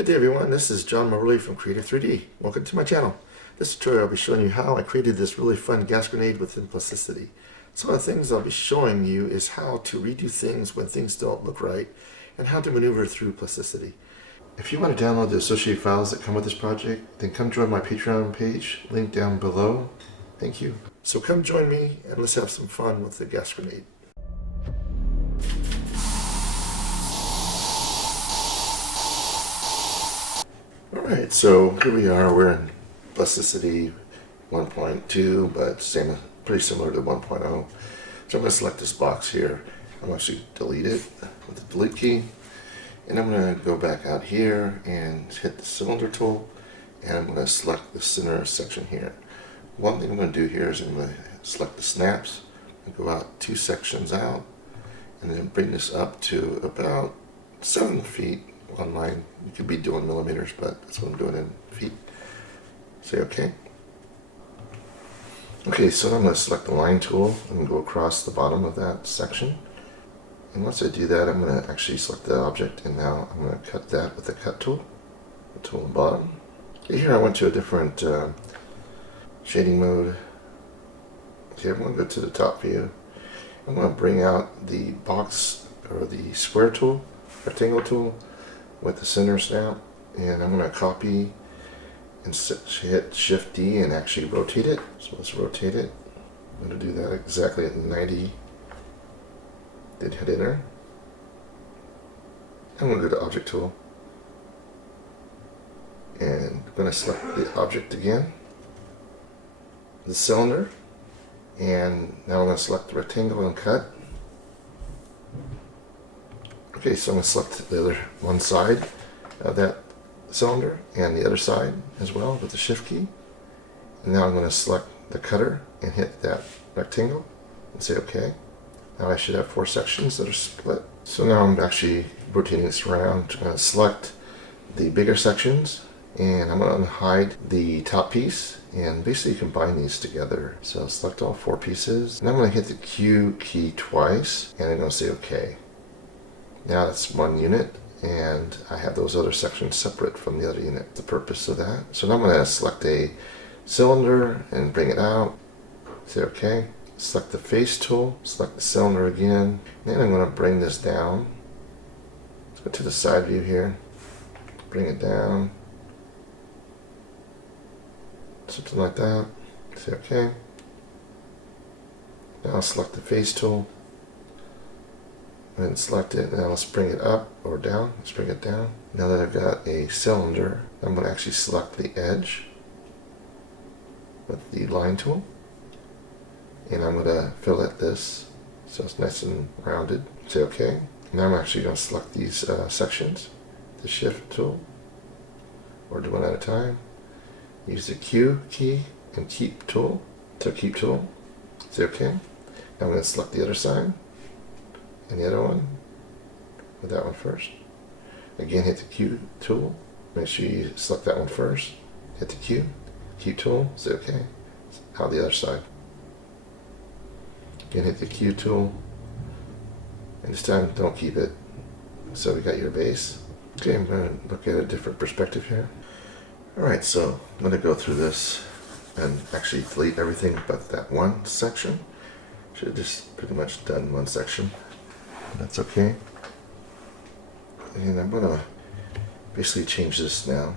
Good day everyone, this is John Morley from Creative 3D. Welcome to my channel. This tutorial I'll be showing you how I created this really fun gas grenade within Plasticity. Some of the things I'll be showing you is how to redo things when things don't look right and how to maneuver through Plasticity. If you want to download the associated files that come with this project, then come join my Patreon page, link down below. Thank you. So come join me and let's have some fun with the gas grenade. Alright, so here we are, we're in Plasticity 1.2, but pretty similar to 1.0. So I'm going to select this box here. I'm going to actually delete it with the delete key. And I'm going to go back out here and hit the cylinder tool. And I'm going to select the center section here. One thing I'm going to do here is I'm going to select the snaps and go out 2 sections out. And then bring this up to about 7 feet. On line. You could be doing millimeters, but that's what I'm doing in feet. Say OK. Okay, so I'm going to select the line tool and go across the bottom of that section. And once I do that, I'm going to actually select the object, and now I'm going to cut that with the cut tool, the tool on the bottom. Okay, here I went to a different shading mode. Okay, I'm going to go to the top view. I'm going to bring out the box or the square tool, rectangle tool, with the center snap, and I'm going to copy and hit Shift D and actually rotate it. So let's rotate it. I'm going to do that exactly at 90. Then hit enter. I'm going to go to Object Tool and I'm going to select the object again, the cylinder, and now I'm going to select the rectangle and cut. Okay, so I'm going to select the other one side of that cylinder and the other side as well with the Shift key. And now I'm going to select the cutter and hit that rectangle and say OK. Now I should have 4 sections that are split. So now I'm actually rotating this around. I'm going to select the bigger sections and I'm going to unhide the top piece and basically combine these together. So select all 4 pieces and I'm going to hit the Q key twice and I'm going to say OK. Now that's 1 unit, and I have those other sections separate from the other unit. The purpose of that. So now I'm going to select a cylinder and bring it out. Say OK. Select the face tool, select the cylinder again. Then I'm going to bring this down. Let's go to the side view here. Bring it down. Something like that. Say OK. Now I'll select the face tool. And select it. Now let's bring it up or down. Let's bring it down. Now that I've got a cylinder, I'm going to actually select the edge with the line tool. And I'm going to fillet this so it's nice and rounded. Say OK. Now I'm actually going to select these sections. The Shift tool. Or do one at a time. Use the Q key and Keep tool. So Keep tool. Say OK. Now I'm going to select the other side. And the other one, with that one first. Again, hit the Q tool. Make sure you select that one first. Hit the Q tool, say OK. How the other side. Again, hit the Q tool. And this time, don't keep it. So we got your base. Okay, I'm going to look at a different perspective here. Alright, so I'm going to go through this and actually delete everything but that one section. Should have just pretty much done one section. That's okay. And I'm going to basically change this now.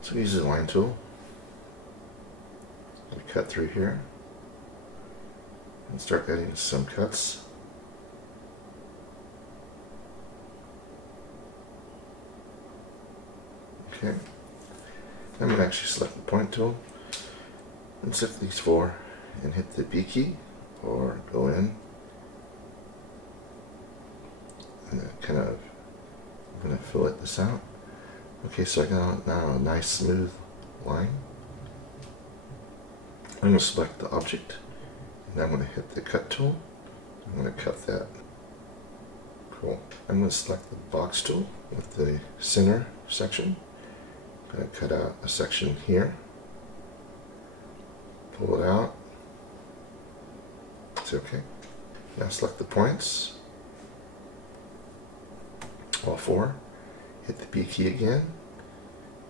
So use the line tool. And cut through here. And start adding some cuts. Okay. I'm going to actually select the point tool. And select these 4 and hit the B key or go in. And kind of, I'm going to fillet this out. Okay, so I got now a nice smooth line. I'm going to select the object, and I'm going to hit the cut tool. I'm going to cut that. Cool. I'm going to select the box tool with the center section. I'm going to cut out a section here. Pull it out. Say OK. Now select the points. all four. Hit the B key again,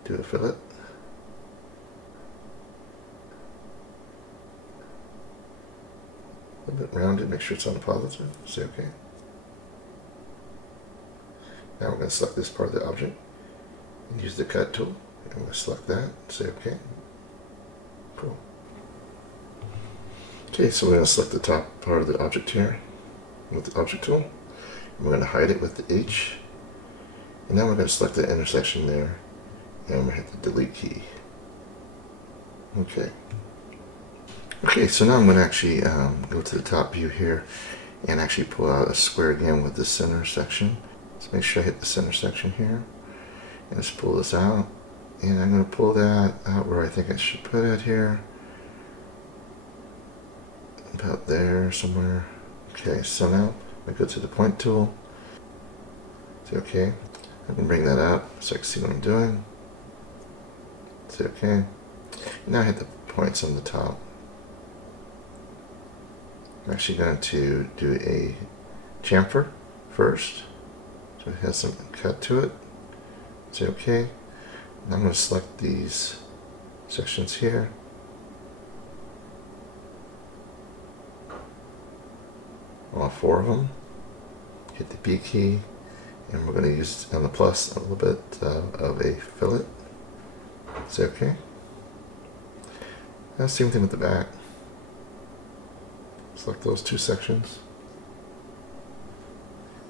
do a fillet. A little bit rounded, make sure it's on the positive, say OK. Now we're going to select this part of the object and use the cut tool. I'm going to select that, say OK. Cool. Okay, so we're going to select the top part of the object here with the object tool. And we're going to hide it with the H. And now we're going to select the intersection there. And we're going to hit the delete key. Okay. Okay, so now I'm going to actually go to the top view here and actually pull out a square again with the center section. So make sure I hit the center section here. And just pull this out. And I'm going to pull that out where I think I should put it here. About there somewhere. Okay, so now I go to the point tool. Say OK. I can bring that up so I can see what I'm doing. Say OK. Now I hit the points on the top. I'm actually going to do a chamfer first. So it has some cut to it. Say OK. And I'm going to select these sections here. All four of them. Hit the B key, and we're going to use on the plus a little bit of a fillet. Say OK. Now same thing with the back. Select those two sections.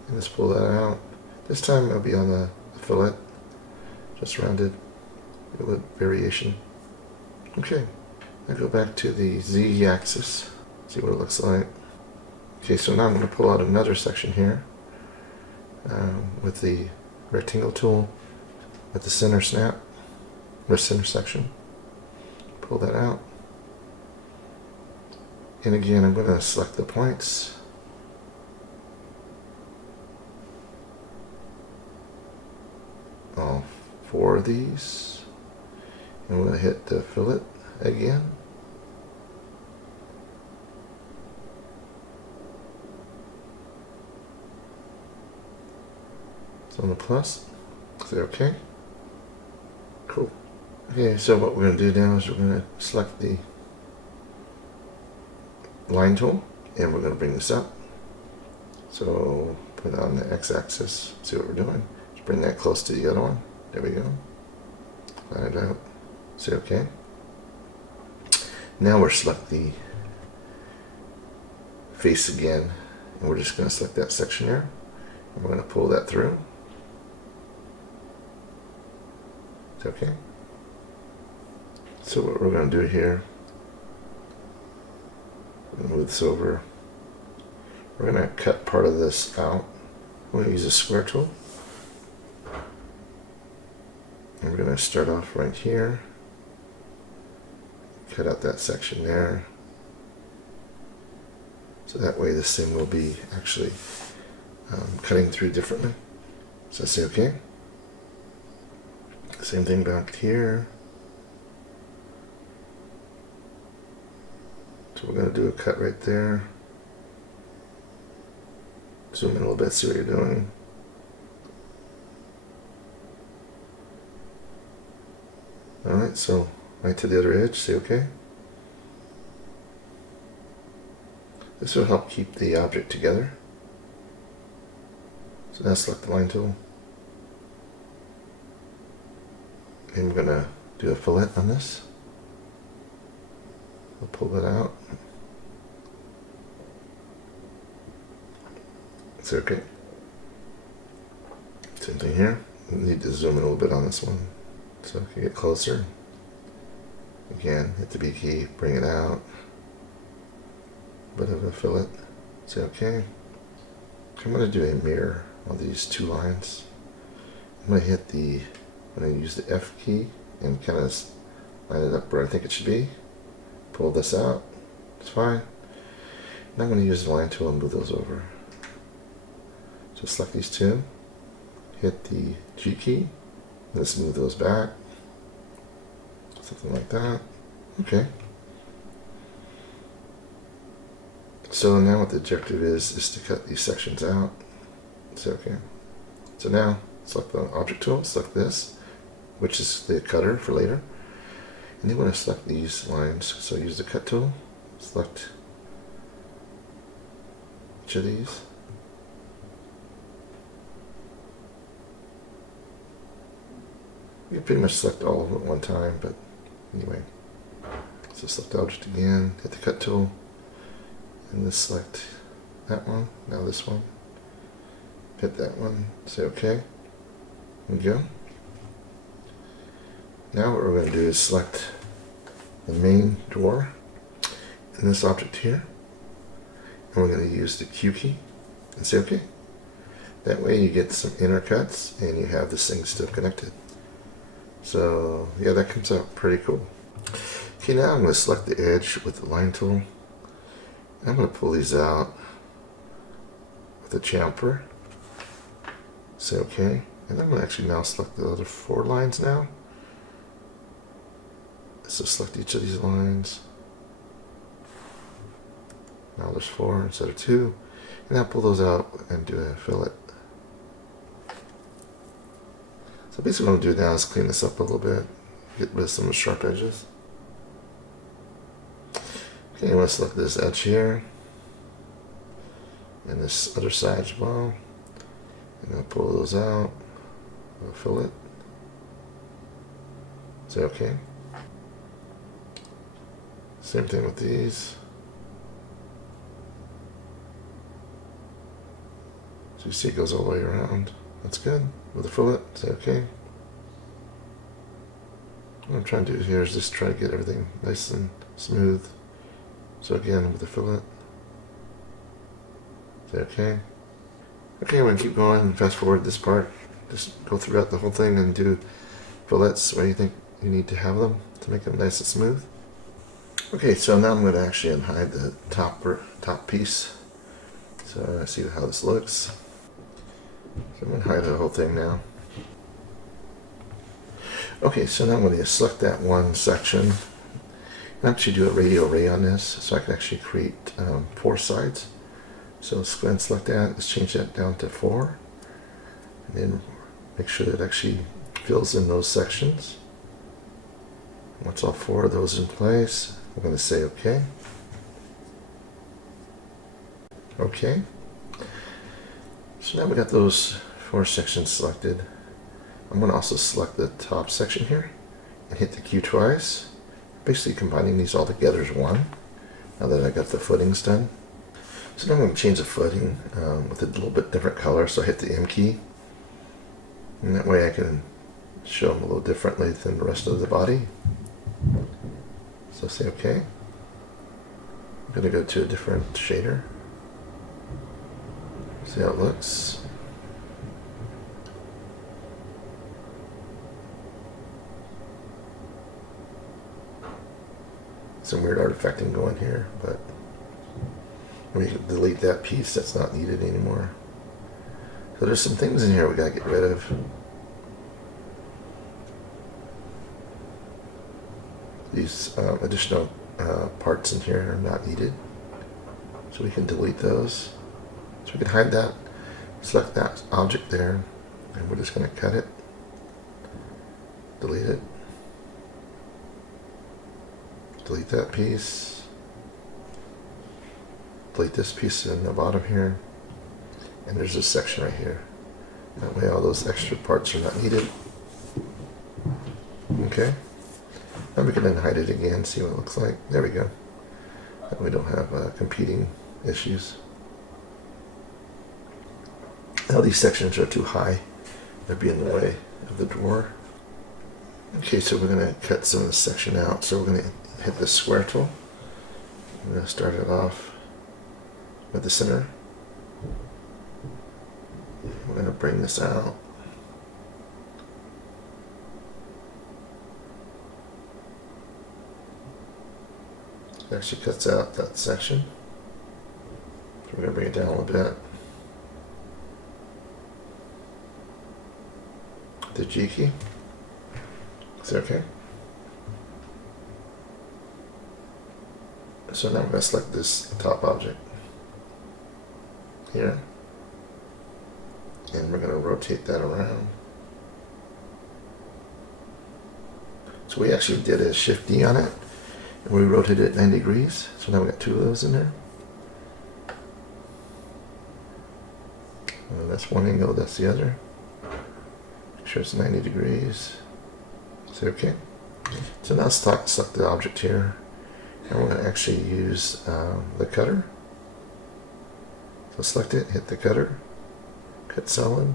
And just pull that out. This time it'll be on the fillet. Just rounded. A little variation. Okay. Now go back to the Z axis. See what it looks like. Okay, so now I'm going to pull out another section here with the rectangle tool with the center snap, or center section. Pull that out. And again, I'm going to select the points. All four of these. And I'm going to hit the fillet again. On the plus, say OK. Cool. Okay, so what we're going to do now is we're going to select the line tool and we're going to bring this up. So put it on the x-axis, see what we're doing. Just bring that close to the other one. There we go. Line it out. Say OK. Now we're select the face again, and we're just going to select that section here. And we're going to pull that through. Okay. So what we're going to do here, we're going to move this over. We're going to cut part of this out. We're going to use a square tool. And we're going to start off right here. Cut out that section there. So that way this thing will be actually cutting through differently. So I say OK. Same thing back here. So we're going to do a cut right there. Zoom in a little bit, see what you're doing. Alright, so right to the other edge, say OK. This will help keep the object together. So now select the line tool. And we're going to do a fillet on this. We'll pull that out. It's OK. Same thing here. We need to zoom in a little bit on this one so we can get closer. Again, hit the B key, bring it out. Bit of a fillet. Say OK. I'm going to do a mirror on these two lines. I'm going to hit the I'm going to use the F key and kind of line it up where I think it should be. Pull this out. It's fine. Now I'm going to use the line tool and move those over. So select these two. Hit the G key. And let's move those back. Something like that. Okay. So now what the objective is to cut these sections out. It's okay. So now select the object tool, select this, which is the cutter for later. And you want to select these lines. So use the cut tool, select each of these. You can pretty much select all of them at one time, but anyway. So select the object again, hit the cut tool, and then select that one, now this one. Hit that one, say OK, and go. Now what we're going to do is select the main drawer in this object here, and we're going to use the Q key and say OK. That way you get some inner cuts and you have this thing still connected. So yeah, that comes out pretty cool. Okay, now I'm going to select the edge with the line tool. I'm going to pull these out with a chamfer. Say OK, and I'm going to actually now select the other 4 lines now. So select each of these lines. Now there's 4 instead of 2, and now pull those out and do a fillet. So basically what I'm going to do now is clean this up a little bit, get rid of some of the sharp edges. Okay, you want to select this edge here, and this other side as well. And I'll pull those out, I'll fillet. Say OK. Same thing with these. So you see it goes all the way around. That's good. With a fillet, say OK. What I'm trying to do here is just try to get everything nice and smooth. So again, with the fillet, say OK. Okay, I'm going to keep going and fast forward this part. Just go throughout the whole thing and do fillets where you think you need to have them to make them nice and smooth. Okay, so now I'm going to actually unhide the top piece. So I see how this looks. So I'm going to hide the whole thing now. Okay, so now I'm going to select that one section and actually do a radial array on this so I can actually create 4 sides. So let's go ahead and select that. Let's change that down to 4. And then make sure that it actually fills in those sections. Once all 4 of those in place, I'm going to say OK. OK. So now we got those 4 sections selected. I'm going to also select the top section here and hit the Q twice. Basically combining these all together as one. Now that I got the footings done. So now I'm going to change the footing with a little bit different color. So I hit the M key. And that way I can show them a little differently than the rest of the body. So say OK. I'm going to go to a different shader. See how it looks. Some weird artifacting going here, but we can delete that piece that's not needed anymore. So there's some things in here we gotta get rid of. These additional parts in here are not needed, so we can delete those. So we can hide that, select that object there, and we're just going to cut it, delete it, delete that piece, delete this piece in the bottom here, and there's this section right here. That way all those extra parts are not needed. Okay, now we can then hide it again, see what it looks like. There we go. And we don't have competing issues. Now these sections are too high. They'll be in the way of the drawer. Okay, so we're going to cut some of this section out. So we're going to hit the square tool. I'm going to start it off with the center. We're going to bring this out. It actually cuts out that section. So we're going to bring it down a little bit. The G key. Is that okay? So now I'm going to select this top object here. And we're going to rotate that around. So we actually did a Shift D on it, and we rotated it 90 degrees. So now we got two of those in there. That's one angle, that's the other. Make sure it's 90 degrees. Say okay. So now select the object here, and we're going to actually use the cutter. So select it, hit the cutter, cut solid,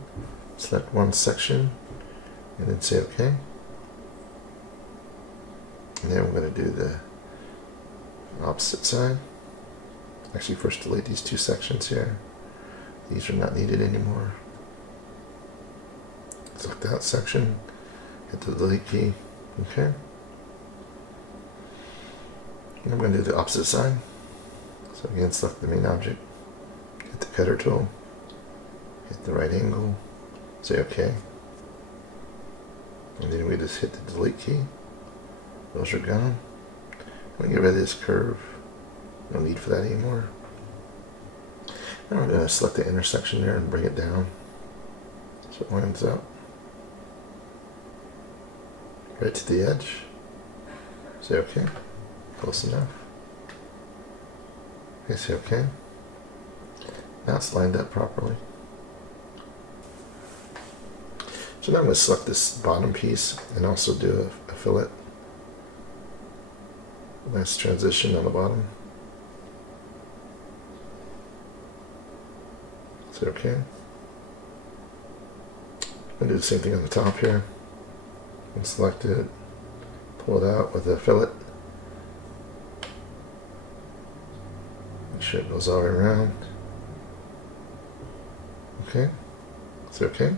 select one section, and then say okay. And then we're going to do the opposite side. Actually, first delete these two sections here. These are not needed anymore. Select that section, hit the delete key, okay. And I'm going to do the opposite side. So again, select the main object, hit the cutter tool, hit the right angle, say okay. And then we just hit the delete key. Those are gone. I'm going to get rid of this curve. No need for that anymore. Now we're going to select the intersection there and bring it down so it lines up right to the edge. Say okay. Close enough. Okay, say okay. Now it's lined up properly. So now I'm going to select this bottom piece and also do a fillet. Nice transition on the bottom. Say okay. I'm going to do the same thing on the top here. And select it, pull it out with a fillet. Make sure it goes all the way around. Okay. Say okay.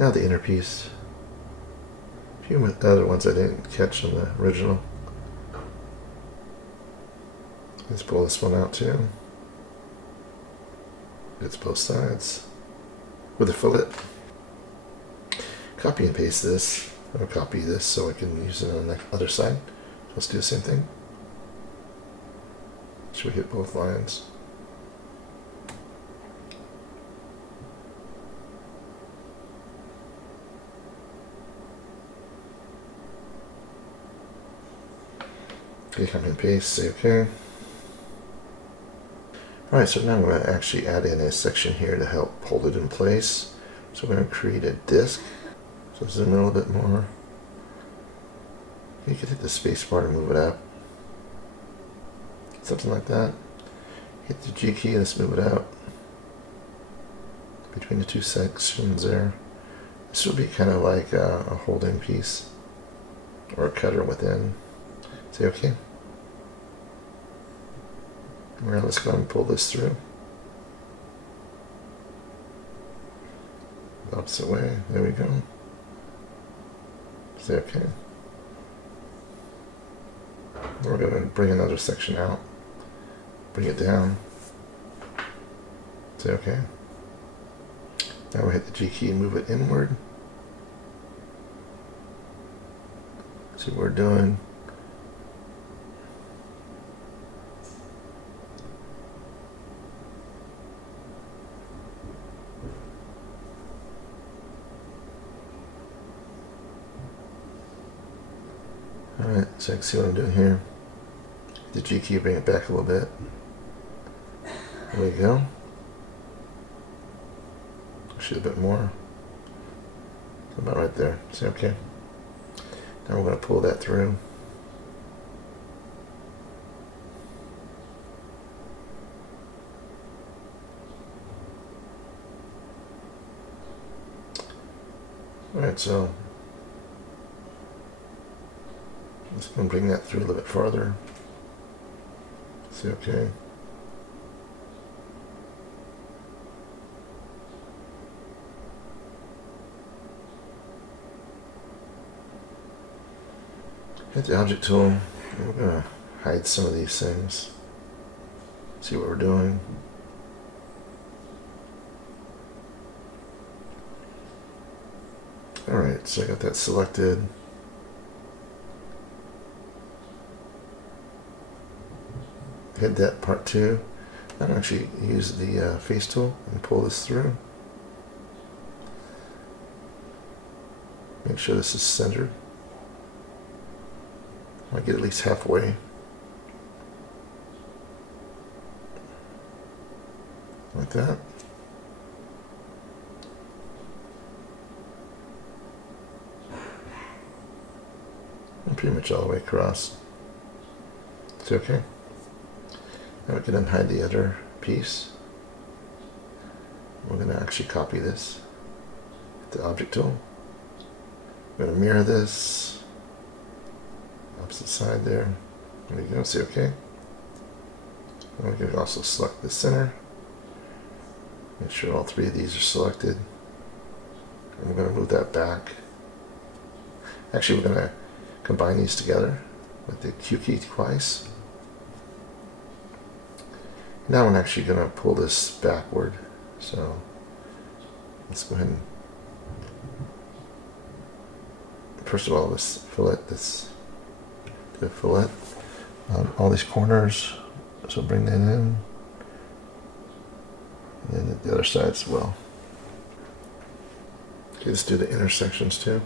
Now the inner piece. A few other ones I didn't catch on the original. Let's pull this one out too. It's both sides with a fillet. Copy and paste this. I'll copy this so I can use it on the other side. Let's do the same thing. Should we hit both lines? Okay, copy and paste, say okay. Alright, so now I'm going to actually add in a section here to help hold it in place. So we're going to create a disc. So zoom in a little bit more. You can hit the space bar to move it up. Something like that. Hit the G key, let's move it out. Between the two sections there. This would be kind of like a holding piece. Or a cutter within. Say okay. Alright, let's go ahead and pull this through. The opposite way, there we go. Say okay. We're going to bring another section out. Bring it down. Say okay. Now we hit the G key and move it inward. See what we're doing. Alright, so I can see what I'm doing here. The G key, bring it back a little bit. There we go. Actually a bit more. About right there. Say okay. Now we're going to pull that through. Alright, so just going to bring that through a little bit farther. Say okay. Hit the object tool. And we're going to hide some of these things. See what we're doing. Alright, so I got that selected. Hit that part 2. I'm actually use the face tool and pull this through. Make sure this is centered. I get at least halfway. Like that. And pretty much all the way across. It's okay. Now we can unhide the other piece. We're going to actually copy this. Hit the object tool. We're going to mirror this. Opposite side there. There you go. See, okay. And we can also select the center. Make sure all three of these are selected. And we're going to move that back. Actually, we're going to combine these together with the Q key twice. Now I'm actually going to pull this backward. So let's go ahead and, first of all, let's fillet this. Do a fillet on all these corners. So bring that in. And then the other side as well. Okay, let's do the intersections too.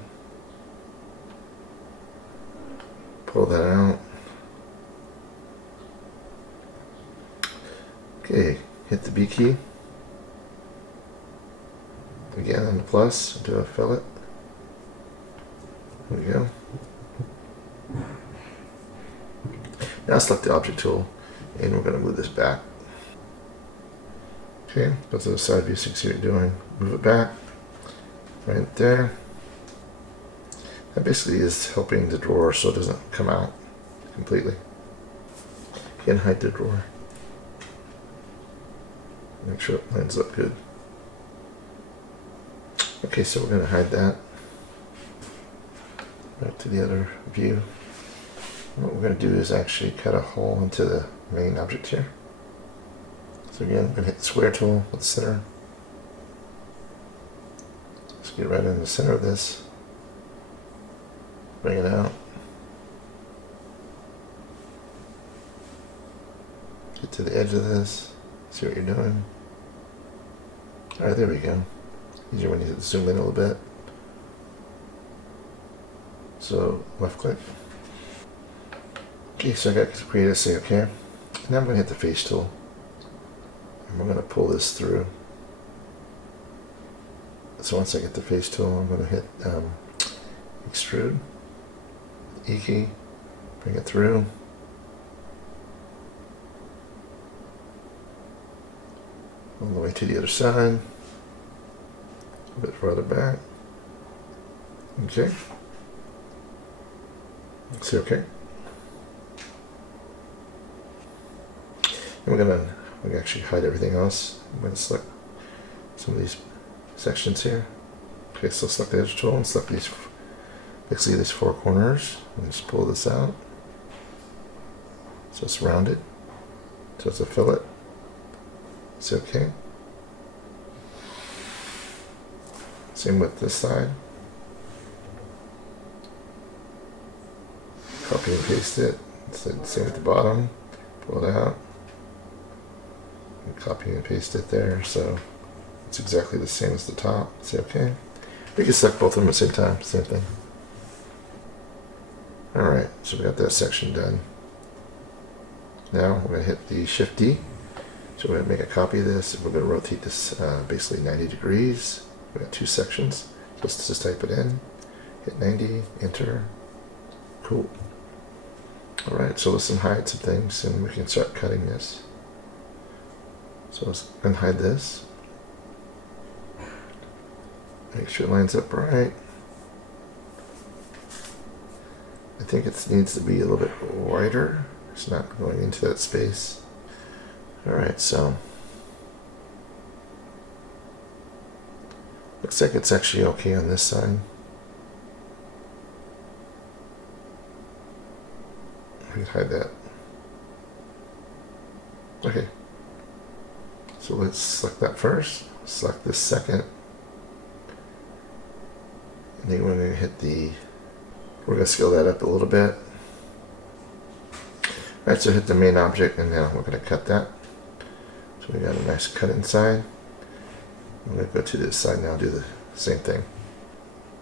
Pull that out. Okay, hit the B key. Again on the plus, do a fillet. There we go. Now select the object tool and we're going to move this back. Okay, go to the side view so you can see what you're doing. Move it back. Right there. That basically is helping the drawer so it doesn't come out completely. Again, hide the drawer. Make sure it lines up good. Okay, so we're going to hide that. Back to the other view. What we're going to do is actually cut a hole into the main object here. So again, I'm going to hit the square tool with the center. Let's get right in the center of this. Bring it out. Get to the edge of this. See what you're doing. Alright, there we go. Easier when you zoom in a little bit. So, left click. Okay, so I got to create a say okay. Now I'm going to hit the face tool. And we're going to pull this through. So once I get the face tool, I'm going to hit extrude. E key. Bring it through. All the way to the other side. A bit further back. Okay. See, okay. And we're going to actually hide everything else. I'm going to select some of these sections here. Okay, so select the edge tool and select these, basically these four corners. And just pull this out. So it's rounded. So it's a fillet. It's okay. Same with this side. Copy and paste it. Same at the bottom. Pull it out. And copy and paste it there. So it's exactly the same as the top. Say okay. We can select both of them at the same time. Same thing. Alright, so we got that section done. Now we're going to hit the Shift D. So we're going to make a copy of this. We're going to rotate this basically 90 degrees. We got two sections. So let's just type it in. Hit 90, enter. Cool. Alright, so let's unhide some things and we can start cutting this. So let's unhide this. Make sure it lines up right. I think it needs to be a little bit wider. It's not going into that space. Alright, so looks like it's actually okay on this side. I can hide that. Okay. So let's select that first. Select this second. And then we're going to hit the, we're going to scale that up a little bit. Alright, so hit the main object and now we're going to cut that. So we got a nice cut inside. I'm going to go to this side now, do the same thing.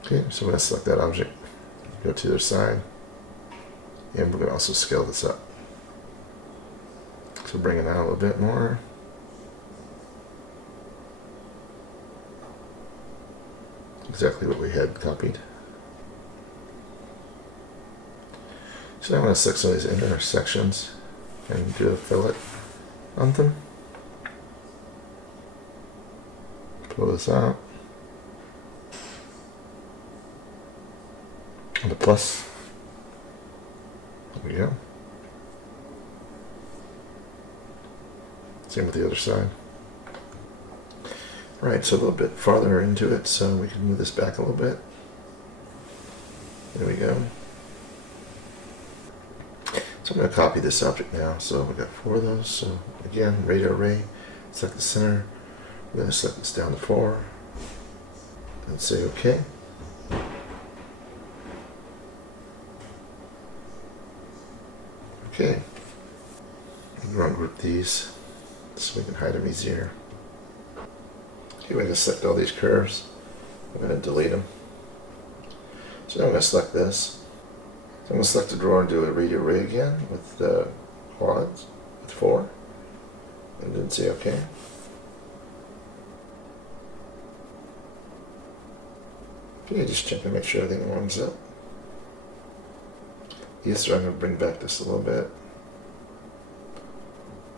Okay, so I'm going to select that object, go to the side, and we're going to also scale this up. So bring it out a little bit more. Exactly what we had copied. So now I'm going to select some of these intersections and do a fillet on them. Pull this out. And the plus. There we go. Same with the other side. Right, so a little bit farther into it, so we can move this back a little bit. There we go. So I'm going to copy this object now. So we got 4 of those. So again, radio array, select the center. We're going to select this down to 4 and say OK. Okay. I'm going to group these so we can hide them easier. Okay, we're going to select all these curves. I'm going to delete them. So now I'm going to select this. So I'm going to select the drawer and do a radio array again with the quads with 4 and then say OK. Okay, just check to make sure everything lines up. Yes, sir, I'm going to bring back this a little bit.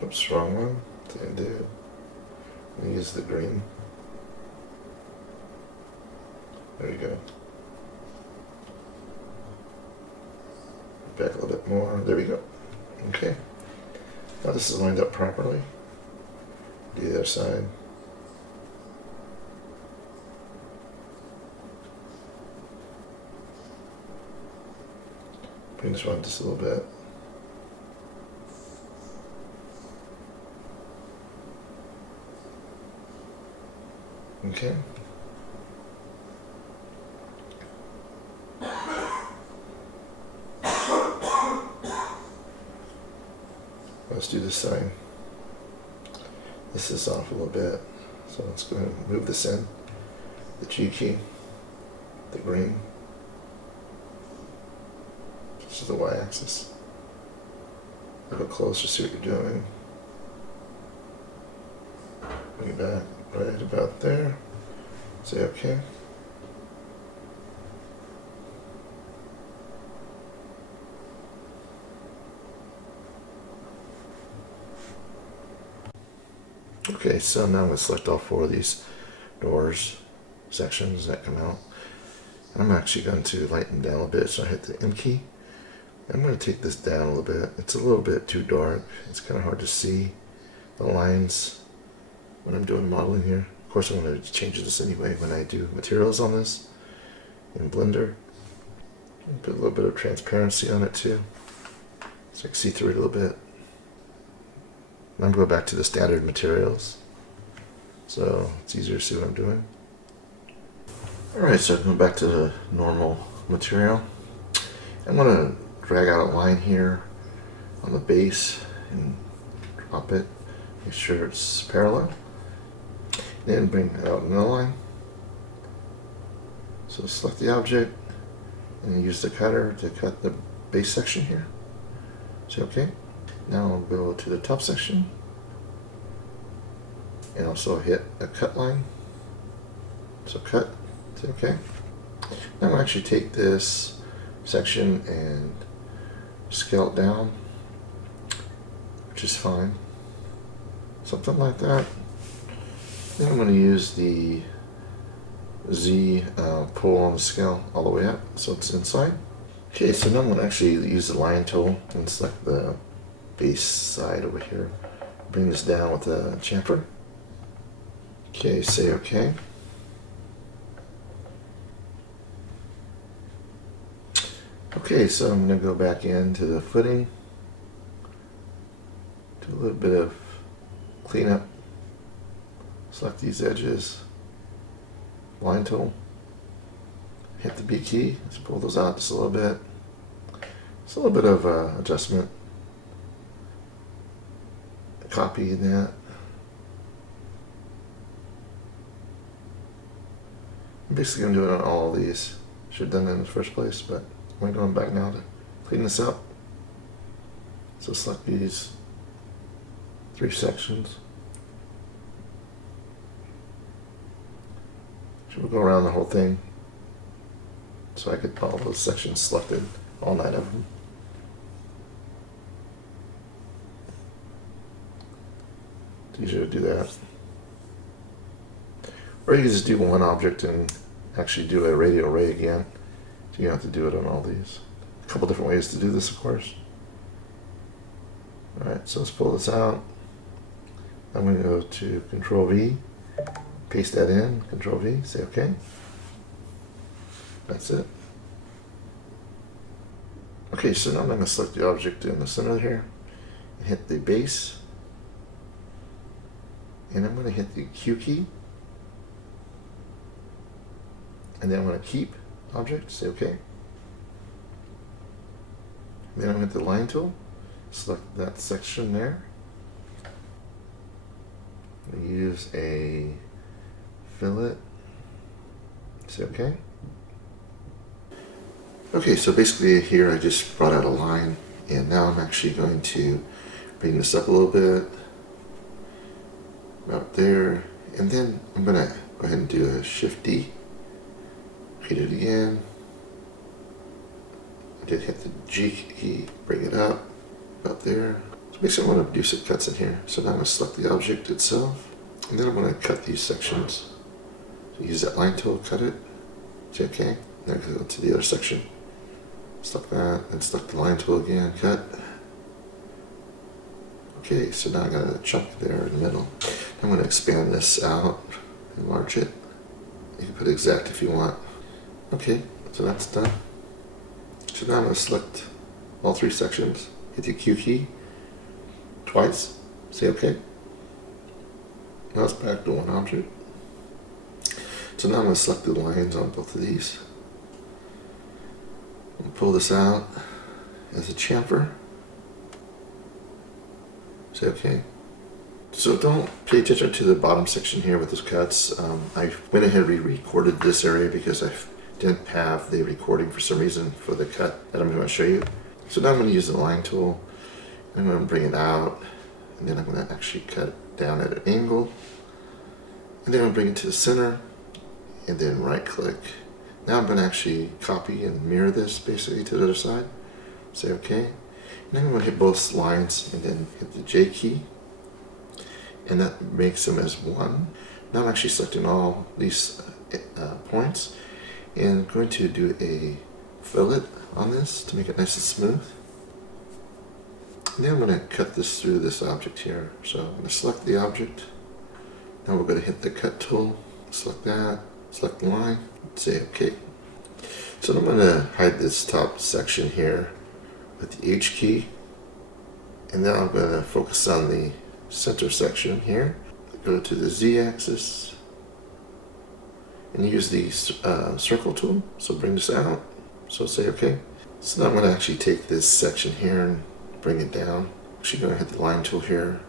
Oops, wrong one. Didn't do it. I'm going to use the green. There we go. Back a little bit more. There we go. Okay. Now this is lined up properly. Do the other side. Bring this one just a little bit. Okay. Let's do this side. This is off a little bit. So let's go ahead and move this in. The G key, the green. This is the y-axis. Look closer, see what you're doing. Bring it back right about there. Say OK. Okay, so now I'm going to select all 4 of these doors, sections that come out. I'm actually going to lighten down a little bit, so I hit the M key. I'm going to take this down a little bit. It's a little bit too dark. It's kind of hard to see the lines when I'm doing modeling here. Of course, I'm going to change this anyway when I do materials on this in Blender. Put a little bit of transparency on it too, so I can see through it a little bit. I'm going to go back to the standard materials, so it's easier to see what I'm doing. Alright, so going back to the normal material. I'm going to drag out a line here on the base and drop it. Make sure it's parallel. Then bring out another line. So select the object and use the cutter to cut the base section here. Say OK. Now I'll go to the top section and also hit a cut line. So cut, say OK. Now I'll actually take this section and scale it down, which is fine. Something like that. Then I'm going to use the Z pull on the scale all the way up so it's inside. Okay, so now I'm going to actually use the line tool and select the base side over here. Bring this down with a chamfer. Okay, say OK. Okay, so I'm going to go back into the footing. Do a little bit of cleanup. Select these edges. Line tool. Hit the B key. Let's pull those out just a little bit. Just a little bit of adjustment. Copy that. I'm basically going to do it on all of these. Should have done that in the first place, but I'm going back now to clean this up. So select these 3 sections. So we'll go around the whole thing so I get all those sections selected, all 9 of them. It's easier to do that. Or you can just do one object and actually do a radial array again. So you don't have to do it on all these. A couple different ways to do this, of course. Alright, so let's pull this out. I'm going to go to Control V, paste that in, Control V, say OK. That's it. Okay, so now I'm going to select the object in the center here and hit the base. And I'm going to hit the Q key. And then I'm going to keep object, say OK. Then I'm going to hit the line tool, select that section there. I'm going to use a fillet, say OK. Okay, so basically here I just brought out a line, and now I'm actually going to bring this up a little bit, about there, and then I'm going to go ahead and do a Shift D, hit it again, I did hit the G key, bring it up, about there. So basically I want to do some cuts in here, so now I'm going to select the object itself, and then I'm going to cut these sections. So use that line tool, cut it, say OK, now go to the other section. Select that, and select the line tool again, cut. Okay, so now I got a chunk there in the middle. I'm going to expand this out, enlarge it. You can put exact if you want. Okay, so that's done. So now I'm going to select all 3 sections, hit the Q key twice, say OK. Now it's back to one object. So now I'm going to select the lines on both of these. Pull this out as a chamfer. Say OK. So don't pay attention to the bottom section here with those cuts. I went ahead and re-recorded this area because I didn't have the recording for some reason for the cut that I'm going to show you. So now I'm going to use the line tool. I'm going to bring it out, and then I'm going to actually cut it down at an angle. And then I'm going to bring it to the center, and then right click. Now I'm going to actually copy and mirror this basically to the other side. Say OK. And then I'm going to hit both lines and then hit the J key. And that makes them as one. Now I'm actually selecting all these points and I'm going to do a fillet on this to make it nice and smooth. And then I'm going to cut this through this object here. So I'm going to select the object. Now we're going to hit the cut tool, select that, select the line, say OK. So I'm going to hide this top section here with the H key, and now I'm going to focus on the center section here. Go to the Z axis and use the circle tool. So bring this out. So say OK. So now I'm going to actually take this section here and bring it down. Actually going to hit the line tool here,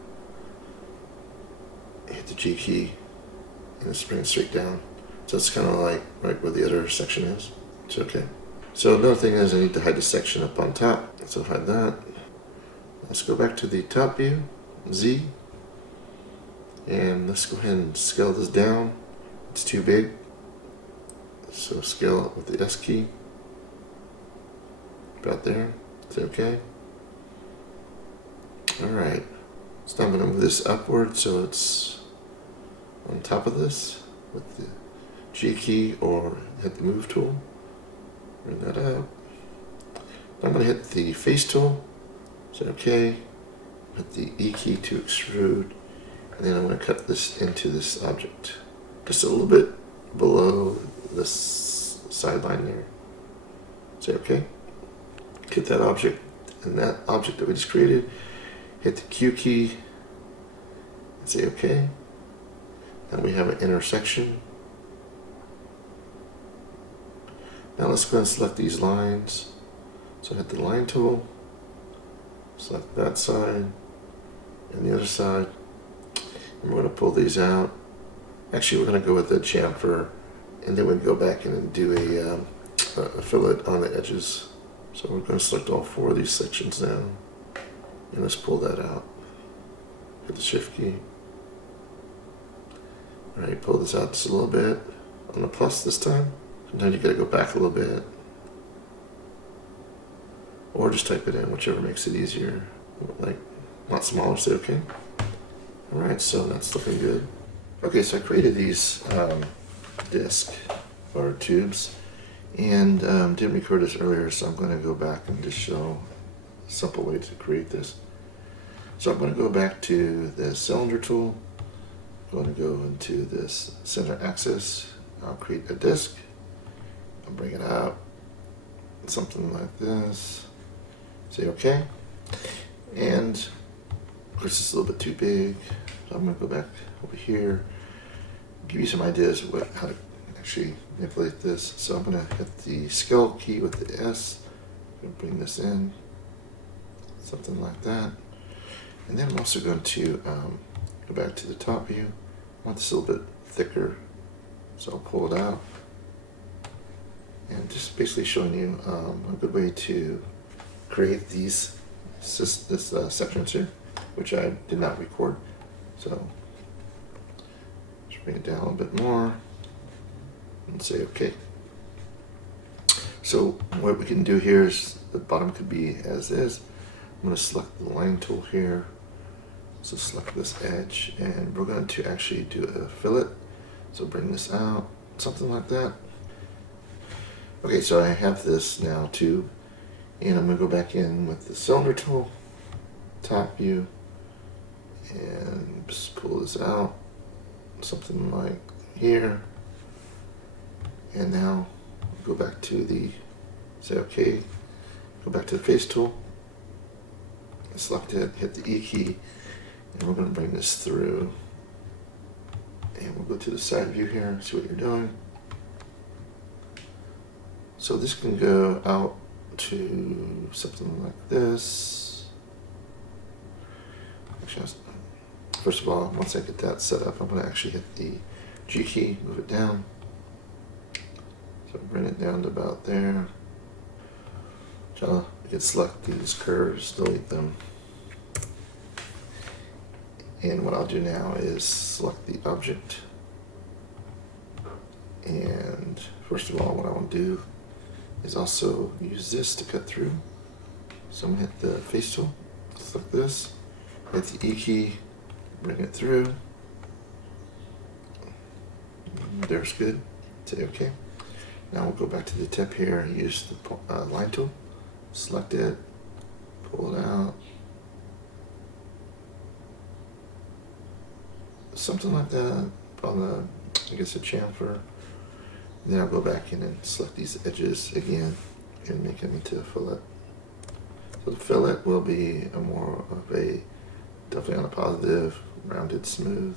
hit the G key, and just bring it straight down. So it's kind of like right where the other section is. It's OK. So another thing is I need to hide the section up on top. So hide that. Let's go back to the top view, Z, and let's go ahead and scale this down. It's too big. So scale it with the S key. About there. It's OK. Alright. So now I'm going to move this upward so it's on top of this with the G key or hit the move tool. Bring that out. I'm going to hit the face tool. Say OK. Hit the E key to extrude. And then I'm going to cut this into this object. Just a little bit below this sideline there. Say OK. Hit that object. And that object that we just created, hit the Q key. And say OK. Now we have an intersection. Now let's go and select these lines. So hit the line tool, select that side and the other side, and we're going to pull these out. Actually we're going to go with the chamfer And then we go back in and do a fillet on the edges. So we're going to select all 4 of these sections now. And let's pull that out. Hit the shift key. Alright, pull this out just a little bit. On the plus this time. Sometimes you gotta go back a little bit. Or just type it in, whichever makes it easier. Like, want smaller, say okay. Alright, so that's looking good. Okay, so I created these disc or tubes and didn't record this earlier, so I'm going to go back and just show a simple way to create this. So I'm going to go back to the cylinder tool. I'm going to go into this center axis. I'll create a disc. I'll bring it out, something like this. Say okay. And of course it's a little bit too big, so I'm going to go back over here, give you some ideas of how to actually manipulate this. So I'm going to hit the scale key with the S. I'm going to bring this in, something like that. And then I'm also going to go back to the top view. I want this a little bit thicker, so I'll pull it out. And just basically showing you a good way to create these sections here, which I did not record. So just bring it down a little bit more and say okay. So what we can do here is the bottom could be as is. I'm going to select the line tool here. So select this edge and we're going to actually do a fillet. So bring this out, something like that. Okay, so I have this now tube, and I'm going to go back in with the cylinder tool, top view, and just pull this out, something like here. And now go back to the, say okay, go back to the face tool, select it, hit the E key, and we're going to bring this through. And we'll go to the side view here, see what you're doing. So this can go out to something like this. Actually, first of all, once I get that set up, I'm going to actually hit the G key, move it down. So bring it down to about there. So I can select these curves, delete them. And what I'll do now is select the object. And first of all, what I want to do is also use this to cut through. So I'm going to hit the face tool, select this, hit the E key, bring it through. There's good. Say okay. Now we'll go back to the tip here, use the line tool, select it, pull it out. Something like that on the, I guess, a chamfer. Then I'll go back in and select these edges again and make them into a fillet. So the fillet will be a more of a, definitely on a positive, rounded, smooth.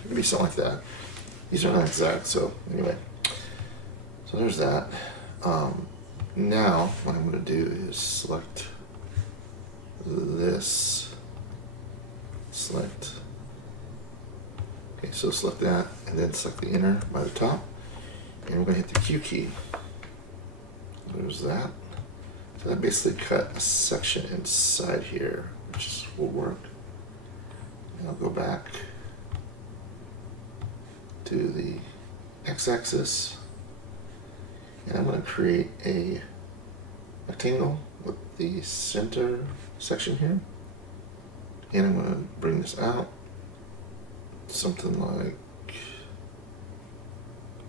It could be something like that. These are not exact, so anyway. So there's that. Now what I'm going to do is select this, select, okay, so select that and then select the inner by the top. And we're going to hit the Q key. There's that. So that basically cut a section inside here, which will work. And I'll go back to the x-axis. And I'm going to create a rectangle with the center section here. And I'm going to bring this out. Something like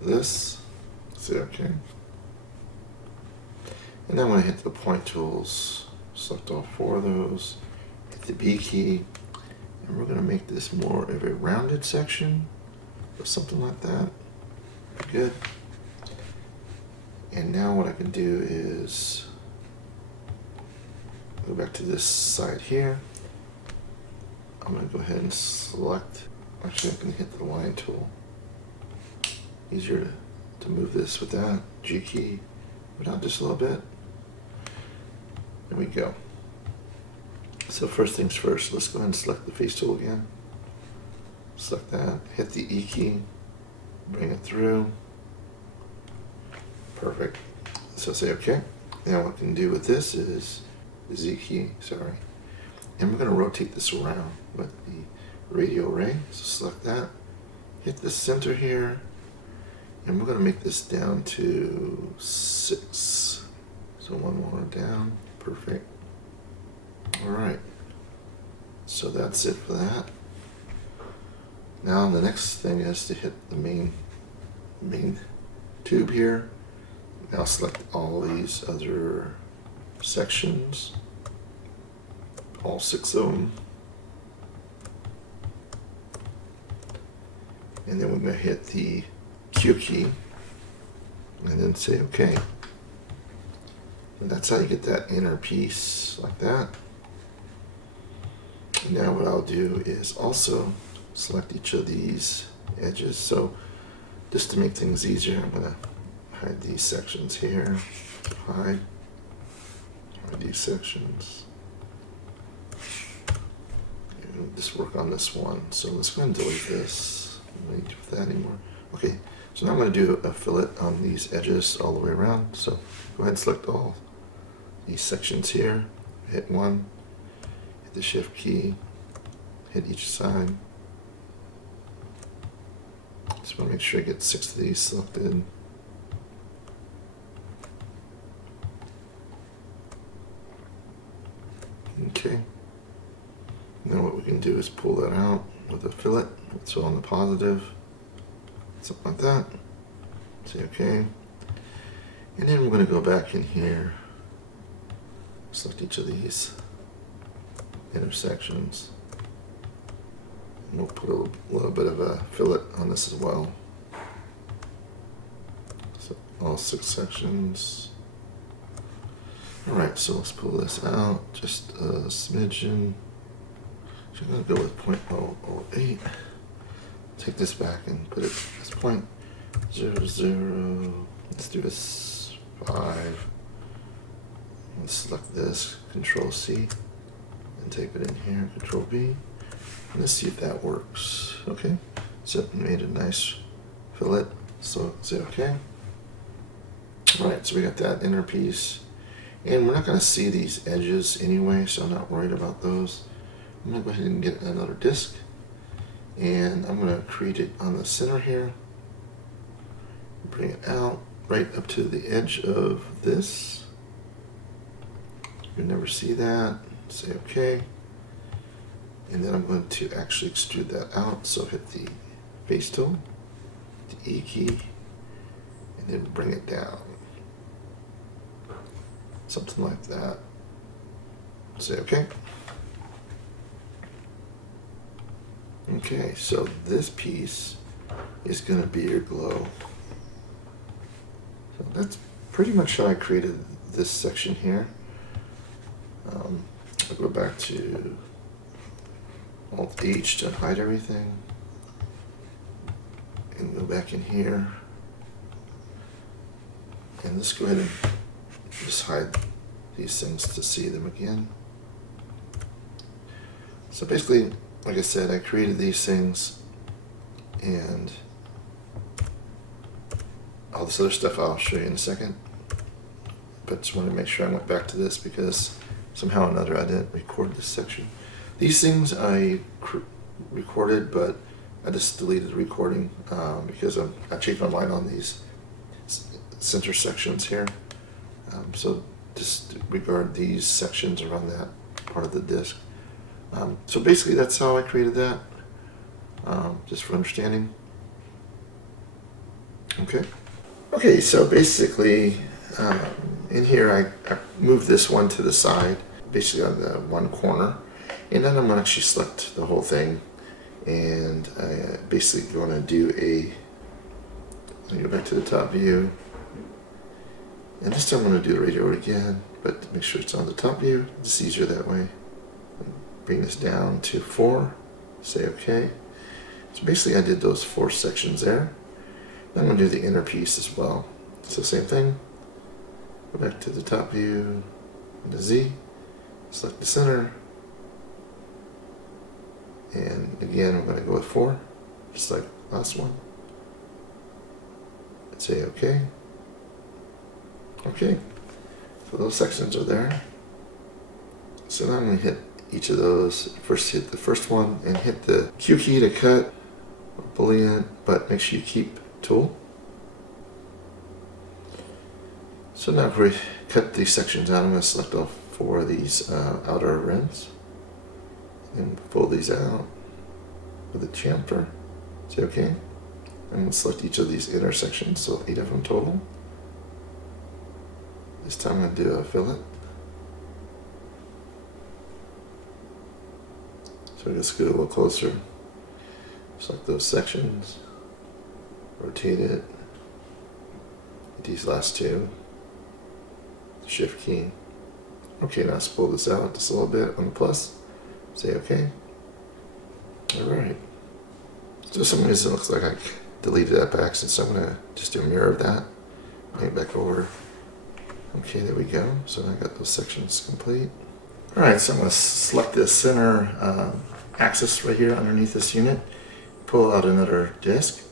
this. Say okay. And then I'm going to hit the point tools, select all 4 of those, hit the B key, and we're going to make this more of a rounded section or something like that. Good. And now what I can do is go back to this side here. I'm going to go ahead and select, actually I'm going to hit the line tool. Easier to move this with that. G key, put out just a little bit. There we go. So first things first, let's go ahead and select the face tool again. Select that, hit the E key, bring it through. Perfect. So say OK. Now what we can do with this is the Z key, sorry. And we're going to rotate this around with the radio array. So select that, hit the center here, and we're going to make this down to 6. So one more down, perfect. All right, so that's it for that. Now the next thing is to hit the main tube here. Now select all these other sections, all 6 of them. And then we're going to hit the Q key and then say OK. And that's how you get that inner piece like that. And now what I'll do is also select each of these edges. So just to make things easier, I'm going to hide these sections here. Hide these sections. And just work on this one. So let's go ahead and delete this. I don't need to do that anymore. Okay, so now I'm going to do a fillet on these edges all the way around. So go ahead and select all these sections here. Hit one. Hit the shift key. Hit each side. Just want to make sure I get 6 of these selected. Okay. Now what we can do is pull that out with a fillet. So on the positive, something like that. Say OK. And then we're going to go back in here, select each of these intersections. And we'll put a little bit of a fillet on this as well. So all 6 sections. Alright, so let's pull this out just a smidgen. So I'm going to go with 0.008. Take this back and put it as 0.00. Let's do this 5. Let's select this, Control C, and tape it in here, Control V. And let's see if that works. Okay, so it made a nice fillet. So say OK. Alright, so we got that inner piece. And we're not going to see these edges anyway, so I'm not worried about those. I'm going to go ahead and get another disc. And I'm going to create it on the center here. Bring it out right up to the edge of this. You'll never see that. Say OK. And then I'm going to actually extrude that out. So hit the face tool, the E key, and then bring it down. Something like that. Say OK. Okay, so this piece is going to be your glow. So that's pretty much how I created this section here. I'll go back to Alt H to hide everything. And go back in here. And let's go ahead and just hide these things to see them again. So basically, like I said, I created these things, and all this other stuff I'll show you in a second. But just wanted to make sure I went back to this because somehow or another I didn't record this section. These things I recorded, but I just deleted the recording because I changed my mind on these center sections here. So just regard these sections around that part of the disc. So basically that's how I created that, just for understanding. Okay, so basically in here I moved this one to the side, basically on the one corner, and then I'm going to actually select the whole thing, and I basically going to do let me go back to the top view, and this time I'm going to do the radio again, but make sure it's on the top view. It's easier that way. Bring this down to 4, say OK. So basically I did those 4 sections there. Then I'm going to do the inner piece as well. So same thing, go back to the top view, the Z, select the center, and again I'm going to go with 4, just like last one. Say OK. Okay, so those sections are there. So now I'm going to hit each of those. First hit the first one and hit the Q key to cut or boolean, but make sure you keep tool. So now if we cut these sections out, I'm going to select all 4 of these outer rims and fold these out with a chamfer. Say okay. And we'll select each of these intersections, so 8 of them total. This time I'm going to do a fillet. So just go a little closer. Select those sections. Rotate it. These last 2. Shift key. Okay, now let's pull this out just a little bit on the plus. Say okay. Alright. So for some reason it looks like I deleted that by accident, so I'm going to just do a mirror of that. Bring it back over. Okay, there we go. So I got those sections complete. Alright, so I'm going to select the center axis right here underneath this unit. Pull out another disc.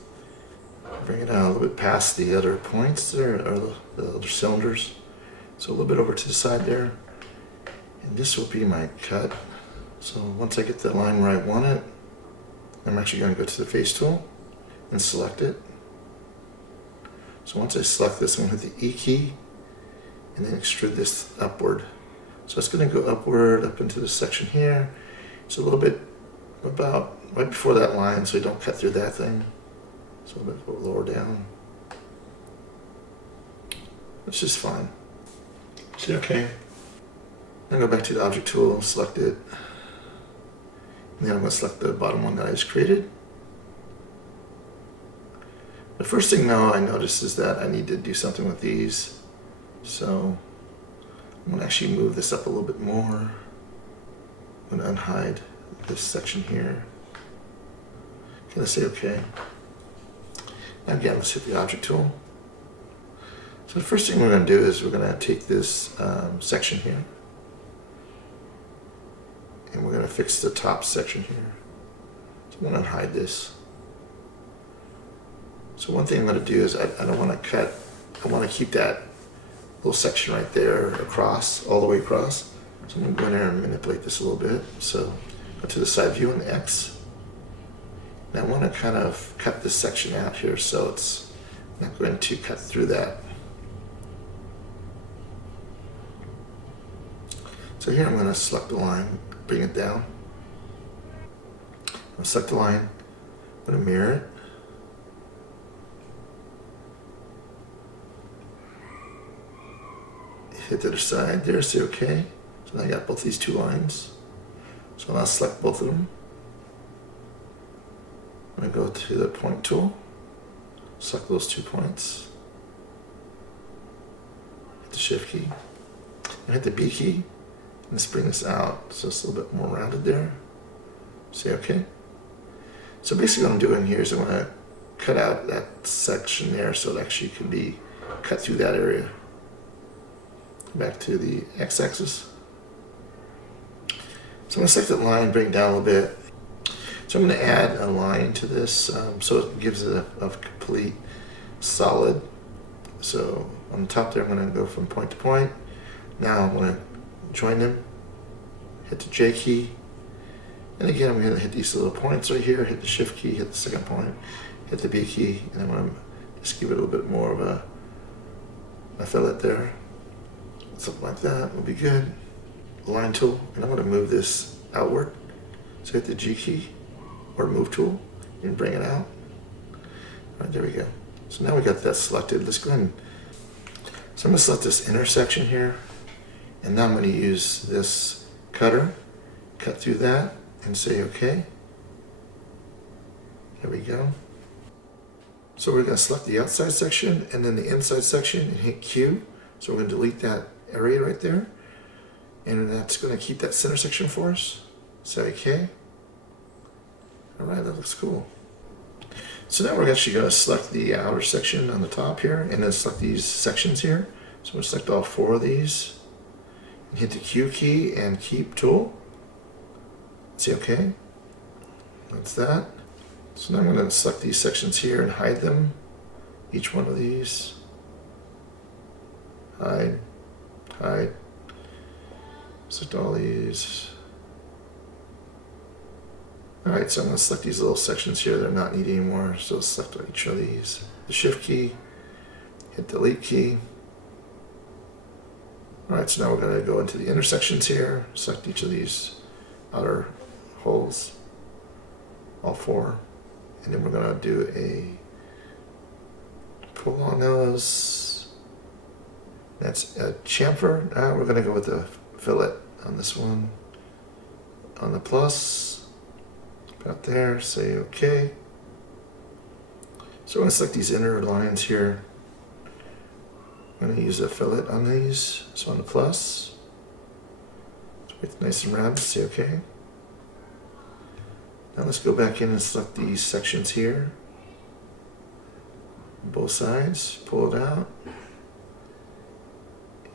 Bring it out a little bit past the other points there, or the other cylinders. So a little bit over to the side there. And this will be my cut. So once I get the line where I want it, I'm actually going to go to the face tool and select it. So once I select this, I'm going to hit the E key and then extrude this upward. So it's going to go upward up into this section here. It's a little bit about right before that line, so you don't cut through that thing. So a little bit lower down. That's just fine. See, okay. Then go back to the object tool, select it. And then I'm going to select the bottom one that I just created. The first thing now I notice is that I need to do something with these. So I'm going to actually move this up a little bit more. I'm going to unhide this section here. Okay, let's say okay. Now again, let's hit the object tool. So the first thing we're going to do is we're going to take this section here. And we're going to fix the top section here. So I'm going to unhide this. So one thing I'm going to do is I don't want to cut, I want to keep that little section right there across, all the way across. So I'm going to go in there and manipulate this a little bit. So go to the side view on the X. And I want to kind of cut this section out here so it's not going to cut through that. So here I'm going to select the line, bring it down. I'll select the line, I'm going to mirror it. Hit the other side there, say okay. So now I got both these 2 lines. So now I'll select both of them. I'm going to go to the point tool, select those 2 points. Hit the shift key, and hit the B key. Let's bring this out so it's a little bit more rounded there. Say okay. So basically what I'm doing here is I'm going to cut out that section there so it actually can be cut through that area. Back to the x-axis. So I'm going to select that line, bring it down a little bit. So I'm going to add a line to this so it gives it a complete solid. So on the top there I'm going to go from point to point. Now I'm going to join them, hit the J key, and again I'm going to hit these little points right here, hit the shift key, hit the second point, hit the B key, and I'm going to just give it a little bit more of a fillet there. Something like that will be good. Line tool, and I'm going to move this outward. So hit the G key or move tool and bring it out. All right, there we go. So now we got that selected. Let's go ahead and, so I'm going to select this intersection here. And now I'm going to use this cutter, cut through that, and say okay. There we go. So we're going to select the outside section and then the inside section and hit Q. So we're going to delete that area right there. And that's going to keep that center section for us. Say okay. Alright, that looks cool. So now we're actually going to select the outer section on the top here and then select these sections here. So we'll select all 4 of these. Hit the Q key and keep tool. Say okay. That's that. So now I'm going to select these sections here and hide them. Each one of these. hide, hide. Select all these. Alright, so I'm going to select these little sections here that are not needed anymore. So select each of these. The shift key, hit the delete key. Alright, so now we're going to go into the intersections here, select each of these outer holes, all four, and then we're going to do a pull on those. That's a chamfer. Now we're going to go with the fillet on this one, on the plus, about there, say OK. So I'm going to select these inner lines here. I'm going to use a fillet on these, so on the plus. It's nice and round, say OK. Now let's go back in and select these sections here. Both sides, pull it out.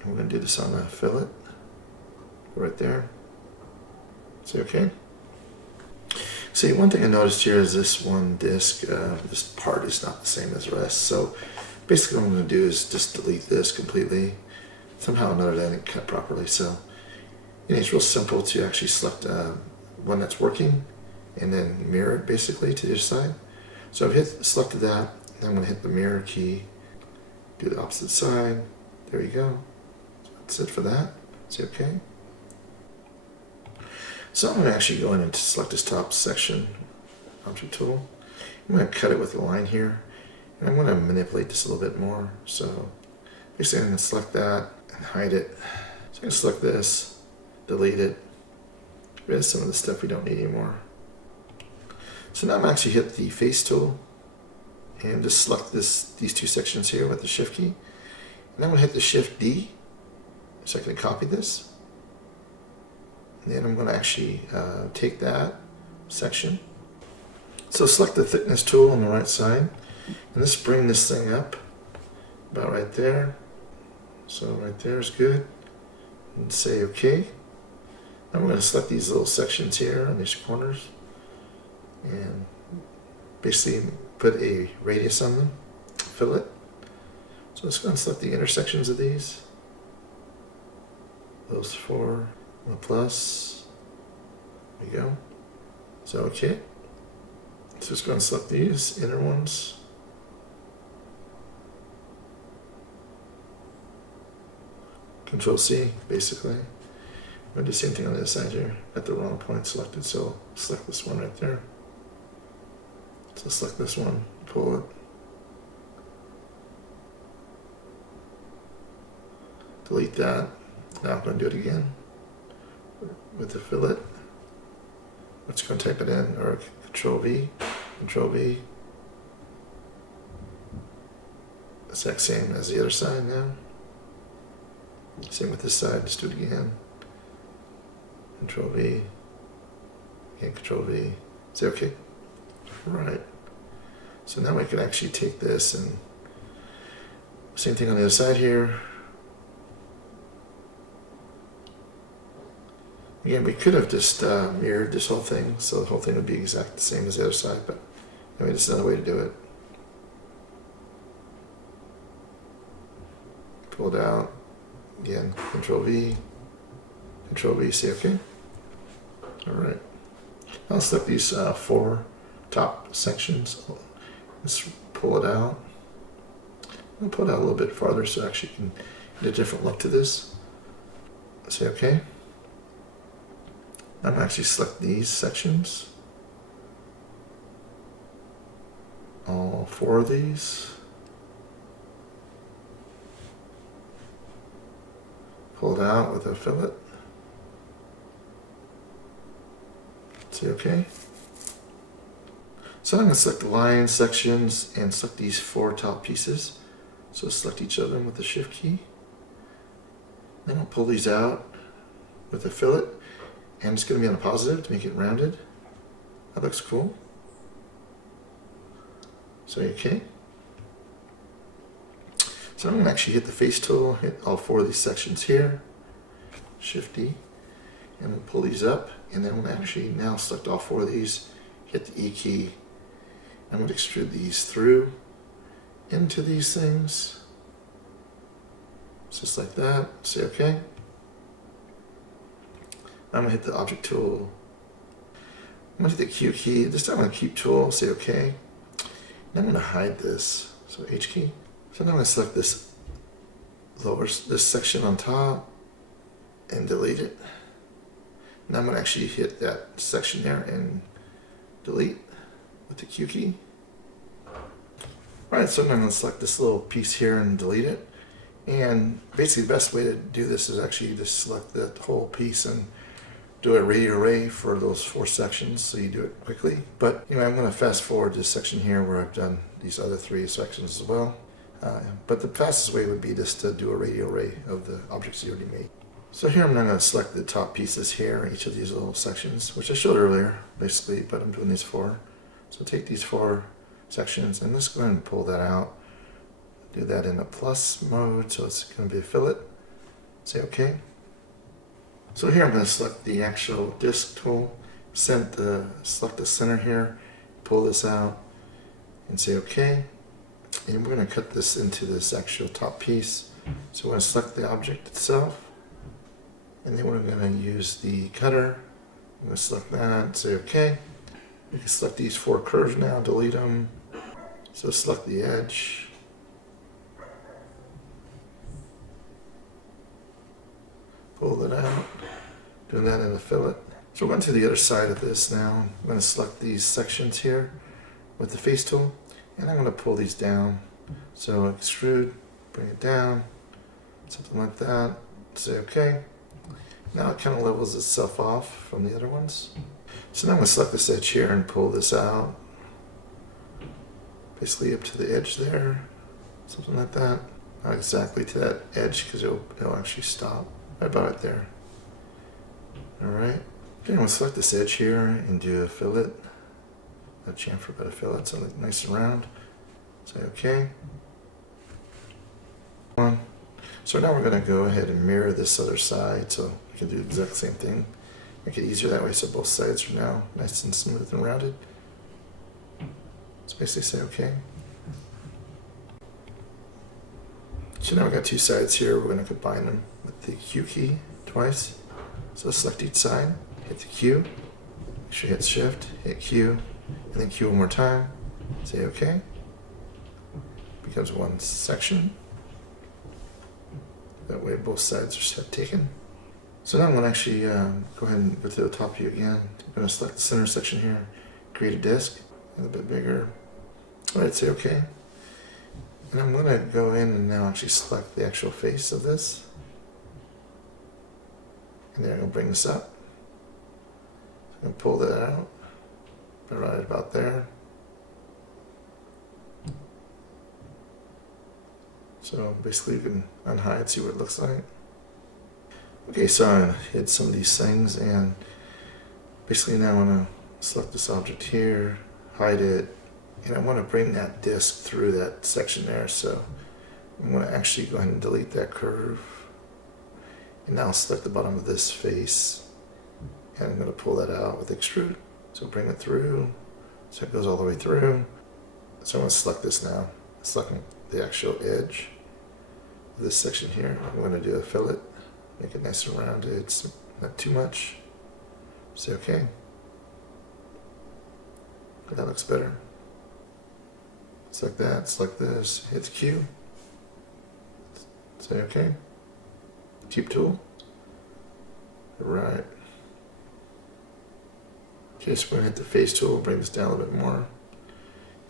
And we're going to do this on the fillet, right there. Say OK. See, one thing I noticed here is this one disc, this part is not the same as the rest. So basically what I'm going to do is just delete this completely. Somehow or another that didn't cut properly. So it's real simple to actually select one that's working and then mirror it basically to the other side. So I've selected that, and I'm going to hit the mirror key, do the opposite side. There you go. That's it for that. Say OK. So I'm going to actually go in and select this top section, object tool. I'm going to cut it with a line here, and I'm going to manipulate this a little bit more. So basically I'm going to select that and hide it. So I'm going to select this, delete it, get rid of some of the stuff we don't need anymore. So now I'm actually hit the face tool and just select these two sections here with the shift key. And I'm going to hit the shift D so I can copy this. And then I'm going to actually take that section. So select the thickness tool on the right side and just bring this thing up about right there. So right there is good. And say OK. Now we're going to select these little sections here on these corners and basically put a radius on them, fillet. So let's go and select the intersections of these. Those four, the plus. There we go. So OK. Let's just go and select these inner ones. Control C, basically. I'm going to do the same thing on the other side here. Got the wrong point selected, so select this one right there. So select this one, pull it. Delete that. Now I'm going to do it again with the fillet. Let's go and type it in, or Control V, Control V. Exact same as the other side now. Same with this side, just do it again. Control V, again Control V, say OK. Right. So now we can actually take this and same thing on the other side here. Again, we could have just mirrored this whole thing, so the whole thing would be exactly the same as the other side, but anyway, that's another way to do it. Pull it out. Again, Control V, say OK. All right. I'll select these four top sections. Let's pull it out. I'll pull it out a little bit farther so actually you can get a different look to this. Say OK. I'm actually select these sections. All four of these. Pull it out with a fillet. Say OK. So I'm going to select the line sections and select these four top pieces. So select each of them with the shift key. Then I'll pull these out with a fillet. And it's going to be on a positive to make it rounded. That looks cool. So OK. So I'm going to actually hit the face tool, hit all four of these sections here, Shift D, and we'll pull these up, and then we'll actually now select all four of these, hit the E key. I'm going to extrude these through into these things. just like that. Say OK. I'm going to hit the Object tool. I'm going to hit the Q key. This time I'm going to keep tool, say OK. And I'm going to hide this. So H key. So now I'm going to select this this section on top and delete it. Now I'm going to actually hit that section there and delete with the Q key. Alright, so now I'm going to select this little piece here and delete it. And basically the best way to do this is actually just select the whole piece and do a radial array for those 4 sections, so you do it quickly. But anyway, I'm going to fast forward this section here where I've done these other 3 sections as well. But the fastest way would be just to do a radial array of the objects you already made. So here I'm now going to select the top pieces here, each of these little sections, which I showed earlier, basically, but I'm doing these 4. So take these 4 sections and let's go ahead and pull that out. Do that in a plus mode, so it's going to be a fillet. Say OK. So here I'm going to select the actual disk tool, select the center here, pull this out, and say OK. And we're going to cut this into this actual top piece. So we're going to select the object itself, and then we're going to use the cutter. I'm going to select that, say OK. We can select these 4 curves now, delete them. So select the edge. Pull that out, doing that in a fillet. So we're going to the other side of this now. I'm going to select these sections here with the face tool, and I'm going to pull these down. So extrude, bring it down, something like that. Say OK. Now it kind of levels itself off from the other ones. So now I'm going to select this edge here and pull this out, basically up to the edge there, something like that. Not exactly to that edge because it'll actually stop. Right about it there. Alright. I'm going to select this edge here and do a fillet. A chamfer, but a fillet, so look nice and round. Say OK. So now we're going to go ahead and mirror this other side, so we can do the exact same thing. Make it easier that way, so both sides are now nice and smooth and rounded. So basically say OK. So now we've got 2 sides here. We're going to combine them with the Q key twice. So select each side, hit the Q, make sure you hit Shift, hit Q, and then Q one more time. Say OK. Becomes one section. That way both sides are set taken. So now I'm going to actually go ahead and go to the top view again. I'm going to select the center section here, create a disk, a little bit bigger. Alright, say OK. And I'm going to go in and now actually select the actual face of this. And then I'm going to bring this up. I'm going to pull that out. Put it right about there. So basically you can unhide, see what it looks like. Okay, so I hid some of these things, and basically now I want to select this object here, hide it, and I want to bring that disk through that section there. So I'm going to actually go ahead and delete that curve, and now I'll select the bottom of this face, and I'm going to pull that out with extrude. So bring it through, so it goes all the way through. So I'm going to select this now, select the actual edge of this section here. I'm going to do a fillet, make it nice and rounded, it's not too much. Say OK. That looks better. Select that, select this, hit Q. Say OK. Keep tool. Right. Okay, so we're going to hit the face tool, bring this down a little bit more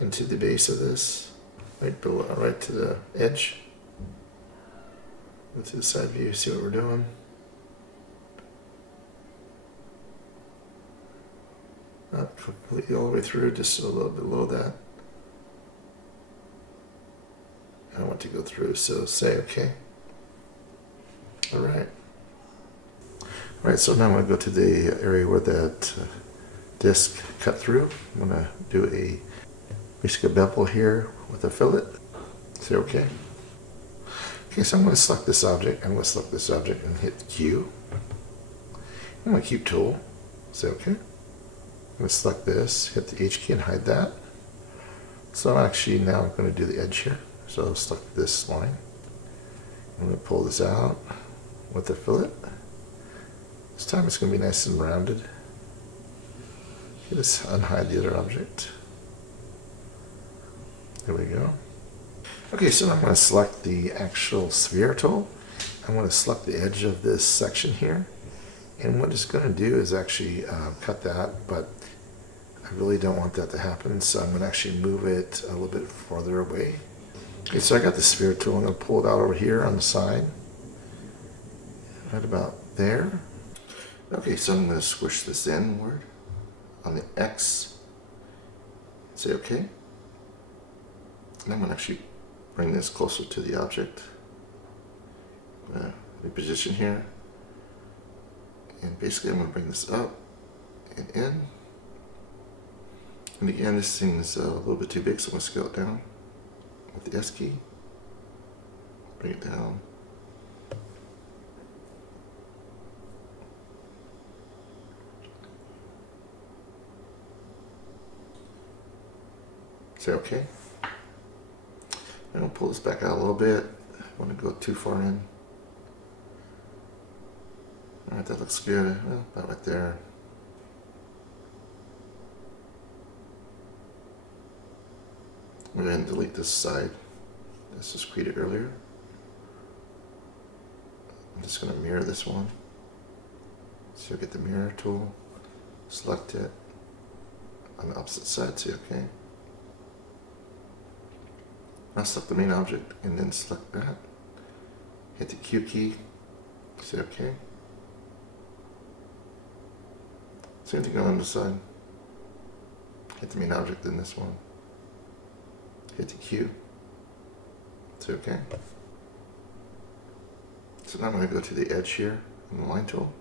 into the base of this, right below, right to the edge. Go to the side view, see what we're doing. Not completely all the way through, just a little bit below that. I don't want to go through, so say OK. Alright. Alright, so now I'm going to go to the area where that disc cut through. I'm going to do basically a bevel here with a fillet. Say OK. Okay, so I'm going to select this object. I'm going to select this object and hit Q. I'm going to keep tool. Say OK. I'm going to select this, hit the H key and hide that. So actually now I'm going to do the edge here. So I'll select this line. I'm going to pull this out with the fillet. This time it's going to be nice and rounded. Okay, let's unhide the other object. There we go. Okay, so now I'm going to select the actual sphere tool. I'm going to select the edge of this section here. And what it's going to do is actually cut that, but I really don't want that to happen, so I'm going to actually move it a little bit farther away. Okay, so I got the sphere tool. I'm going to pull it out over here on the side. Right about there. Okay, so I'm going to squish this inward on the X. Say OK. And I'm going to actually bring this closer to the object. Reposition here. And basically I'm going to bring this up and in. And again, this thing is a little bit too big, so I'm going to scale it down with the S key. Bring it down. Say OK. I'm going to pull this back out a little bit. I want to go too far in. Alright, that looks good. Well, about right there. I'm going to delete this side. This was created earlier. I'm just going to mirror this one. So you'll get the mirror tool, select it on the opposite side, say OK. Now select the main object and then select that. Hit the Q key, say OK. Same thing on the side. Hit the main object in this one. Hit the Q. Say OK. So now I'm going to go to the edge here on the line tool.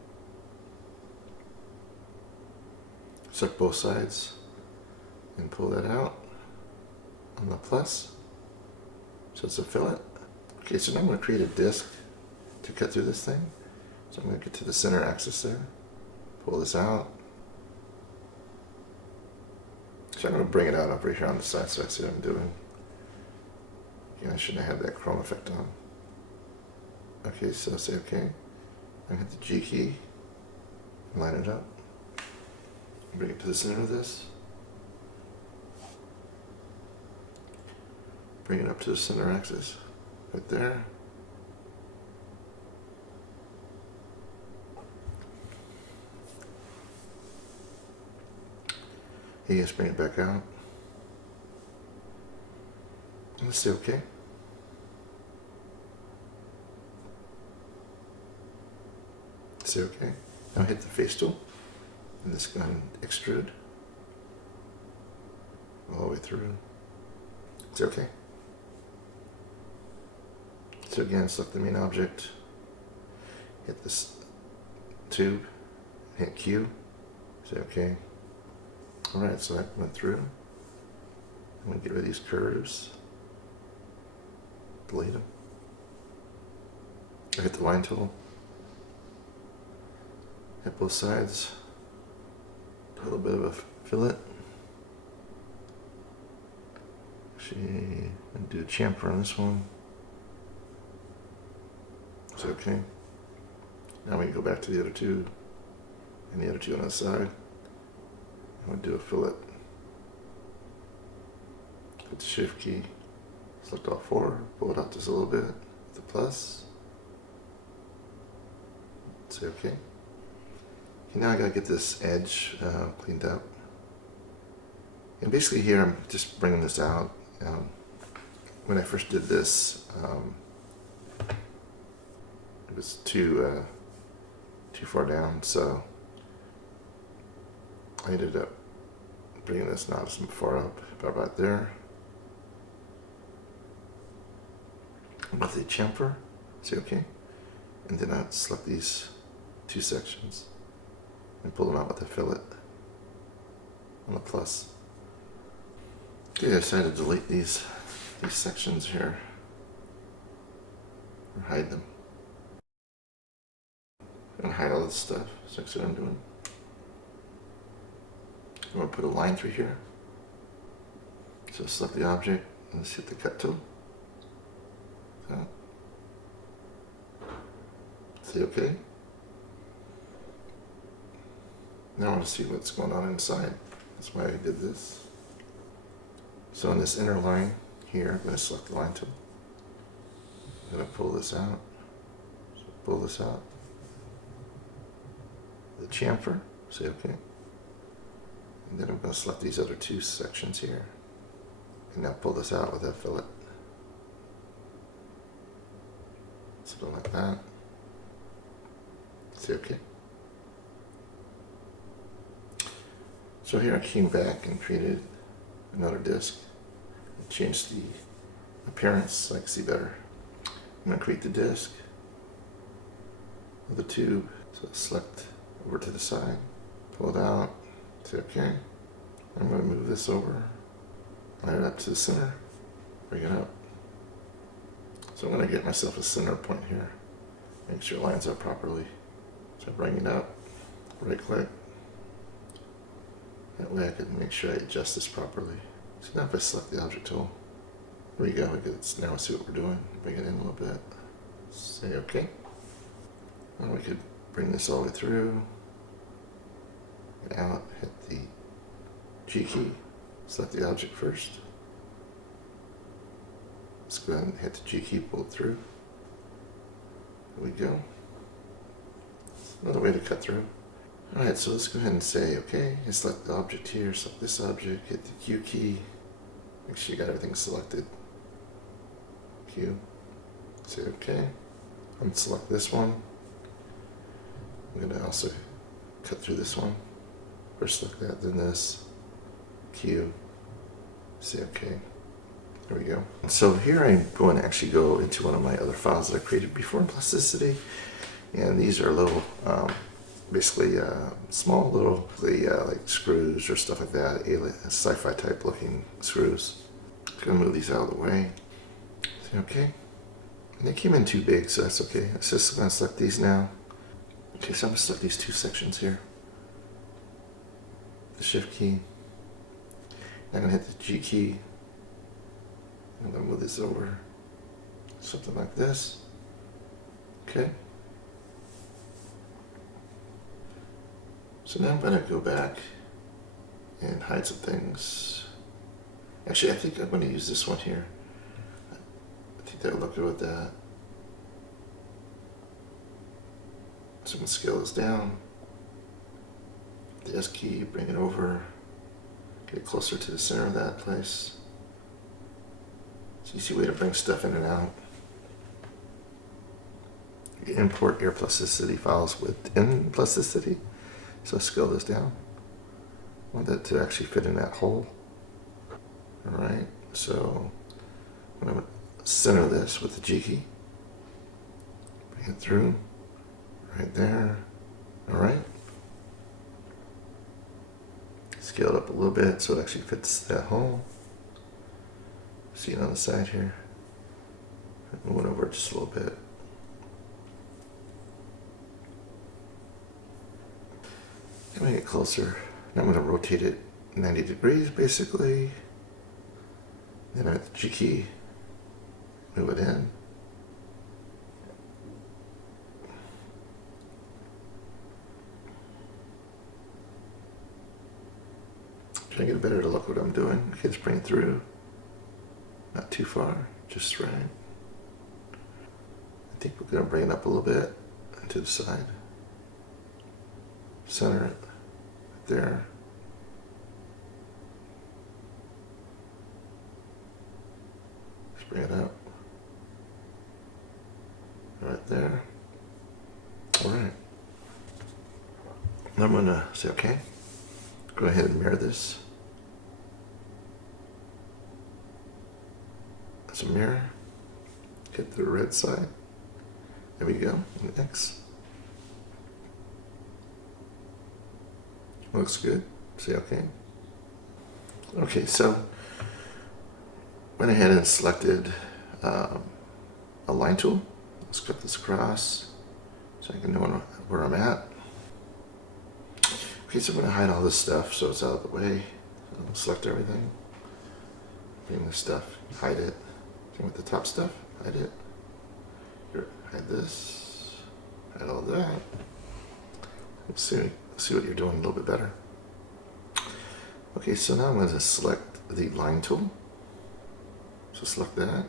Select both sides and pull that out on the plus. So it's a fillet. Okay, so now I'm going to create a disc to cut through this thing. So I'm going to get to the center axis there. Pull this out. So I'm going to bring it out over here on the side so I see what I'm doing. Again, I shouldn't have had that chrome effect on. Okay, so say OK. And hit the G key. Line it up. Bring it to the center of this. Bring it up to the center axis. Right there. You just bring it back out. Let's say OK. Say OK. Now hit the face tool. And this gun extrude all the way through. Say OK. So again, select the main object. Hit this tube. Hit Q. Say OK. Alright, so that went through. I'm going to get rid of these curves. Delete them. I hit the line tool. Hit both sides. A little bit of a fillet. Actually, I'm going to do a chamfer on this one. It's okay. Now we can go back to the other two. And the other two on the side. I'm going to do a fillet. Hit the shift key, select all four, pull it out just a little bit with the plus. Say OK. Okay, now I got to get this edge cleaned up. And basically here I'm just bringing this out. When I first did this, it was too far down, so I ended up bringing this not as far up, about right there. With the chamfer, say OK, and then I select these two sections and pull them out with the fillet on the plus. Okay, I decided to delete these sections here, or hide them. I'm gonna hide all this stuff, so that's what I'm doing. I'm going to put a line through here. So select the object and let's hit the cut tool. So, Say okay. Now I want to see what's going on inside. That's why I did this. So in this inner line here, I'm going to select the line tool. I'm going to pull this out. So pull this out. The chamfer, say okay. And then I'm going to select these other two sections here. And now pull this out with that fillet. Something like that. Say okay. So here I came back and created another disc. And changed the appearance so I can see better. I'm going to create the disc with the tube. So select over to the side, pull it out, say okay. I'm going to move this over, line it up to the center, bring it up. So I'm going to get myself a center point here. Make sure it lines up properly. So bring it up, right click. That way I can make sure I adjust this properly. So now if I select the object tool, there we go. Now we see what we're doing. Bring it in a little bit. Say okay. Now we could bring this all the way through. Get out, hit the G key, select the object first. Let's go ahead and hit the G key, pull it through. There we go. Another way to cut through. Alright, so let's go ahead and say okay. You select the object here, select this object, hit the Q key. Make sure you got everything selected. Q. Say okay. I'm going to select this one. I'm going to also cut through this one. First select that, then this. Q. Say okay. There we go. So here I'm going to actually go into one of my other files that I created before in Plasticity. And these are little, basically small little like screws or stuff like that, sci-fi type looking screws. I'm going to move these out of the way. Say okay. And they came in too big, so that's okay. I'm just going to select these now. Okay, so I'm going to select these two sections here. The shift key. I'm going to hit the G key. I'm going to move this over. Something like this. Okay. So now I'm going to go back and hide some things. Actually, I think I'm going to use this one here. I think that'll look good with that. So I'm going to scale this down. The S key, bring it over. Get it closer to the center of that place. It's an easy way to bring stuff in and out. You can import your Plasticity files within Plasticity. So scale this down. I want that to actually fit in that hole. Alright, so I'm going to center this with the G key. Bring it through. Right there. Alright. Scale it up a little bit so it actually fits that hole. See it on the side here. Move it over just a little bit. Bring it closer. Now I'm going to rotate it 90 degrees basically. Then I hit the G key, move it in. Try to get it better to look what I'm doing. Okay, just bring it through. Not too far, just right. I think we're going to bring it up a little bit and to the side. Center it there. Just bring it up. Right there. Alright. Now I'm going to say okay. Go ahead and mirror this. That's a mirror. Hit the red side. There we go. And X. Looks good. Say okay. Okay, so went ahead and selected a line tool. Let's cut this across so I can know where I'm at. Okay, so I'm going to hide all this stuff so it's out of the way. I'll select everything. Bring this stuff, hide it. Same with the top stuff, hide it. Here, hide this, and all that. Let's see what you're doing a little bit better. Okay, so now I'm going to select the line tool. So select that.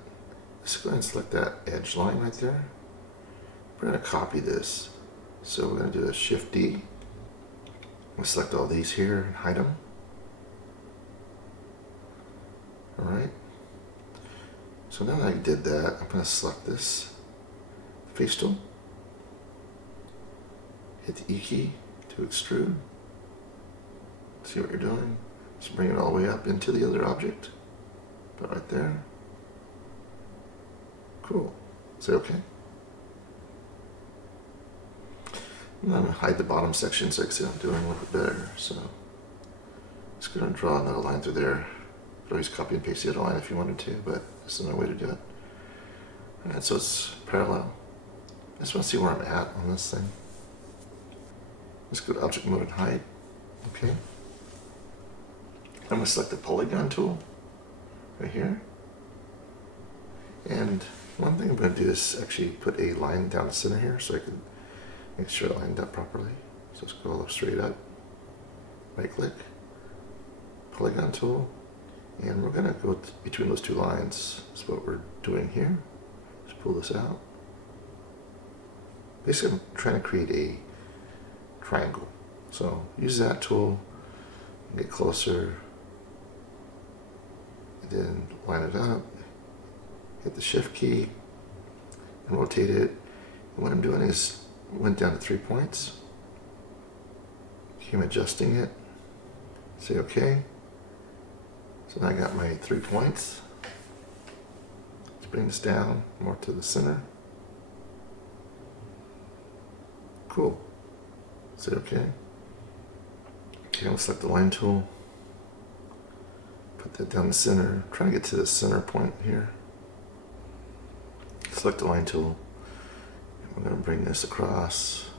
Let's go ahead and select that edge line right there. We're going to copy this. So we're going to do a Shift D. I'm going to select all these here and hide them. Alright. So now that I did that, I'm going to select this face tool. Hit the E key to extrude. See what you're doing. Just bring it all the way up into the other object. About right there. Cool. Say okay. And I'm going to hide the bottom section so I can see what I'm doing a little bit better. So just going to draw another line through there. You could always copy and paste the other line if you wanted to, but this is another way to do it. Alright, so it's parallel. I just want to see where I'm at on this thing. Let's go to object mode and hide. Okay. I'm going to select the polygon tool right here. And one thing I'm going to do is actually put a line down the center here so I can make sure it lined up properly. So let's go straight up. Right click. Polygon tool. And we're going to go between those two lines. That's what we're doing here. Let's pull this out. Basically, I'm trying to create a triangle. So use that tool, get closer, and then line it up, hit the Shift key, and rotate it. And what I'm doing is went down to 3 points, came adjusting it, say OK. So now I got my 3 points. Let's bring this down more to the center. Cool. Say OK. Okay, I'll select the line tool. Put that down the center. Try to get to the center point here. Select the line tool. And we're going to bring this across.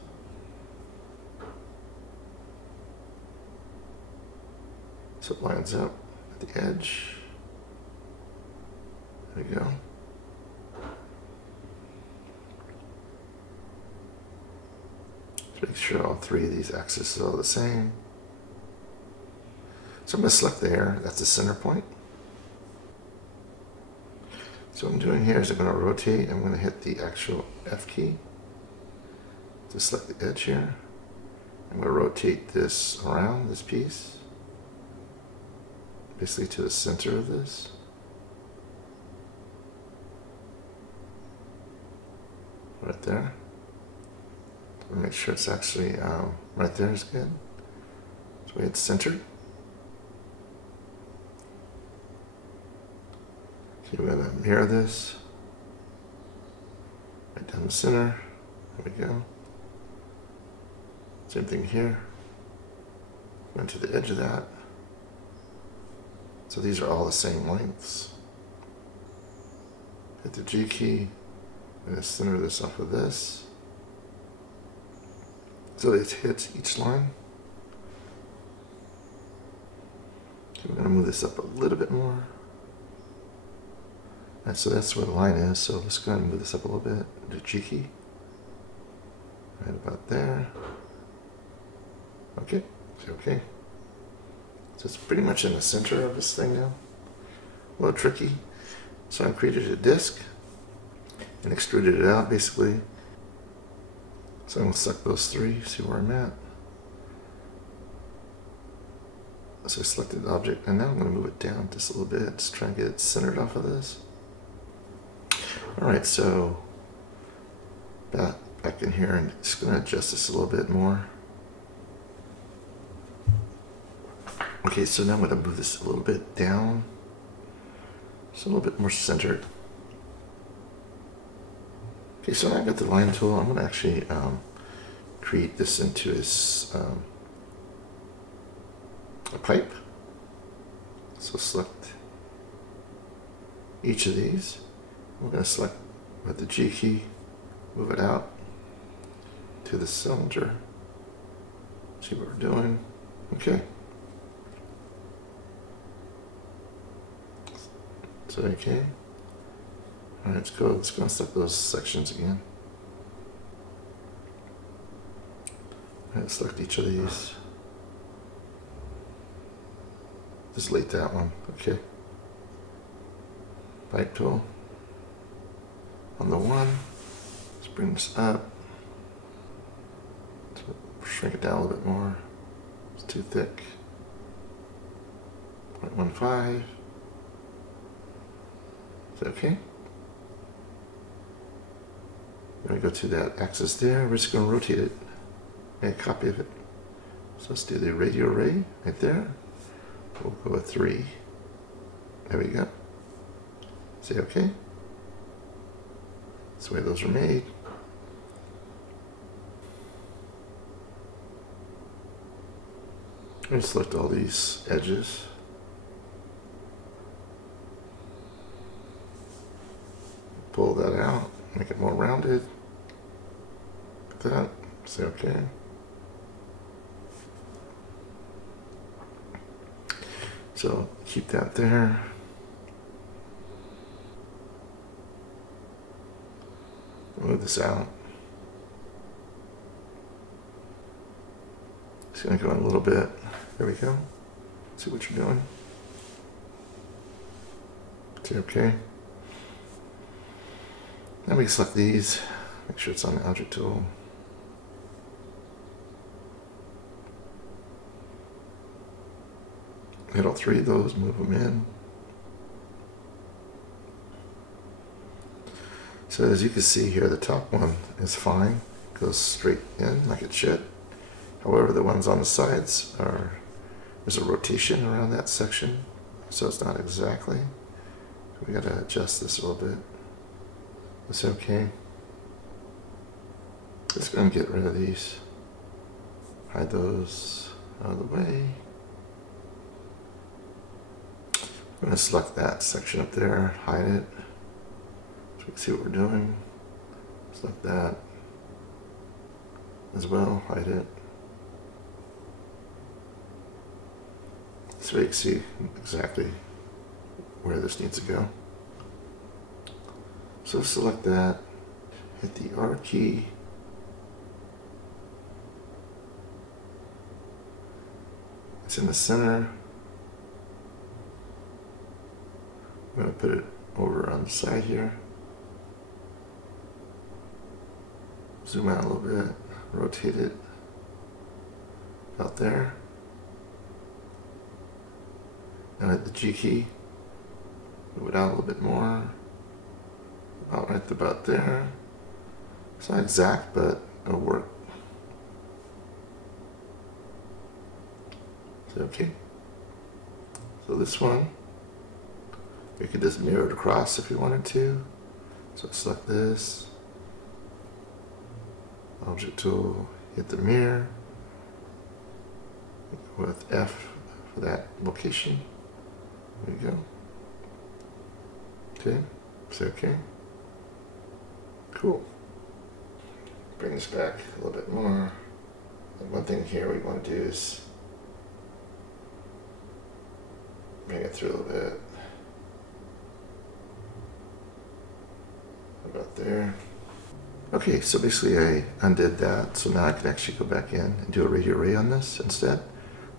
So it lines up at the edge. There we go. Make sure all 3 of these axes are all the same. So I'm going to select there, that's the center point. So what I'm doing here is I'm going to rotate, I'm going to hit the actual F key to select the edge here. I'm going to rotate this around this piece, basically to the center of this. Right there. Make sure it's actually right there is good. So it's centered. Okay, we're going to mirror this right down the center. There we go. Same thing here. Went to the edge of that. So these are all the same lengths. Hit the G key. I'm going to center this off of this. So it hits each line. Okay, we're going to move this up a little bit more. And so that's where the line is. So let's go ahead and move this up a little bit. Do G key. Right about there. Okay. Okay. So it's pretty much in the center of this thing now. A little tricky. So I created a disc and extruded it out basically. So I'm going to select those 3, see where I'm at. So I selected the object, and now I'm going to move it down just a little bit, just try and get it centered off of this. Alright, so back in here, and just going to adjust this a little bit more. Okay, so now I'm going to move this a little bit down, just a little bit more centered. Okay, so now I've got the line tool. I'm going to actually create this into a pipe. So select each of these. We're going to select with the G key, move it out to the cylinder. See what we're doing. Okay. So okay. All right, let's go and select those sections again. I select each of these. Just delete that one. Okay. Pipe tool. On the one, let's bring this up. Shrink it down a little bit more. It's too thick. 0.15. Is that okay? Then we go to that axis there. We're just going to rotate it. Make a copy of it. So let's do the radio array right there. We'll go with 3. There we go. Say okay. That's the way those are made. I'm going to select all these edges. Pull that out, make it more rounded. Like that. Say okay. So keep that there. Move this out. Just gonna go in a little bit. There we go. See what you're doing. Say okay. Now we can select these. Make sure it's on the object tool. Hit all 3 of those, move them in. So as you can see here, the top one is fine, goes straight in like it should. However, the ones on the sides there's a rotation around that section, so it's not exactly. We gotta adjust this a little bit. It's okay. Just gonna get rid of these. Hide those out of the way. I'm going to select that section up there, hide it, so we can see what we're doing. Select that as well, hide it. So you can see exactly where this needs to go. So select that, hit the R key. It's in the center. I'm going to put it over on the side here. Zoom out a little bit, rotate it about there. Now hit the G key, move it out a little bit more, about there. It's not exact, but it'll work. Is that okay? So this one, we could just mirror it across if you wanted to. So select this, object tool, hit the mirror, go with F for that location. There you go. Okay, say okay. Cool. Bring this back a little bit more. And one thing here we want to do is bring it through a little bit. About there. Okay, so basically I undid that, so now I can actually go back in and do a radio array on this instead.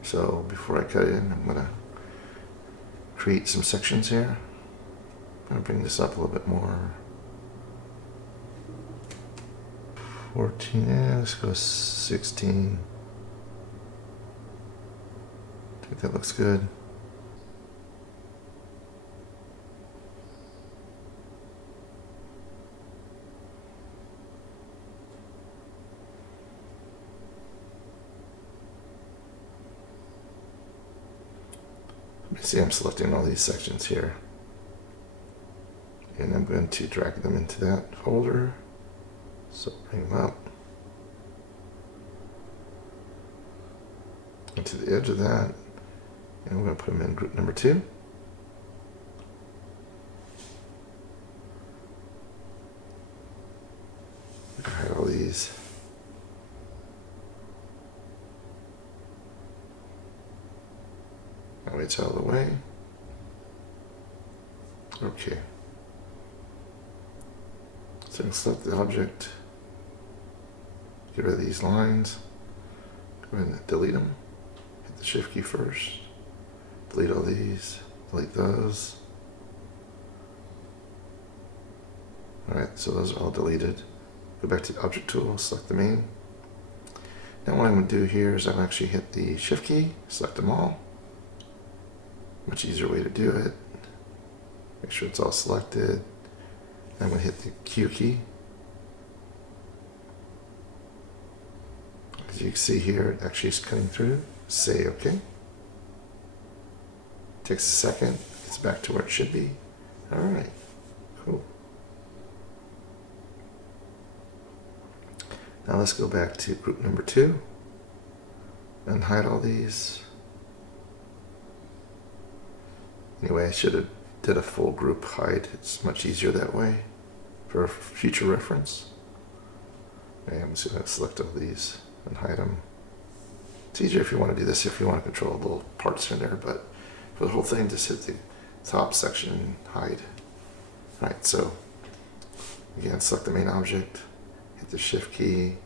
So before I cut in, I'm going to create some sections here. I'm going to bring this up a little bit more. 14, let's go 16. I think that looks good. See, I'm selecting all these sections here, and I'm going to drag them into that folder. So bring them up into the edge of that, and we're going to put them in group number 2. Hide all these. That way it's out of the way. Okay. So select the object, get rid of these lines, Go ahead and delete them. Hit the shift key first. Delete all these. Delete those. Alright, so those are all deleted. Go back to the object tool, select the main. Now what I'm going to do here is I'm going to actually hit the shift key, select them all. Much easier way to do it. Make sure it's all selected. I'm going to hit the Q key. As you can see here, it actually is cutting through. Say OK. Takes a second. It's back to where it should be. Alright, cool. Now let's go back to group number 2 and hide all these. Anyway, I should have did a full group hide. It's much easier that way for future reference. Okay, I'm just going to select all these and hide them. It's easier if you want to do this, if you want to control little parts in there, but for the whole thing, just hit the top section and hide. Alright, so again, select the main object. Hit the shift key,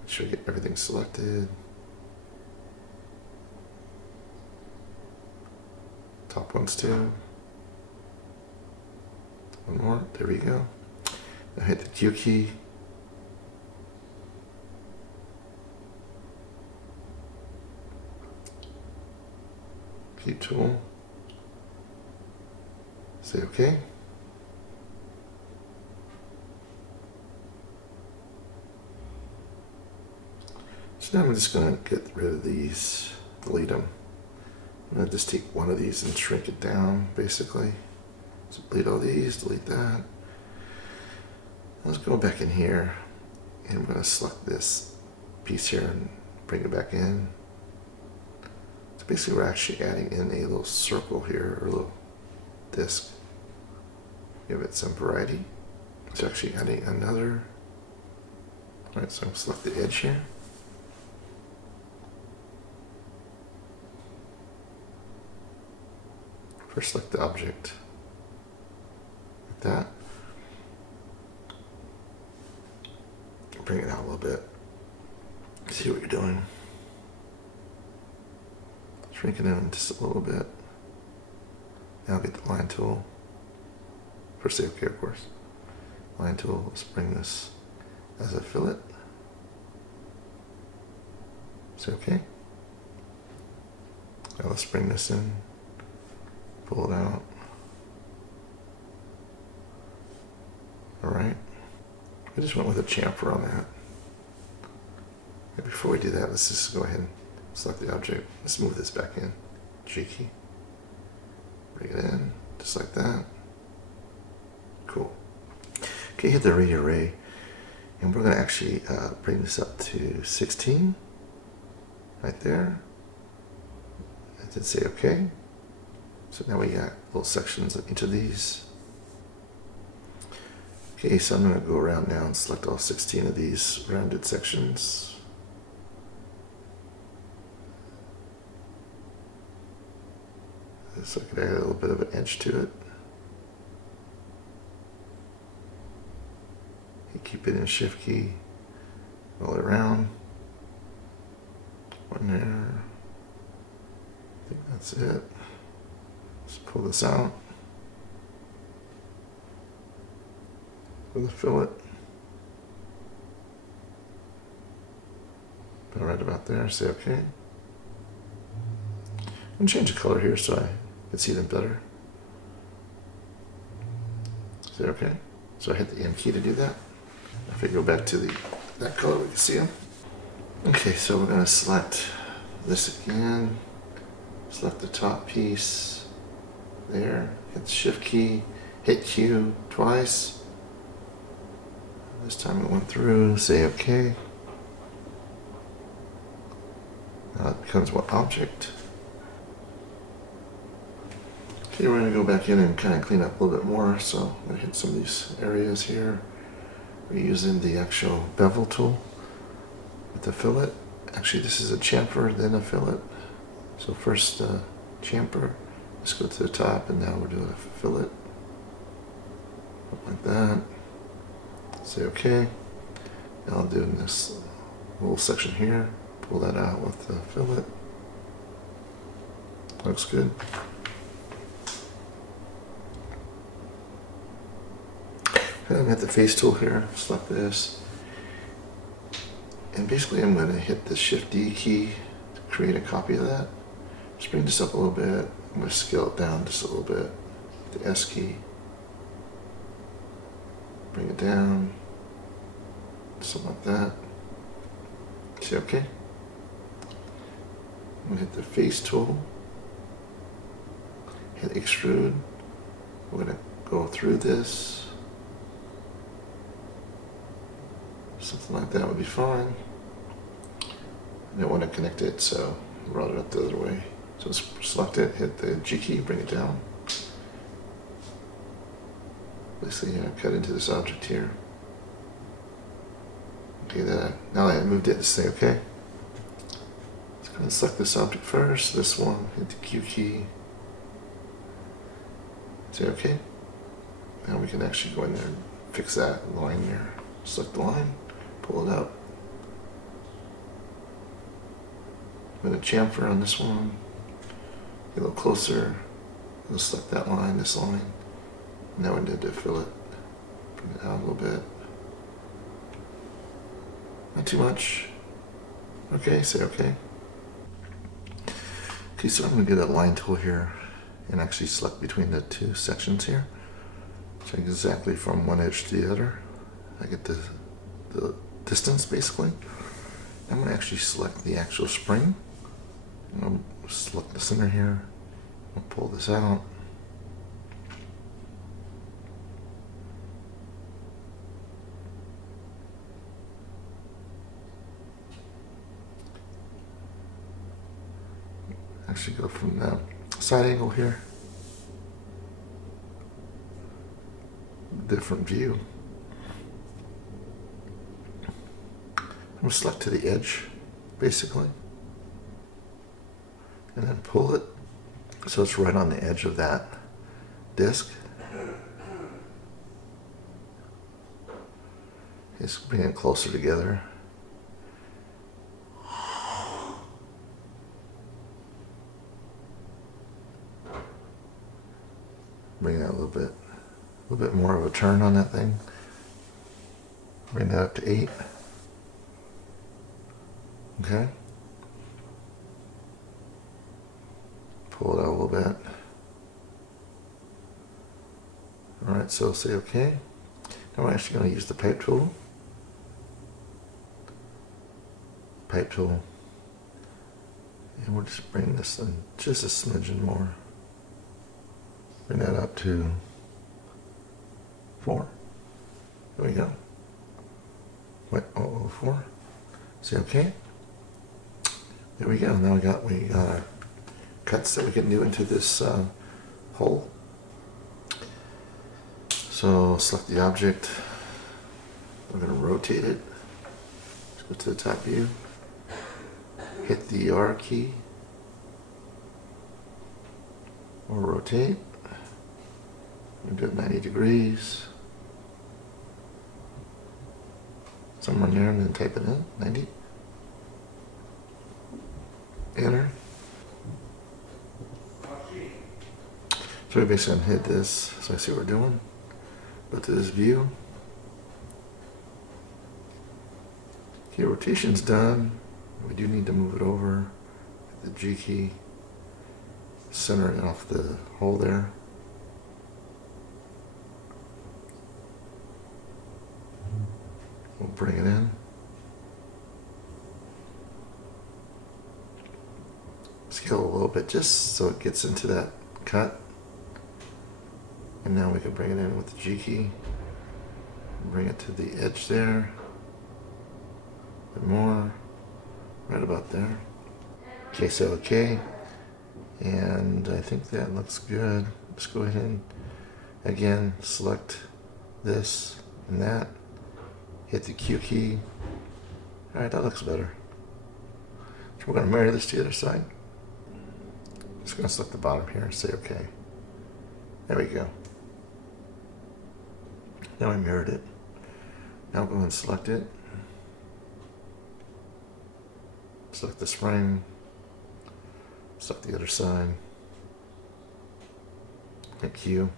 make sure you get everything selected. Top ones too. One more, there we go. Now hit the Q key. Key tool. Say OK. So now I'm just going to get rid of these, delete them. I'm going to just take one of these and shrink it down, basically. So delete all these, delete that. Let's go back in here, and I'm going to select this piece here and bring it back in. So basically we're actually adding in a little circle here, or a little disc. Give it some variety. It's actually adding another. Alright, so I'm going to select the edge here. First select the object, like that. Bring it out a little bit. See what you're doing. Shrink it in just a little bit. Now get the line tool. First say OK, of course. Line tool, let's bring this as a fillet. Say OK. Now let's bring this in. Pull it out. Alright. I just went with a chamfer on that. Okay, before we do that, let's just go ahead and select the object. Let's move this back in. G key. Bring it in, just like that. Cool. Okay, hit the rearray. And we're going to actually bring this up to 16. Right there. And then say OK. So now we got little sections of each of these. Okay, so I'm going to go around now and select all 16 of these rounded sections. So I could add a little bit of an edge to it. You keep it in shift key, roll it around. One there. I think that's it. Let's pull this out with a fillet. Put it right about there, say OK. And change the color here so I can see them better. Say OK. So I hit the M key to do that. If I go back to that color, we can see them. Okay, so we're going to select this again. Select the top piece. There, hit the shift key, hit Q twice. This time it went through, say OK. Now it becomes one object. Okay, we're going to go back in and kind of clean up a little bit more. So I'm going to hit some of these areas here. We're using the actual bevel tool with the fillet. Actually, this is a chamfer, then a fillet. So first chamfer. Let's go to the top, and now we're doing a fillet. Like that. Say OK. Now I'll do this little section here. Pull that out with the fillet. Looks good. I'm at the face tool here, select this. And basically I'm going to hit the Shift D key to create a copy of that. Just bring this up a little bit. I'm going to scale it down just a little bit. The S key. Bring it down. Something like that. Say OK. I'm going to hit the face tool. Hit extrude. We're going to go through this. Something like that would be fine. I don't want to connect it, so route it up the other way. So select it, hit the G key, bring it down. Basically, cut into this object here. Okay, now that I moved it, say OK. Let's go and select this object first. This one, hit the Q key. Say OK. Now we can actually go in there and fix that line there. Select the line. Pull it up. I'm going to chamfer on this one. Get a little closer. We'll select that line, this line. Now we need to fill it. Bring it out a little bit. Not too much. Okay, say okay. Okay, so I'm going to get a line tool here and actually select between the two sections here. So exactly from one edge to the other. I get the distance basically. I'm going to actually select the actual spring. I'm going to select the center here. I'll pull this out. Actually go from the side angle here. Different view. I'm going to select to the edge, basically, and then pull it so it's right on the edge of that disc. Just bring it closer together. Bring that a little bit more of a turn on that thing. Bring that up to 8. Okay. Pull it out a little bit. Alright, so say okay. Now we're actually going to use the pipe tool. Pipe tool. And we'll just bring this in just a smidgen more. Bring that up to 4. There we go. Wait, 4. Say okay. There we go. Now we got our cuts that we can do into this hole. So select the object. We're going to rotate it. Let's go to the top view. Hit the R key. Or rotate. We'll do it 90 degrees. Somewhere in there, and then type it in. 90. Enter. So we basically hit this, so I see what we're doing. Go to this view. Okay, rotation's done. We do need to move it over. Hit the G key. Center it off the hole there. We'll bring it in. Scale a little bit just so it gets into that cut. And now we can bring it in with the G key. Bring it to the edge there. A bit more. Right about there. Okay, so okay. And I think that looks good. Let's go ahead and again select this and that. Hit the Q key. Alright, that looks better. So we're going to mirror this to the other side. Just going to select the bottom here and say okay. There we go. Now I mirrored it. Now go and select it. Select this frame. Select the other side. Hit Q.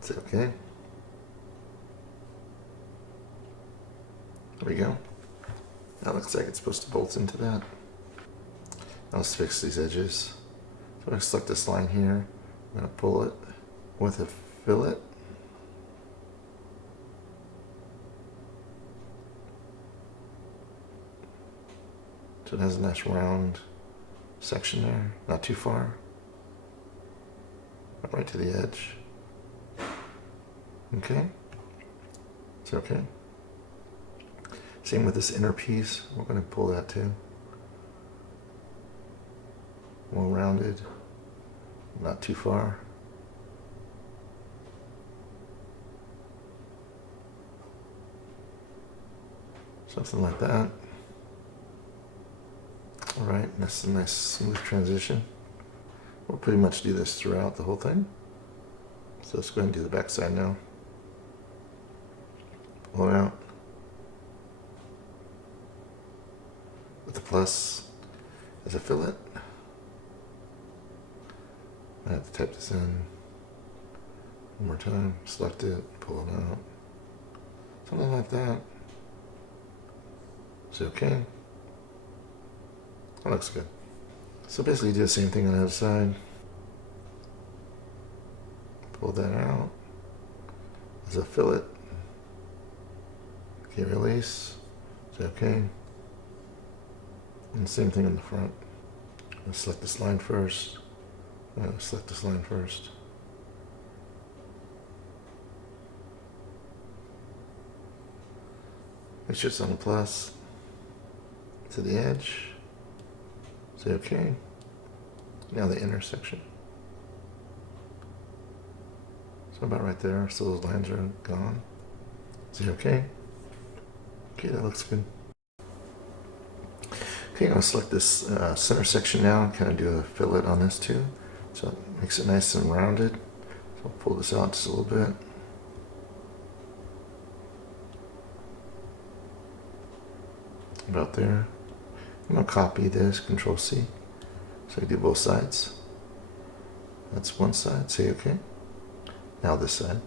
Say OK. There we go. That looks like it's supposed to bolt into that. Now let's fix these edges. So I'm going to select this line here. I'm going to pull it with a fillet. So it has a nice round section there, not too far. Right to the edge. Okay. It's okay. Same with this inner piece. We're going to pull that too. More rounded, not too far. Something like that. All right, that's a nice smooth transition. We'll pretty much do this throughout the whole thing. So let's go ahead and do the back side now. Pull it out. With the plus as a fillet. I have to type this in one more time. Select it, pull it out. Something like that. Is it okay? That looks good. So basically do the same thing on the other side. Pull that out as a fillet. Okay, release. Is it okay? And same thing in the front. Let's select this line first. Select this line first. Make sure it's on the plus. To the edge. Say okay. Now the intersection. So about right there, so those lines are gone. Say okay. Okay, that looks good. Okay, I'm going to select this center section now and kind of do a fillet on this too. So it makes it nice and rounded. So I'll pull this out just a little bit. About there. I'm going to copy this, Control C. So I do both sides. That's one side, say OK. Now this side,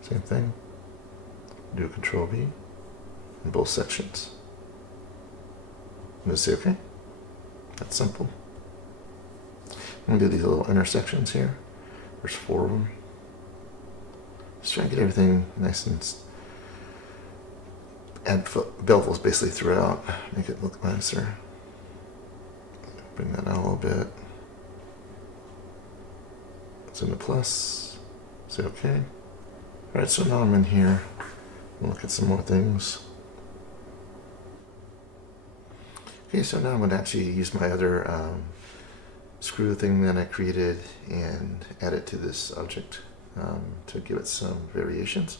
same thing. Do a Control V in both sections. I'm going to say OK. That's simple. I'm going to do these little intersections here. There's 4 of them. Just try and get everything nice and add bevels basically throughout. Make it look nicer. Bring that out a little bit. It's in the plus. Say OK. Alright, so now I'm in here. We'll look at some more things. Okay, so now I'm going to actually use my other screw thing that I created and add it to this object to give it some variations.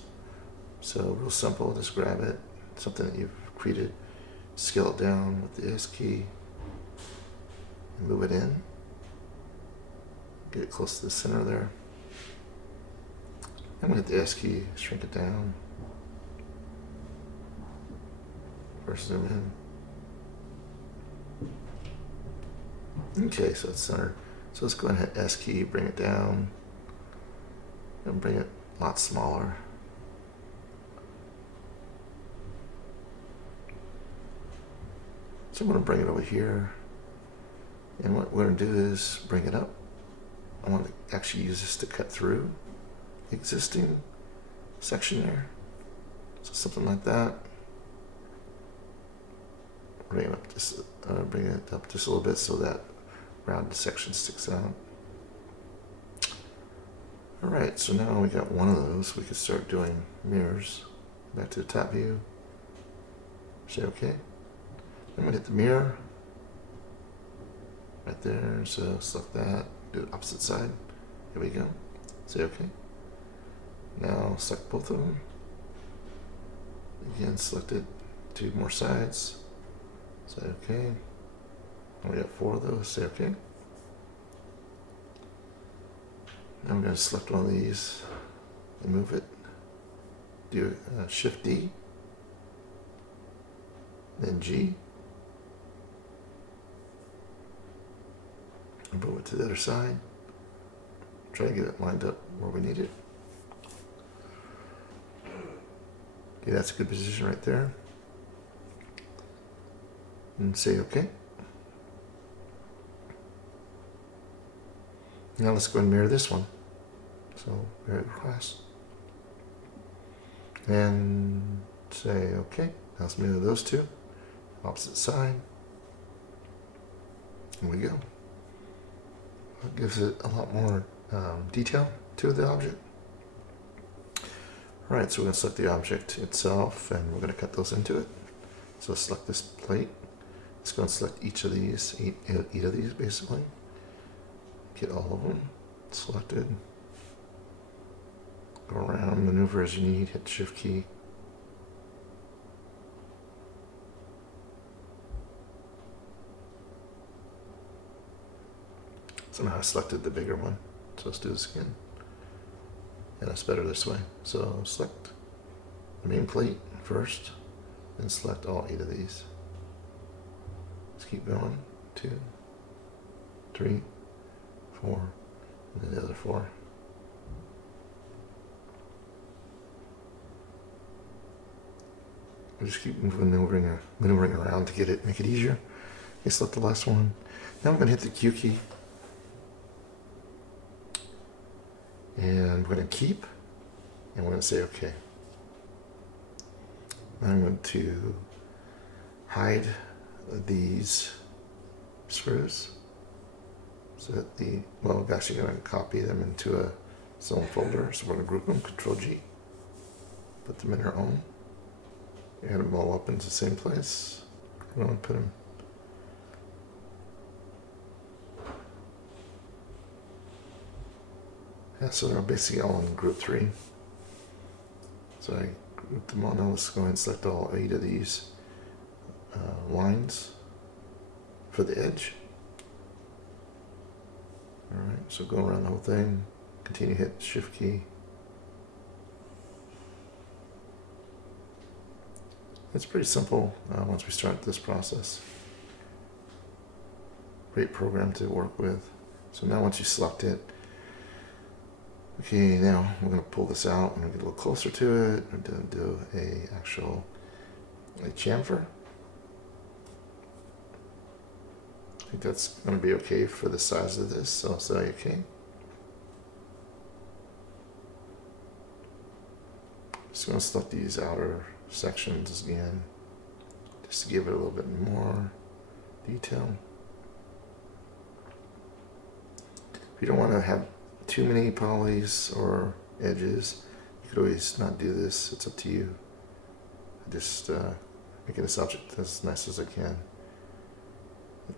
So real simple, just grab it, something that you've created, scale it down with the S key, and move it in. Get it close to the center there. I'm going to hit the S key, shrink it down. First zoom in. Okay, so it's centered. So let's go ahead and hit S key, bring it down, and bring it a lot smaller. So I'm going to bring it over here. And what we're going to do is bring it up. I want to actually use this to cut through the existing section there. So something like that. Bring it up just a little bit so that rounded section sticks out. All right, so now we got one of those. We can start doing mirrors. Back to the top view. Say OK. I'm going to hit the mirror. Right there, so select that. Do the opposite side. Here we go. Say OK. Now select both of them. Again, select it. 2 more sides. Say OK. And we got 4 of those. Say OK. Now I'm going to select one of these and move it. Do Shift D, then G, and move it to the other side. Try to get it lined up where we need it. Okay, that's a good position right there. And say OK. Now let's go and mirror this one. So mirror the glass. And say OK. Now let's mirror those two. Opposite side. Here we go. It gives it a lot more detail to the object. Alright, so we're going to select the object itself and we're going to cut those into it. So select this plate. Let's go and select each of these, eight of these basically. Get all of them selected. Go around, maneuver as you need, hit the shift key. Somehow I selected the bigger one, so let's do this again. And it's better this way. So select the main plate first, then select all 8 of these. Let's keep going. 2, 3, 4, and then the other 4. We'll just keep maneuvering around to make it easier. Okay, select the last one. Now I'm going to hit the Q key. And we're going to keep, and we're going to say OK. I'm going to hide these screws so that we're actually going to copy them into its own folder. So we're going to group them, Control G, put them in our own, add them all up into the same place. We're going to put them. Yeah, so they're basically all in group 3. So I grouped them all. Now let's go ahead and select all 8 of these lines for the edge. Alright, so go around the whole thing. Continue to hit the shift key. It's pretty simple once we start this process. Great program to work with. So now once you select it, okay, now we're going to pull this out and get a little closer to it. We're going to do a chamfer. I think that's going to be okay for the size of this, so I'll say okay. Just going to select these outer sections again, just to give it a little bit more detail. If you don't want to have too many polys or edges, you could always not do this. It's up to you. Just making this object as nice as I can.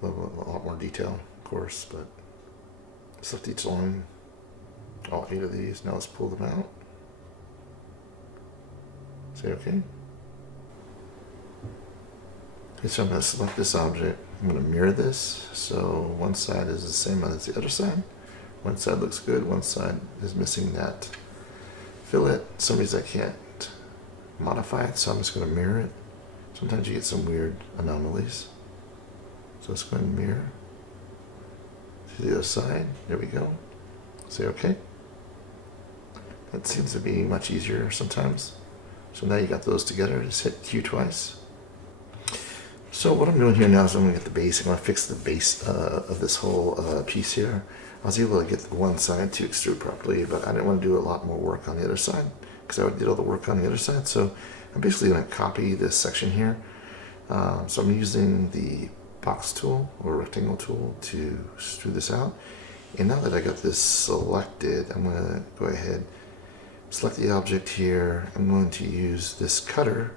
A lot more detail, of course, but select each line, all 8 of these. Now let's pull them out. Say OK. Okay, so I'm going to select this object. I'm going to mirror this. So one side is the same as the other side. One side looks good, one side is missing that fillet. Some reason I can't modify it, so I'm just going to mirror it. Sometimes you get some weird anomalies. So let's go ahead and mirror to the other side. There we go. Say OK. That seems to be much easier sometimes. So now you got those together. Just hit Q twice. So what I'm doing here now is I'm going to get the base. I'm going to fix the base of this whole piece here. I was able to get one side to extrude properly, but I didn't want to do a lot more work on the other side because I did all the work on the other side. So I'm basically going to copy this section here. So I'm using the box tool or rectangle tool to extrude this out. And now that I got this selected, I'm going to go ahead, select the object here. I'm going to use this cutter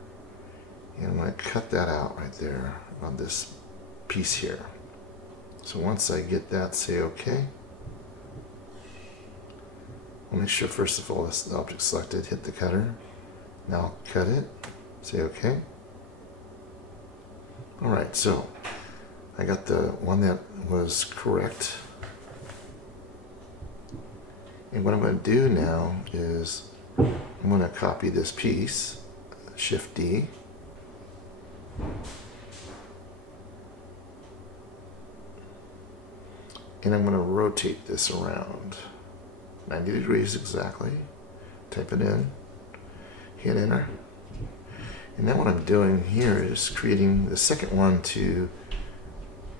and I'm going to cut that out right there on this piece here. So once I get that, say OK. I'll make sure first of all this object selected, hit the cutter. Now I'll cut it, say OK. Alright, so I got the one that was correct. And what I'm going to do now is I'm going to copy this piece, Shift D. And I'm going to rotate this around 90 degrees exactly. Type it in, hit enter. And now what I'm doing here is creating the second one to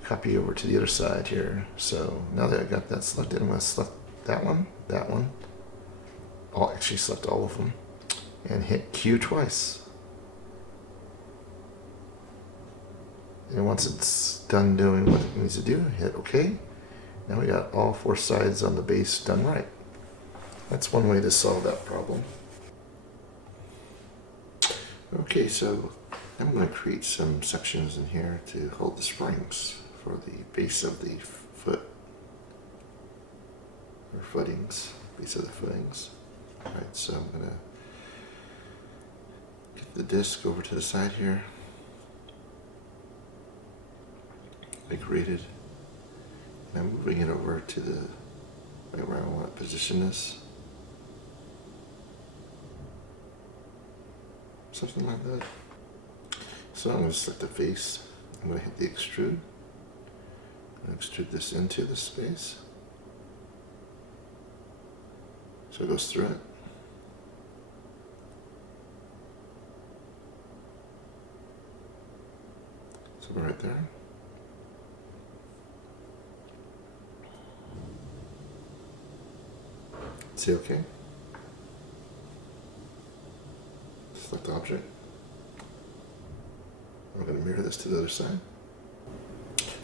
copy over to the other side here. So now that I got that selected, I'm going to select that one, I'll actually select all of them, and hit Q twice. And once it's done doing what it needs to do, hit OK. Now we got all four sides on the base done right. That's one way to solve that problem. Okay, so I'm going to create some sections in here to hold the springs for the base of the foot, or footings, base of the footings. Alright, so I'm going to get the disc over to the side here, like rated, and I'm moving it over to the right where I want to position this. Something like that. So I'm going to select the face. I'm going to hit the extrude. I'm going to extrude this into the space, so it goes through it. So right there. Say OK. Select object. I'm going to mirror this to the other side.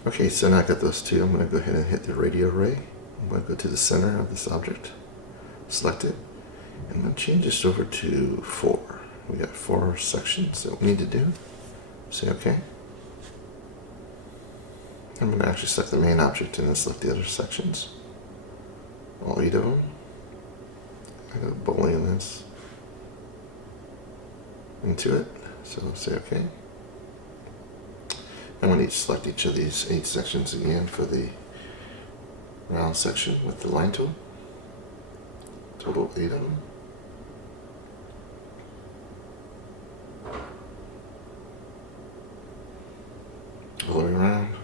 Okay, so now I got those two. I'm going to go ahead and hit the radio ray. I'm going to go to the center of this object, select it, and I'm going to change this over to 4. We got 4 sections that we need to do. Say OK. I'm going to actually select the main object and then select the other sections. All 8 of them. I'm going to bowling this into it, so say OK. I'm going to select each of these 8 sections again for the round section with the line tool. Total 8 of them. All the way around.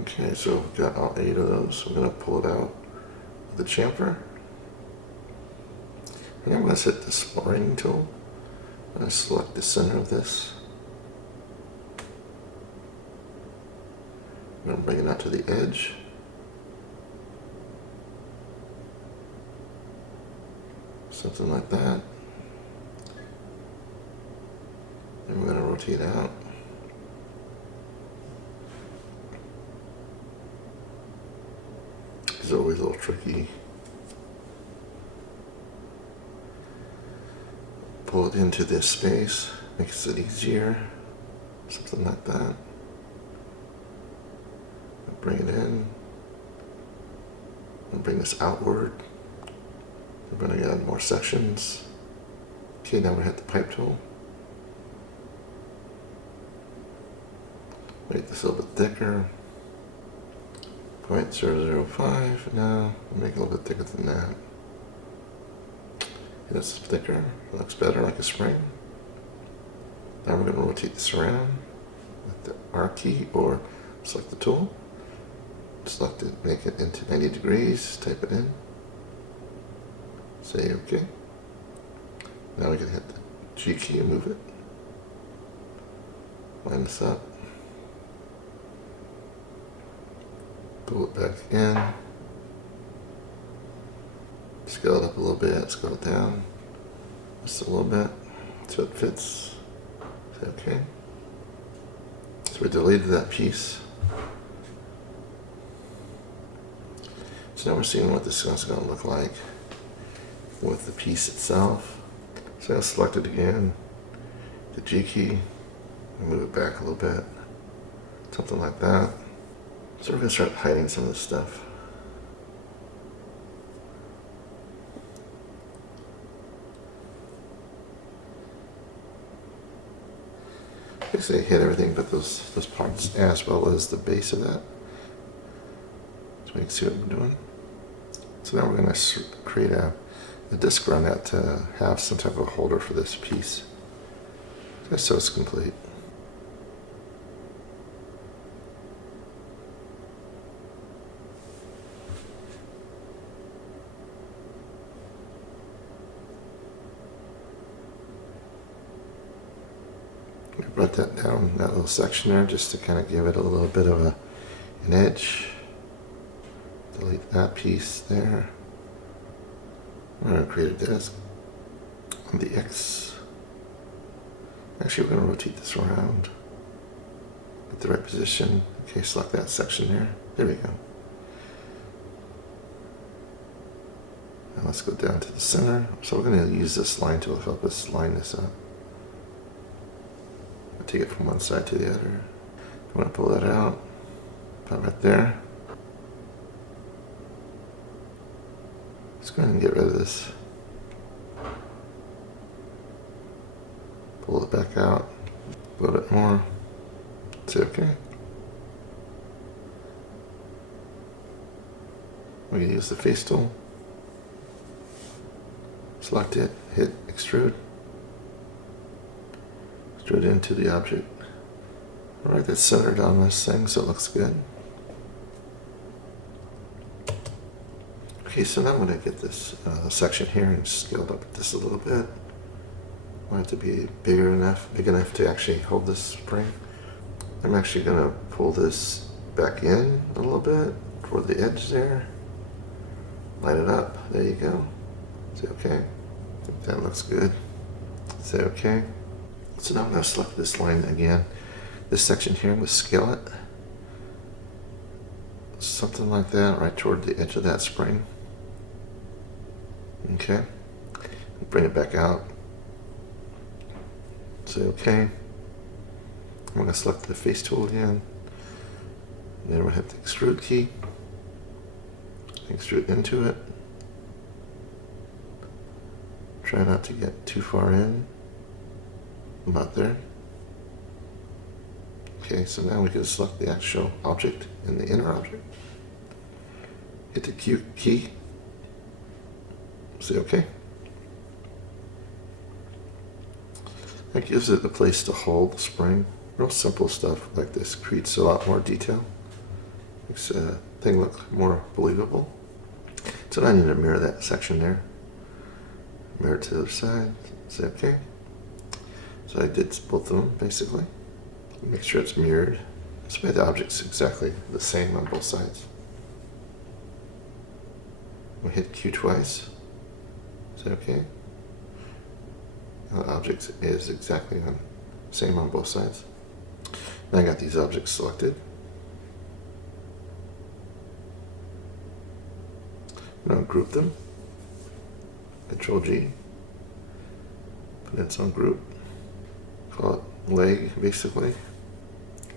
Okay, so we've got all 8 of those. I'm going to pull it out with the chamfer. And I'm going to set the spline tool. I'm going to select the center of this. I'm going to bring it out to the edge. Something like that. And we're going to rotate out. It's always a little tricky. Pull it into this space, makes it easier, something like that. Bring it in, and bring this outward. We're going to add more sections. Okay, now we hit the pipe tool. Make this a little bit thicker. 0.005. Now we'll make it a little bit thicker than that. It's thicker, it looks better like a spring. Now we're going to rotate this around with the R key or select the tool. Select it, make it into 90 degrees, type it in. Say OK. Now we can hit the G key and move it. Line this up. Pull it back in. Scale it up a little bit, scale it down just a little bit so it fits. Say OK. So we deleted that piece. So now we're seeing what this is going to look like with the piece itself. So I'll select it again, the G key, and move it back a little bit, something like that. So we're going to start hiding some of this stuff. Basically hit everything but those parts as well as the base of that. So we can see what we're doing. So now we're going to create a disc around that to have some type of holder for this piece, just so it's complete. I brought that down, that little section there, just to kind of give it a little bit of an edge. Delete that piece there. I'm going to create a disk on the X. Actually, we're going to rotate this around. Get the right position. Okay, select that section there. There we go. And let's go down to the center. So we're going to use this line tool to help us line this up. I'll take it from one side to the other. I'm going to pull that out. About right there. Let's go ahead and get rid of this. Pull it back out a little bit more. Say okay. We can use the face tool. Select it, hit extrude. Extrude into the object. Alright, that's centered on this thing, so it looks good. Okay, so now I'm going to get this section here and scale it up just a little bit. I want it to be big enough to actually hold this spring. I'm actually going to pull this back in a little bit toward the edge there. Line it up. There you go. Say okay. I think that looks good. Say okay. So now I'm going to select this line again. This section here, I'm going to scale it. Something like that, right toward the edge of that spring. Okay. Bring it back out. Say okay. I'm going to select the face tool again. And then we'll hit the extrude key. Extrude into it. Try not to get too far in. About there. Okay, so now we can select the actual object and the inner object. Hit the Q key. Say OK. That gives it a place to hold the spring. Real simple stuff like this creates a lot more detail. Makes the thing look more believable. So now I need to mirror that section there. Mirror to the other side. Say OK. So I did both of them basically. Make sure it's mirrored. This way the object's exactly the same on both sides. We'll hit Q twice. Say OK. The object is exactly the same on both sides. Now I got these objects selected. Now group them. Control G. Put in some group. Call it leg basically.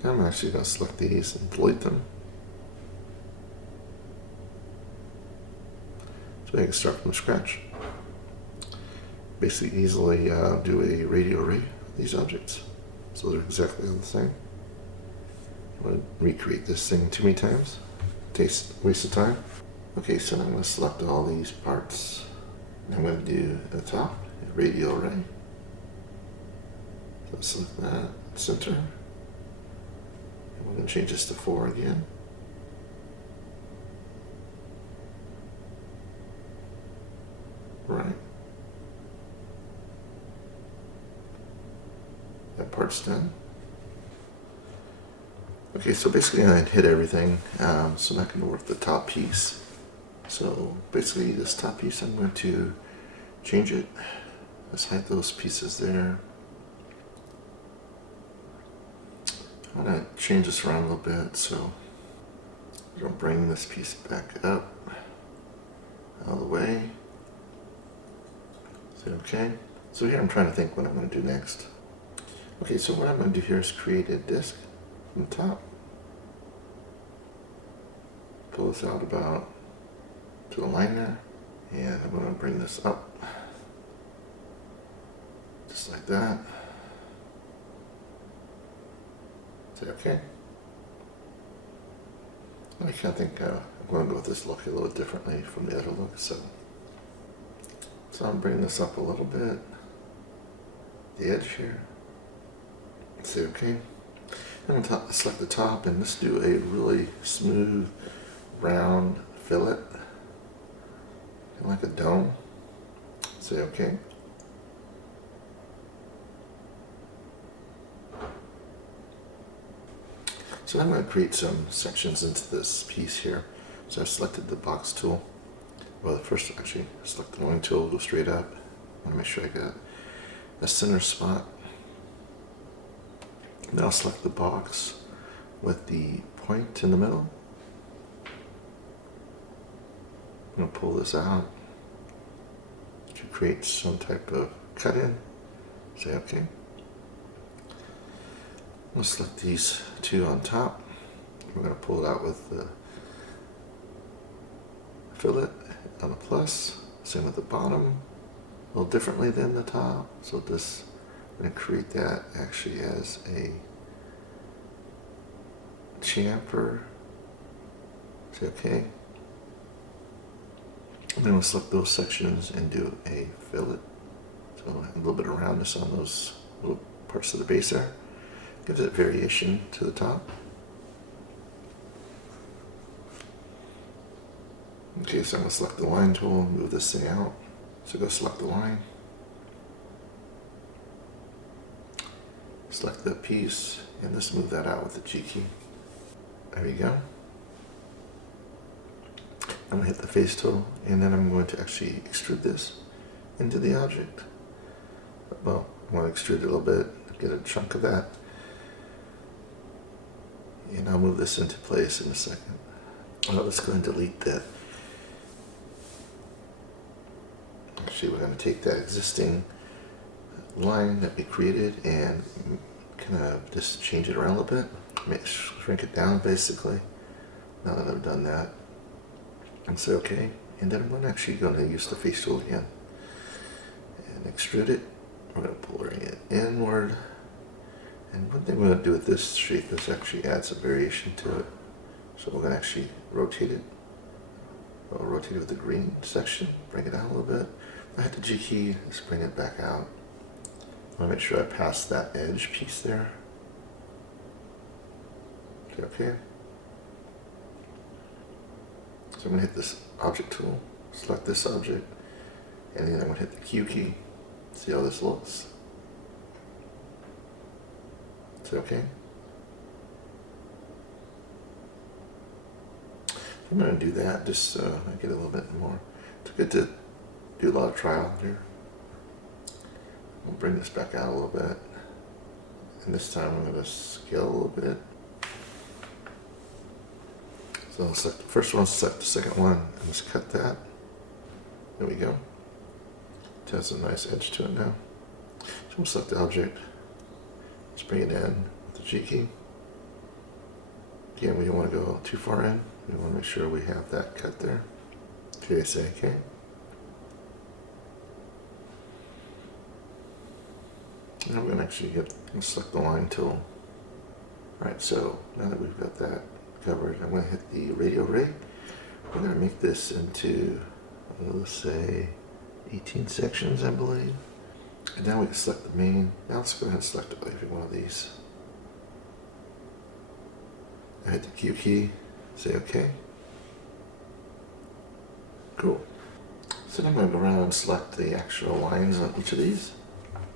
I'm actually going to select these and delete them. So I can start from scratch. Basically easily do a radio array of these objects. So they're exactly the same. I'm going to recreate this thing too many times. Waste of time. Okay, so now I'm going to select all these parts. I'm going to do at the top, a radio array. So select that, center. We're going to change this to 4 again. Right. That part's done. Okay, so basically I hit everything. So now I can work the top piece. So basically this top piece, I'm going to change it. Let's hide those pieces there. I'm going to change this around a little bit, so I'm going to bring this piece back up, out of the way. Say okay. So here I'm trying to think what I'm going to do next. Okay, so what I'm going to do here is create a disk from the top. Pull this out about to the line there, and I'm going to bring this up, just like that. Say okay. And I kind of think I'm going to go with this look a little differently from the other look, so I'm bringing this up a little bit, the edge here. Say okay. I'm going to select the top and just do a really smooth, round fillet, like a dome. Say okay. So I'm going to create some sections into this piece here. So I've selected the box tool. Well, first actually select the line tool, go straight up. I want to make sure I got a center spot. Now select the box with the point in the middle. I'm going to pull this out to create some type of cut in. Say OK. I'll select these two on top. We're going to pull it out with the fillet on the plus. Same with the bottom. A little differently than the top. So this, I'm going to create that actually as a chamfer. Say OK. And then we'll select those sections and do a fillet. So a little bit of roundness on those little parts of the base there. Gives it variation to the top. Okay, so I'm going to select the line tool, move this thing out. So go select the line. Select the piece and just move that out with the G key. There you go. I'm going to hit the face tool and then I'm going to actually extrude this into the object. Well, I want to extrude it a little bit, get a chunk of that. And I'll move this into place in a second. Let's go and delete that. Actually, we're going to take that existing line that we created and kind of just change it around a little bit. Shrink it down basically. Now that I've done that. And say OK. And then I'm actually going to use the face tool again. And extrude it. We're going to pull it inward. And one thing we're going to do with this shape is actually add some variation to it. So we're going to actually rotate it. I'll rotate it with the green section, bring it down a little bit. I hit the G key, just bring it back out. I want to make sure I pass that edge piece there. Okay. So I'm going to hit this object tool, select this object, and then I'm going to hit the Q key. See how this looks. Is it okay? I'm going to do that just so I get a little bit more. It's good to do a lot of trial here. We'll bring this back out a little bit. And this time I'm going to scale a little bit. So I'll select the first one, select the second one, and just cut that. There we go. It has a nice edge to it now. So we'll select the object. Let's bring it in with the G key. Again, we don't want to go too far in. We want to make sure we have that cut there. Okay, say OK. Now we're going to actually select the line tool. Alright, so now that we've got that covered, I'm going to hit the radial ray. We're going to make this into, let's say, 18 sections, I believe. And now we can select the main. Now let's go ahead and select every one of these. I hit the Q key, say OK. Cool. So now I'm going to go around and select the actual lines on each of these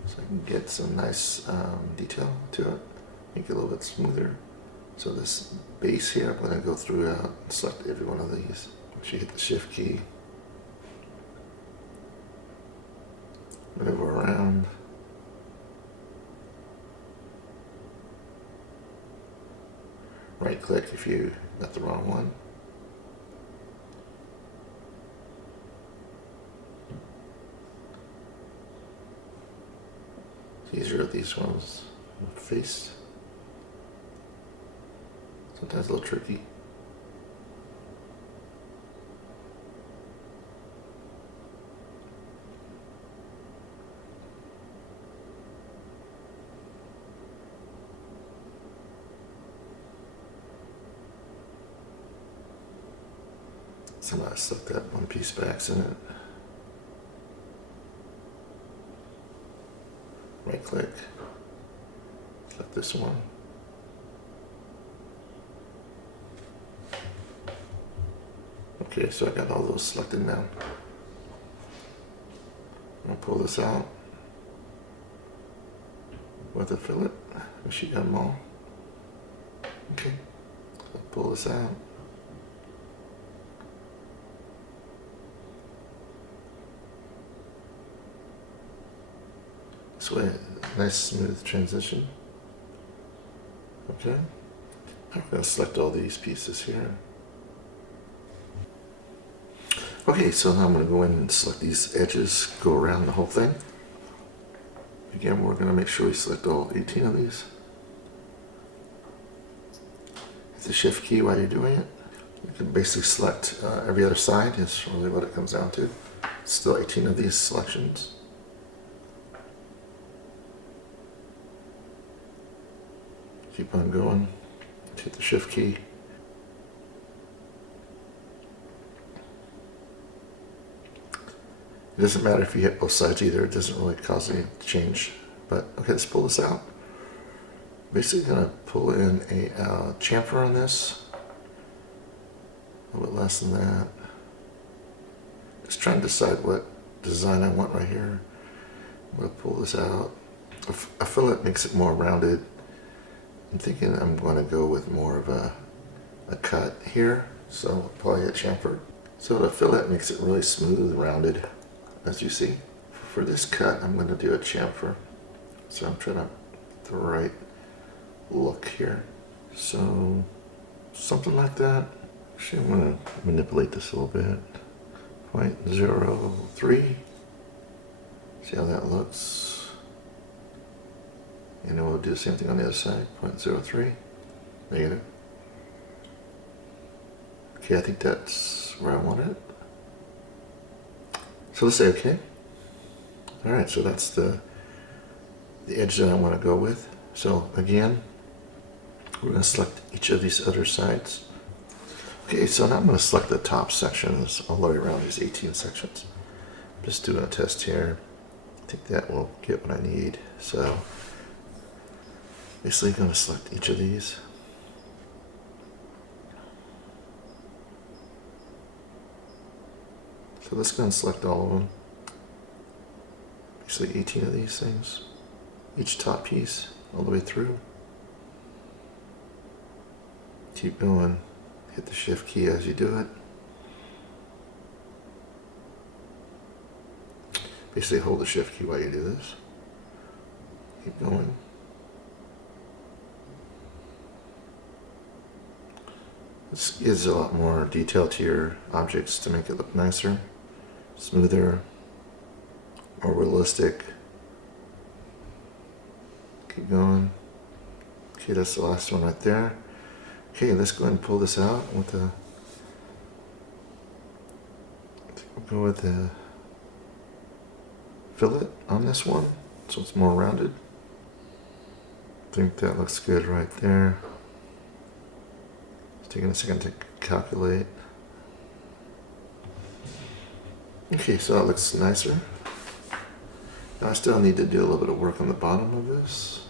so I can get some nice detail to it, make it a little bit smoother. So this base here, I'm going to go through and select every one of these. Actually hit the shift key. Move around. Right click if you got the wrong one. It's easier with these ones with face. Sometimes a little tricky. Somebody stuck that one piece by accident. Right click, select this one. Okay, so I got all those selected now. I'm going to pull this out with a fillet. Make sure you got them all. Okay. pull this out. This way, nice smooth transition. Okay. I'm going to select all these pieces here. Okay, so now I'm going to go in and select these edges, go around the whole thing. Again, we're going to make sure we select all 18 of these. Hit the shift key while you're doing it. You can basically select every other side is really what it comes down to. Still 18 of these selections. Keep on going. Hit the shift key. It doesn't matter if you hit both sides either, it doesn't really cause any change. But okay, let's pull this out. Basically gonna pull in a chamfer on this. A little bit less than that. Just trying to decide what design I want right here. I'm gonna pull this out. A fillet makes it more rounded. I'm thinking I'm gonna go with more of a cut here. So I'll probably hit chamfer. So the fillet makes it really smooth, rounded. As you see, for this cut, I'm going to do a chamfer. So I'm trying to get the right look here. So something like that. Actually, I'm going to manipulate this a little bit. 0.03. See how that looks. And then we'll do the same thing on the other side. 0.03. Negative. Okay, I think that's where I want it. So let's say okay. Alright, so that's the edge that I want to go with. So again, we're going to select each of these other sides. Okay, so now I'm going to select the top sections all the way around these 18 sections. I'm just doing a test here. I think that will get what I need. So basically going to select each of these. So let's go and select all of them. Basically 18 of these things. Each top piece, all the way through. Keep going. Hit the shift key as you do it. Basically hold the shift key while you do this. Keep going. This gives a lot more detail to your objects to make it look nicer, smoother, more realistic. Keep going. Okay, that's the last one right there. Okay, let's go ahead and pull this out with the. We'll go with the fillet on this one, so it's more rounded. I think that looks good right there. It's taking a second to calculate. Okay, so that looks nicer. Now I still need to do a little bit of work on the bottom of this.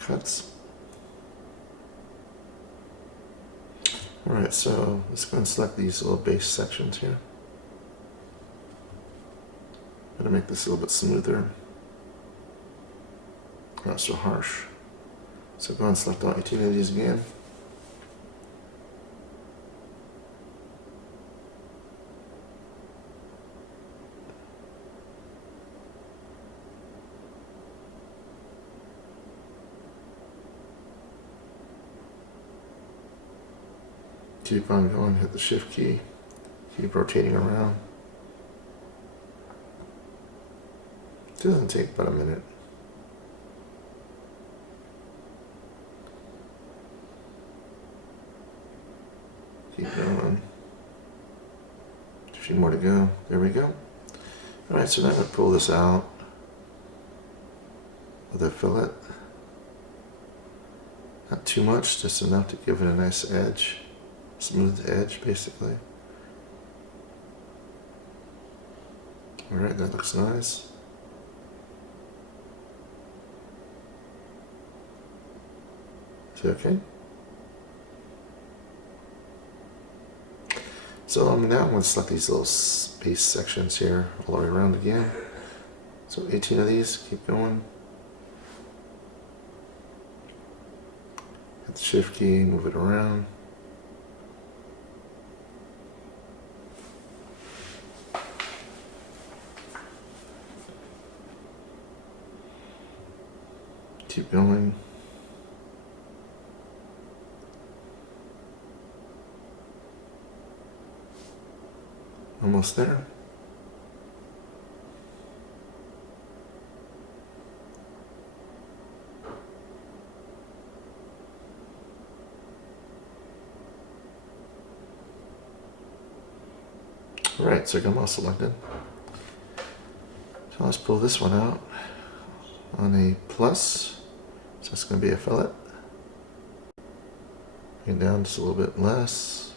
Cuts. Alright, so let's go and select these little base sections here. I'm going to make this a little bit smoother. Not so harsh. So go and select all 18 of these again. Keep on going, hit the shift key, keep rotating around. It doesn't take but a minute. Keep going. A few more to go. There we go. Alright, so now I'm going to pull this out with a fillet. Not too much, just enough to give it a nice edge. Smooth edge, basically. Alright, that looks nice. Is it okay? So now I'm going to select these little space sections here all the way around again. So 18 of these, keep going. Hit the shift key, move it around. Keep going. Almost there. Alright, so I'm all selected. So let's pull this one out on a plus. So it's going to be a fillet. Bring it down just a little bit less.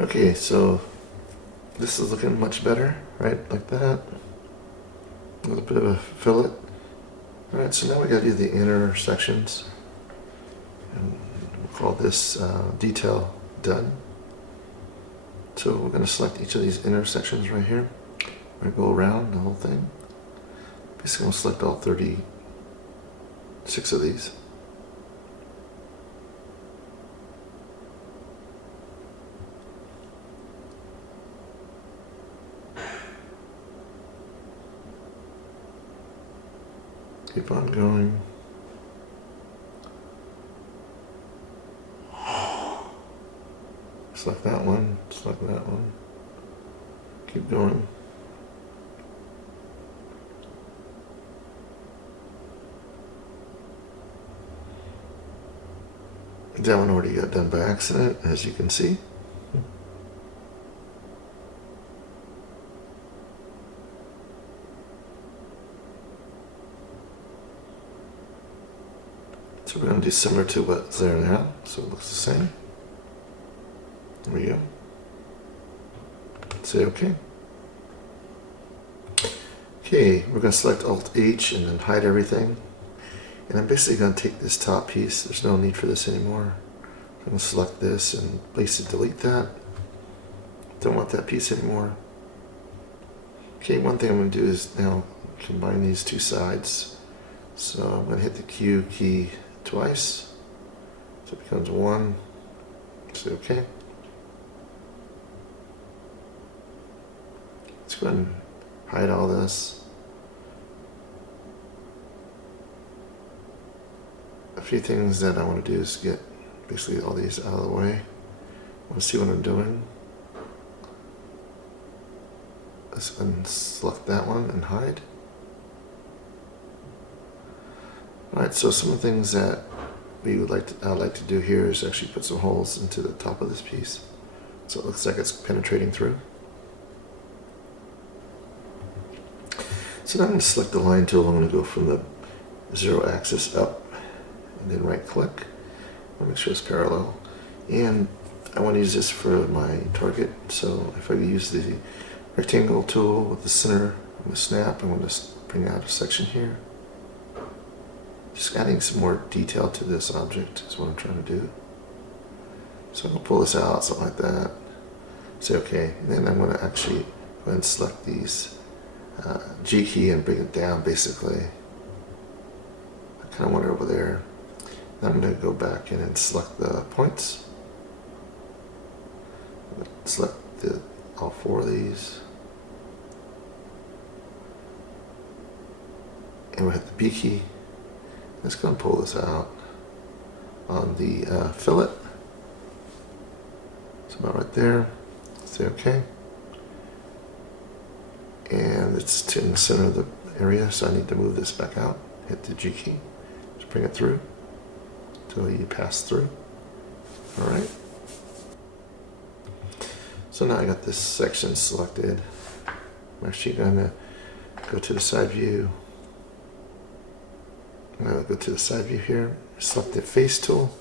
Okay, so this is looking much better, right? Like that. A little bit of a fillet. Alright, so now we got to do the inner sections. And we'll call this detail done. So we're going to select each of these inner sections right here. We're going to go around the whole thing. Basically, I'm going to select all 36 of these. Keep on going. Select that one, select that one. Keep going. That one already got done by accident, as you can see. So we're going to do similar to what's there now, so it looks the same. There we go. Say OK. Okay, we're going to select Alt H and then hide everything. And I'm basically going to take this top piece. There's no need for this anymore. I'm going to select this and basically delete that. Don't want that piece anymore. Okay, one thing I'm going to do is now combine these two sides. So I'm going to hit the Q key twice. So it becomes one. Say OK. Let's go ahead and hide all this. A few things that I want to do is get basically all these out of the way. I want to see what I'm doing. Let's unselect that one and hide. Alright, so some of the things that I'd like to do here is actually put some holes into the top of this piece. So it looks like it's penetrating through. So now I'm going to select the line tool. I'm going to go from the 0 axis up and then right click. I'll make sure it's parallel. And I want to use this for my target. So if I use the rectangle tool with the center and the snap, I'm going to bring out a section here. Just adding some more detail to this object is what I'm trying to do. So I'm going to pull this out, something like that. Say OK. And then I'm going to actually go ahead and select these G key and bring it down basically. I kind of want it over there. Then I'm going to go back in and select the points. Select all 4 of these. And we'll hit the B key. Let's go and pull this out on the fillet. It's about right there. Say OK. And it's in the center of the area, so I need to move this back out. Hit the G key. Just bring it through until you pass through. Alright. So now I got this section selected. I'm actually going to go to the side view. I'm going to go to the side view here, select the face tool.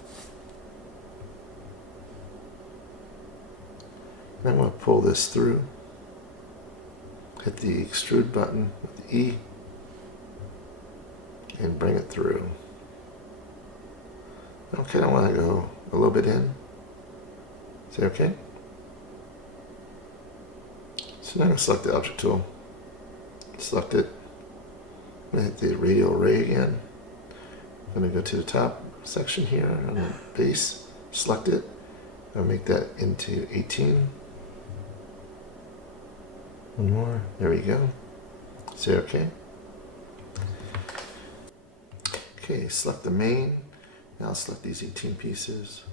And I'm going to pull this through. Hit the extrude button with the E and bring it through. Okay, I want to go a little bit in. Say OK. So now I'm going to select the object tool. Select it. I'm going to hit the radial ray again. I'm going to go to the top, section here on the base, select it, I'll make that into 18. One more, there we go. Say okay. Okay, select the main. Now select these 18 pieces.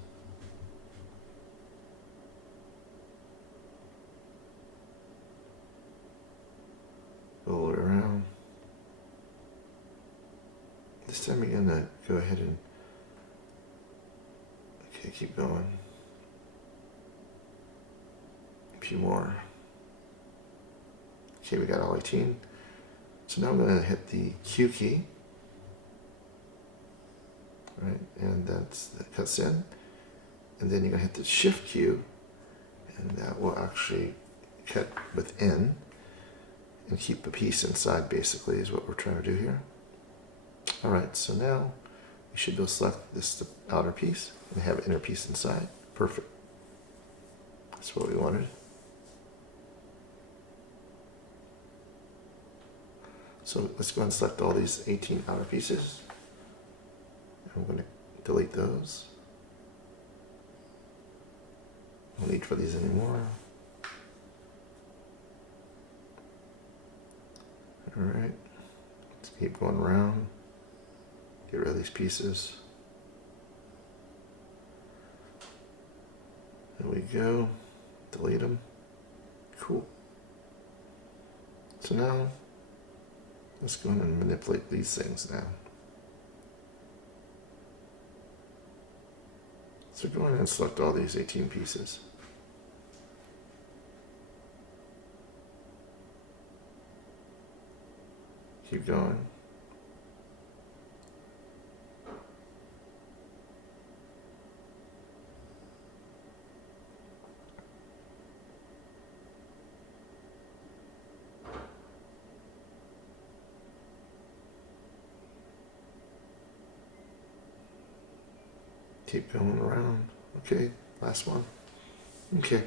Roll it around. This time you're gonna go ahead and, okay, keep going. A few more. Okay, we got all 18. So now I'm gonna hit the Q key. Right, and that cuts in. And then you're gonna hit the Shift Q, and that will actually cut within and keep the piece inside, basically, is what we're trying to do here. All right, so now we should go select this, the outer piece, and have an inner piece inside. Perfect. That's what we wanted. So let's go and select all these 18 outer pieces. I'm going to delete those. No need for these anymore. All right, let's keep going around. Get rid of these pieces. There we go. Delete them. Cool. So now, let's go in and manipulate these things now. So go ahead and select all these 18 pieces. Keep going. Keep going around. Okay, last one. Okay.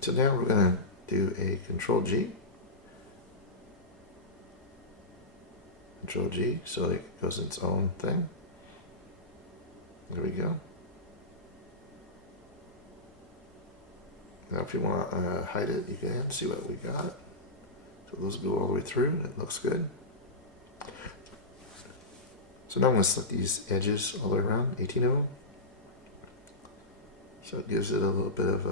So now we're going to do a Control G. Control G, so it goes its own thing. There we go. Now if you want to hide it, you can see what we got. So those go all the way through. It looks good. So now I'm going to select these edges all the way around, 18 of them. So it gives it a little bit of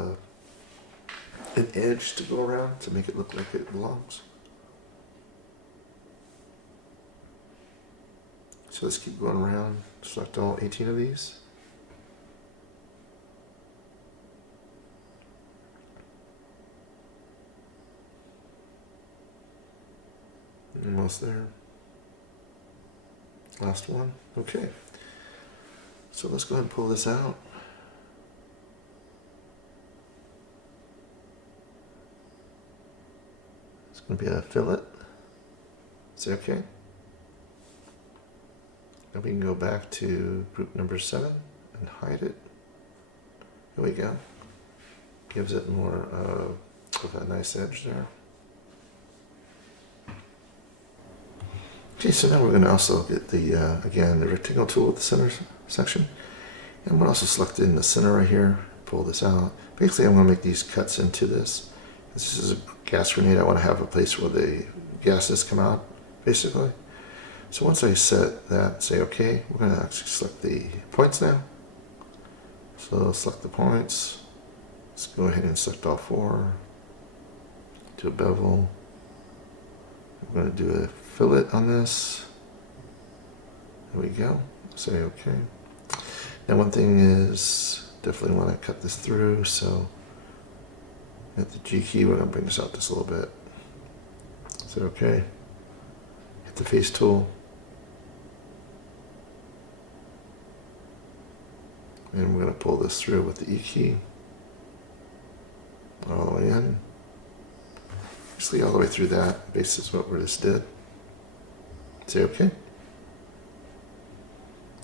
an edge to go around to make it look like it belongs. So let's keep going around, select all 18 of these. Almost there. Last one. Okay. So let's go ahead and pull this out. It's going to be a fillet. Say okay. Then we can go back to group number 7 and hide it. Here we go. Gives it more of a nice edge there. Okay, so now we're going to also get the, again, the rectangle tool with the center section. And we'll also select it in the center right here, pull this out. Basically, I'm going to make these cuts into this. This is a gas grenade. I want to have a place where the gases come out, basically. So once I set that, say OK, we're going to actually select the points now. So select the points. Let's go ahead and select all 4. Do a bevel. We're going to do a fillet on this. There we go. Say OK. Now one thing is, definitely want to cut this through, so at the G key, we're going to bring this out just a little bit. Say OK. Hit the face tool. And we're going to pull this through with the E key. All the way in. Basically all the way through that, basis what we just did. Say OK.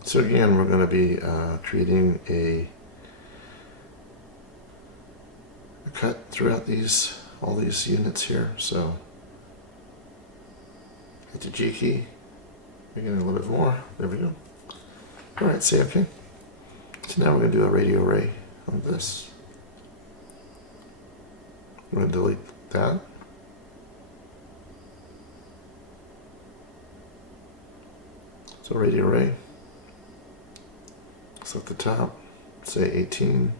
So again, we're going to be creating a cut throughout all these units here. So hit the G key, again a little bit more. There we go. Alright, say okay. So now we're going to do a radio array on this. I'm going to delete that. So radio array. Select the top. Say 18.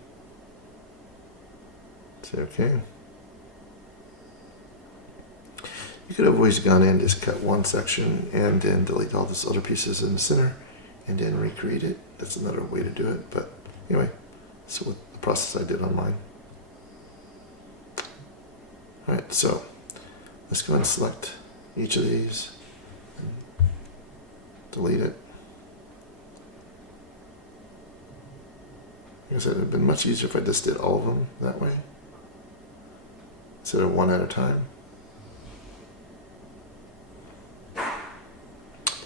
Say okay. You could have always gone in and just cut one section and then delete all those other pieces in the center and then recreate it. That's another way to do it. But anyway, that's what the process I did on mine. Alright, so let's go and select each of these and delete it. Like I said, it would have been much easier if I just did all of them that way instead of one at a time.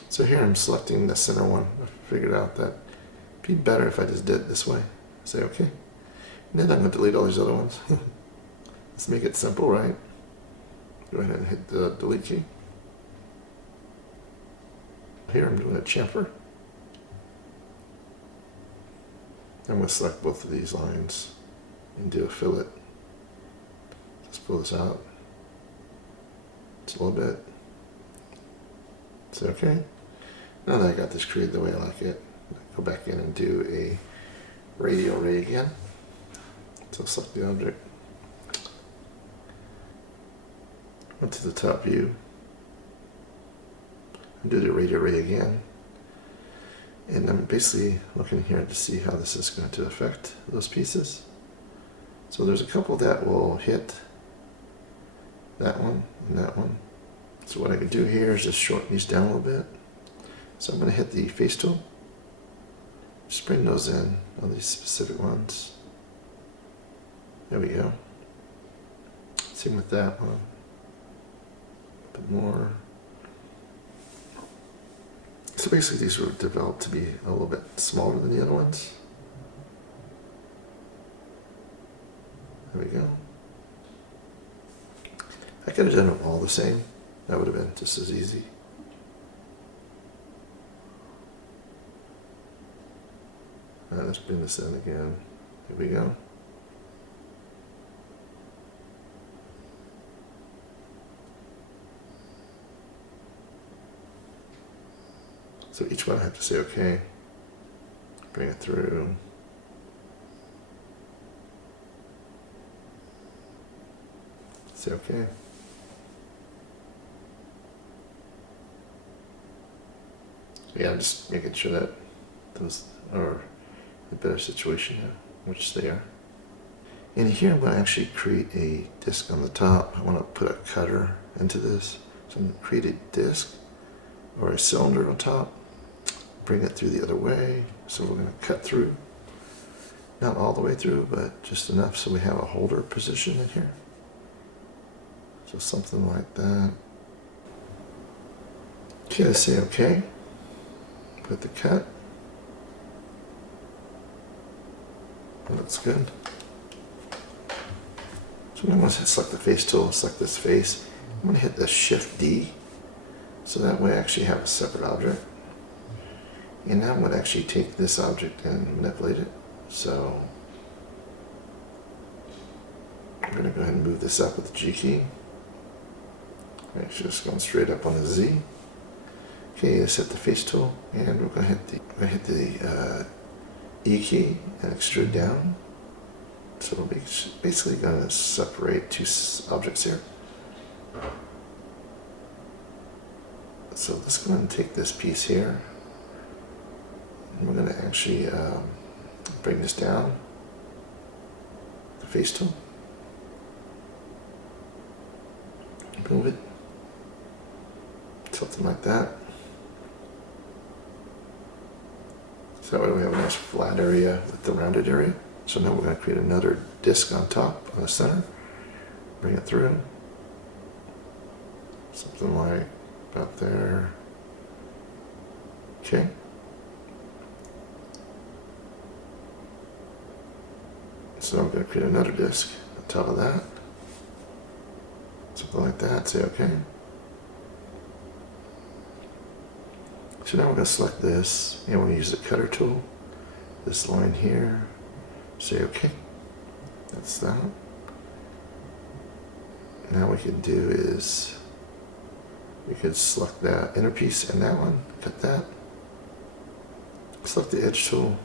So here I'm selecting the center one. I figured out that it'd be better if I just did it this way. Say okay. And then I'm going to delete all these other ones. Let's make it simple, right? Go ahead and hit the delete key. Here I'm doing a chamfer. I'm going to select both of these lines and do a fillet. Let's pull this out. Just a little bit. Say okay. Now that I got this created the way I like it, go back in and do a radio array again. So select the object. Go to the top view. And do the radio array again. And I'm basically looking here to see how this is going to affect those pieces. So there's a couple that will hit that one and that one. So what I can do here is just shorten these down a little bit. So I'm going to hit the face tool. Just bring those in on these specific ones. There we go. Same with that one. A bit more. So basically these were developed to be a little bit smaller than the other ones. There we go. I could have done them all the same. That would have been just as easy. Let's bring this in again. Here we go. So each one I have to say okay. Bring it through. Say okay. Yeah, I'm just making sure that those are in a better situation, which they are. And here I'm going to actually create a disc on the top. I want to put a cutter into this. So I'm going to create a disc or a cylinder on top, bring it through the other way. So we're going to cut through. Not all the way through, but just enough so we have a holder position in here. So something like that. Okay, let's say okay. Put the cut. That looks good. So now I'm going to select the face tool, select this face. I'm going to hit the Shift D. So that way I actually have a separate object. And now I'm going to actually take this object and manipulate it. So I'm going to go ahead and move this up with the G key. Actually, just going straight up on the Z. Okay, let's hit the face tool, and we're going to hit the E key and extrude down. So we're basically going to separate two objects here. So let's go ahead and take this piece here, and we're going to actually bring this down. The face tool. Move it. Something like that. So that way we have a nice flat area with the rounded area. So now we're going to create another disc on top, on the center. Bring it through. Something like about there. Okay. So I'm going to create another disc on top of that. Something like that. Say okay. So now we're going to select this, and we're going to use the cutter tool, this line here, say OK. That's that. Now what we can do is we could select that inner piece and that one, cut that. Select the edge tool.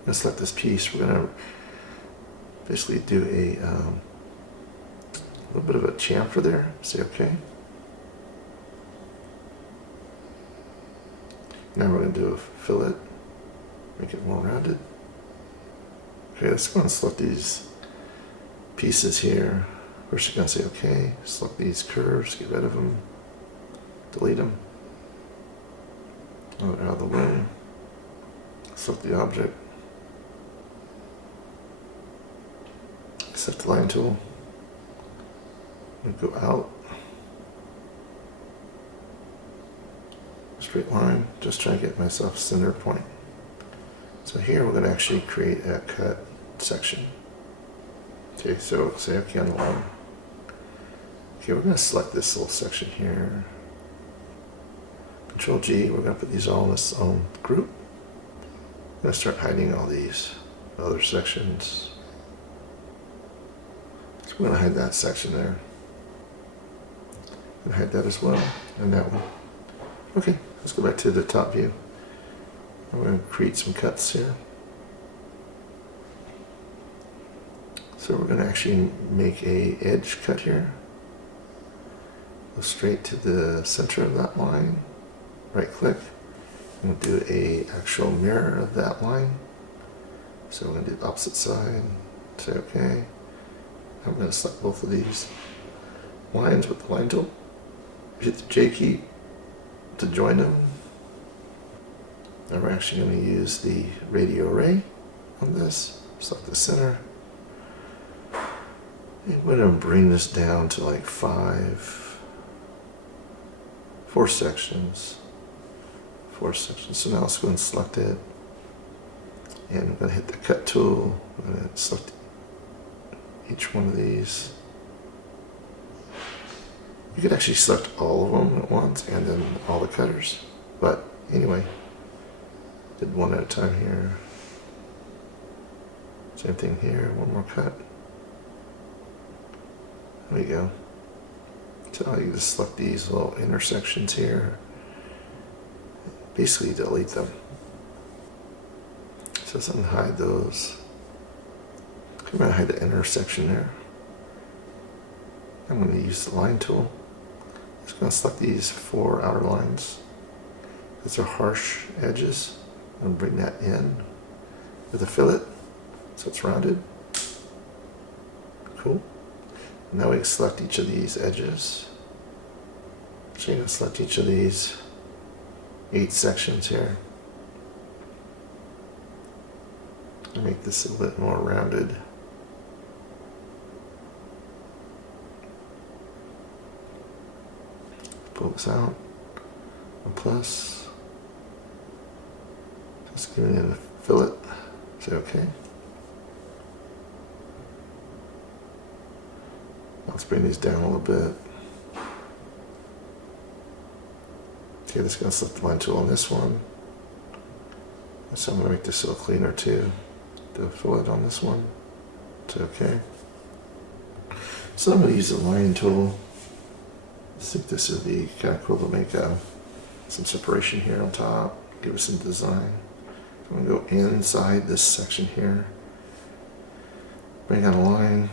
I'm going to select this piece. We're going to basically do a little bit of a chamfer there. Say OK. Now we're going to do a fillet, make it more rounded. Okay, let's go and select these pieces here. First you're going to say OK, select these curves, get rid of them, delete them, move it out of the way, select the object, select the line tool, and go out, straight line, just trying to get myself center point. So here we're going to actually create a cut section. Okay, so say OK on the line. Okay, we're going to select this little section here. Control G, we're going to put these all in this own group. I'm going to start hiding all these other sections. So we're going to hide that section there. And hide that as well, and that one. Okay, let's go back to the top view. I'm going to create some cuts here. So we're going to actually make a edge cut here. Go straight to the center of that line. Right click. I'm going to do a actual mirror of that line. So we're going to do the opposite side. Say OK. I'm going to select both of these lines with the line tool. Hit the J key to join them. Now we're actually going to use the radio array on this. Select the center. And we're going to bring this down to like 4 sections. 4 sections. So now let's go and select it. And I'm going to hit the cut tool. I'm going to select each one of these. You could actually select all of them at once and then all the cutters. But anyway, did one at a time here. Same thing here, one more cut. There we go. So you just select these little intersections here. Basically delete them. So let's unhide those. I'm going to hide the intersection there. I'm going to use the line tool. Just going to select these 4 outer lines. These are harsh edges. I'm going to bring that in with a fillet so it's rounded. Cool. Now we can select each of these edges. So you're going to select each of these 8 sections here. And make this a little bit more rounded. Pull this out. A plus. Just give it a fillet. Say OK. Let's bring these down a little bit. Okay, just going to select the line tool on this one. So I'm going to make this a little cleaner too. Do a fillet on this one. Say OK. So I'm going to use the line tool. I think this would be kind of cool to make some separation here on top. Give it some design. I'm going to go inside this section here. Bring out a line.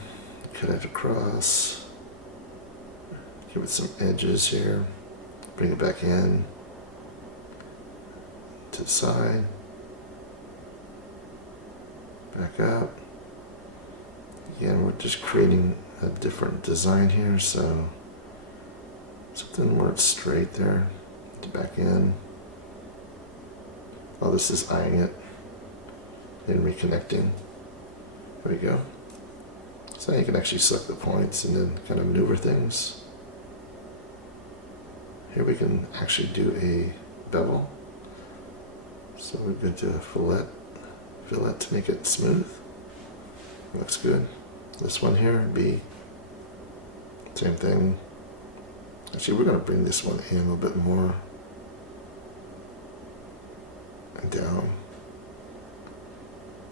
Cut it across. Give it some edges here. Bring it back in to the side. Back up. Again, we're just creating a different design here, so something where it's straight there. To back in. Oh, this is eyeing it. Then reconnecting. There we go. So now you can actually select the points and then kind of maneuver things. Here we can actually do a bevel. So we're going to fillet to make it smooth. Looks good. This one here would be same thing. Actually, we're going to bring this one in a little bit more and down.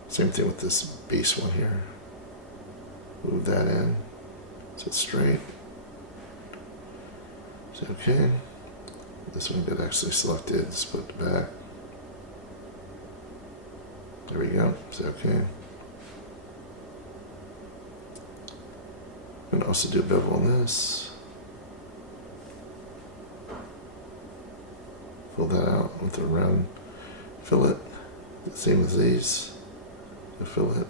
Same thing with this base one here. Move that in so it's straight. So okay. This one get actually selected, split the back. There we go. So okay. I'm going to also do a bevel on this. Fill that out with a round fillet. Same as these. The fillet.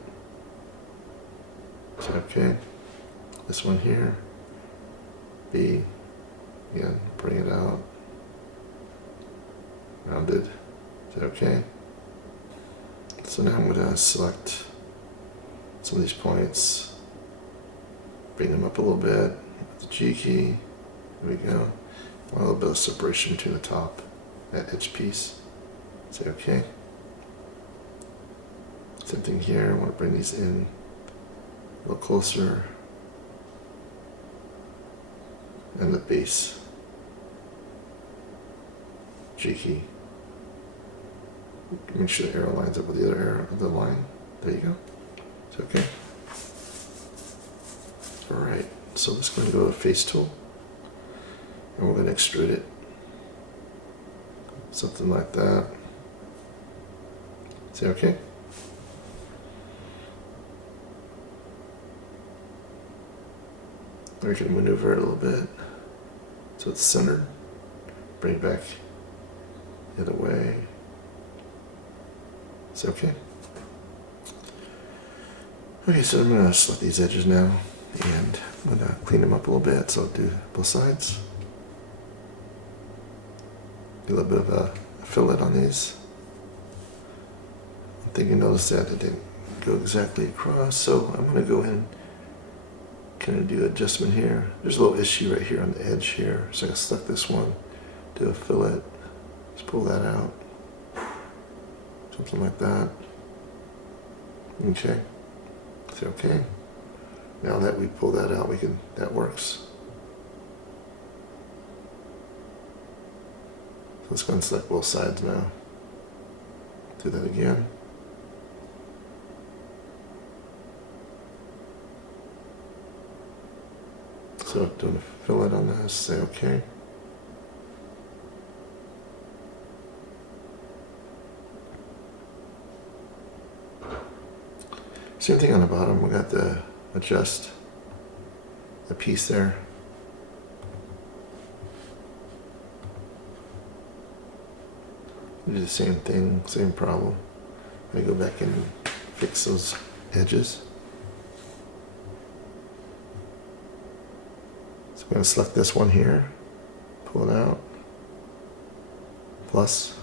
So okay. This one here. B. Again, bring it out. Rounded. So okay. So now I'm going to select some of these points. Bring them up a little bit with the G key. There we go. A little bit of separation between the top, that edge piece. Say okay. Same thing here. I want to bring these in a little closer. And the base. G key. Make sure the arrow lines up with the other arrow of the line. There you go. It's okay. Alright, so this is going to go to face tool. And we're going to extrude it. Something like that. Say okay. We can maneuver it a little bit so it's centered. Bring it back the other way. It's okay. Okay, so I'm going to select these edges now and I'm going to clean them up a little bit. So I'll do both sides. Do a little bit of a fillet on these. I think you noticed that it didn't go exactly across, so I'm going to go in, kind of do adjustment here. There's a little issue right here on the edge here, so I'm going to select this one, do a fillet, just pull that out, something like that. Okay, say okay. Now that we pull that out, that works. So let's go and select both sides now. Do that again. So doing a fillet on this, say okay. Same thing on the bottom, we got the adjust the piece there. Do the same thing, same problem. I go back and fix those edges. So I'm going to select this one here, pull it out, plus,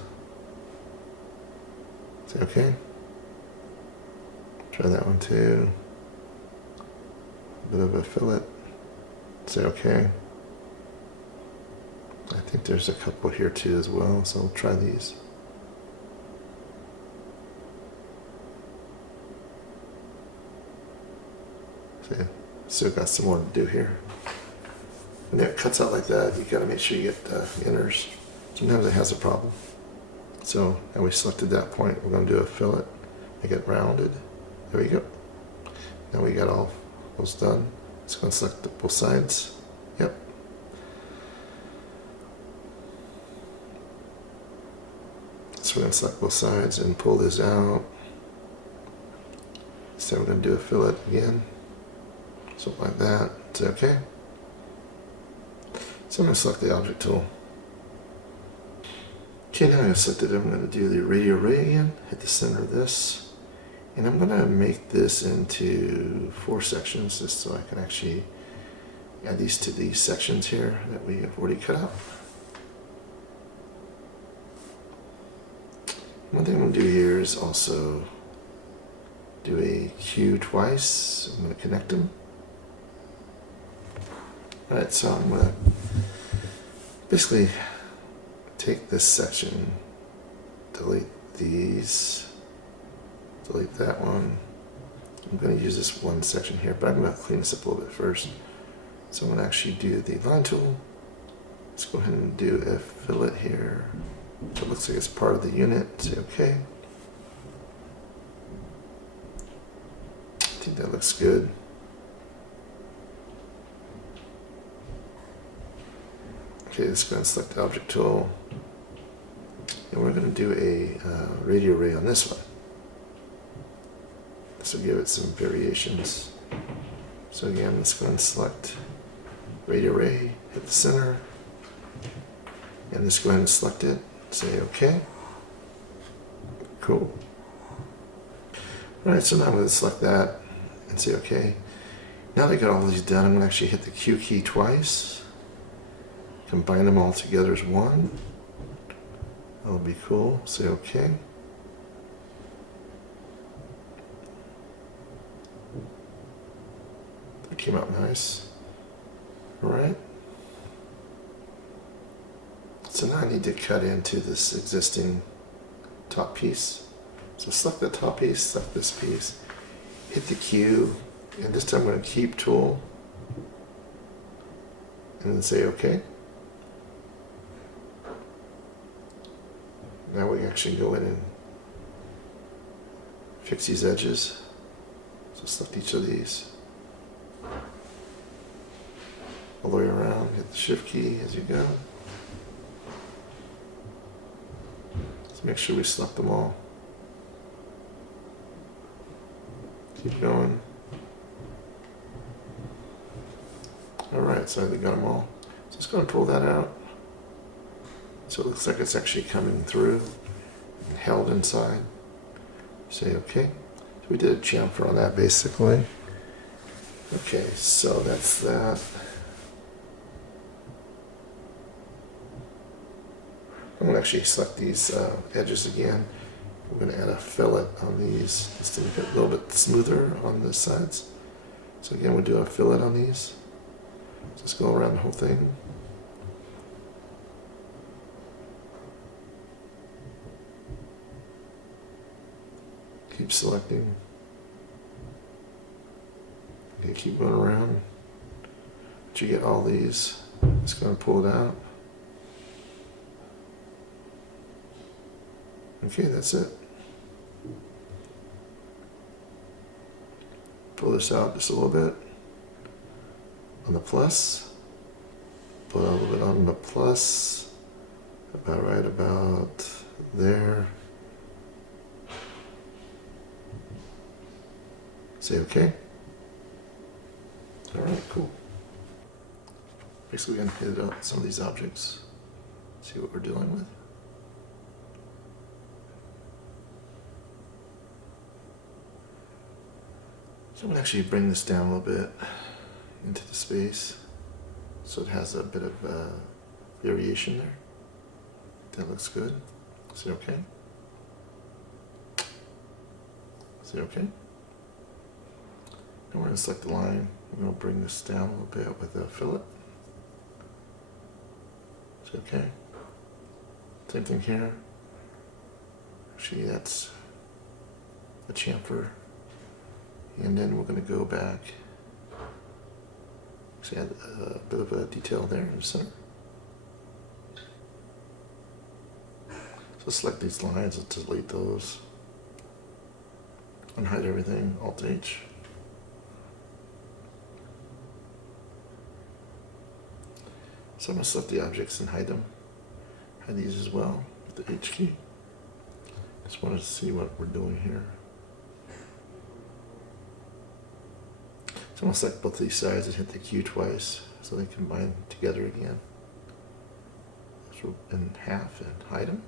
say okay. Try that one too. A bit of a fillet, say okay. I think there's a couple here too as well, so I'll try these. See, still got some more to do here. When it cuts out like that, you gotta make sure you get the inners. Sometimes it has a problem. So now we selected that point, we're gonna do a fillet, make it rounded. There we go. Now we got all those done. Let's go and select both sides. Yep. So we're gonna select both sides and pull this out. So we're gonna do a fillet again. Something like that. Is that okay? So I'm going to select the object tool. Okay, now I've selected it. I'm going to do the radio array again, hit the center of this, and I'm going to make this into 4 sections just so I can actually add these to these sections here that we have already cut out. One thing I'm going to do here is also do a Q twice. I'm going to connect them. Alright, so I'm going to basically take this section, delete these, delete that one. I'm going to use this one section here, but I'm going to clean this up a little bit first. So I'm going to actually do the line tool, Let's go ahead and do a fillet here. So it looks like it's part of the unit. Say okay. I think that looks good. Okay, let's go ahead and select the object tool. And we're going to do a radio ray on this one. This will give it some variations. So again, let's go and select radio ray, hit the center, and just go ahead and select it, say OK. Cool. Alright, so now I'm going to select that and say OK. Now that I got all these done, I'm going to actually hit the Q key twice, combine them all together as one. That'll be cool. Say OK. That came out nice. Alright. So now I need to cut into this existing top piece. So select the top piece, select this piece, hit the Q, and this time I'm going to keep tool, and then say OK. Now we actually go in and fix these edges. So select each of these. All the way around, hit the shift key as you go. Let's make sure we select them all. Keep going. Alright, so I got them all. So just going to pull that out. So it looks like it's actually coming through and held inside. Say OK. So we did a chamfer on that basically. Okay, so that's that. I'm going to actually select these edges again. We're going to add a fillet on these just to make it a little bit smoother on the sides. So again, we'll do a fillet on these. Just go around the whole thing. Keep selecting. Okay, keep going around. Once you get all these, just going to pull it out. Okay, that's it. Pull this out just a little bit on the plus. Pull out a little bit on the plus. About right about there. Say OK. Alright, cool. Basically, we're going to hit out some of these objects. See what we're dealing with. So I'm going to actually bring this down a little bit into the space so it has a bit of variation there. That looks good. Say OK. Say OK. Now we're going to select the line. We're going to bring this down a little bit with a fillet. Say OK. Same thing here. Actually, that's a chamfer. And then we're going to go back. Actually add a bit of a detail there in the center. So select these lines and delete those. Unhide everything, Alt-H. So I'm going to select the objects and hide them. Hide these as well with the H key. Just wanted to see what we're doing here. So I'm going to select both these sides and hit the Q twice so they combine together again. So in half and hide them.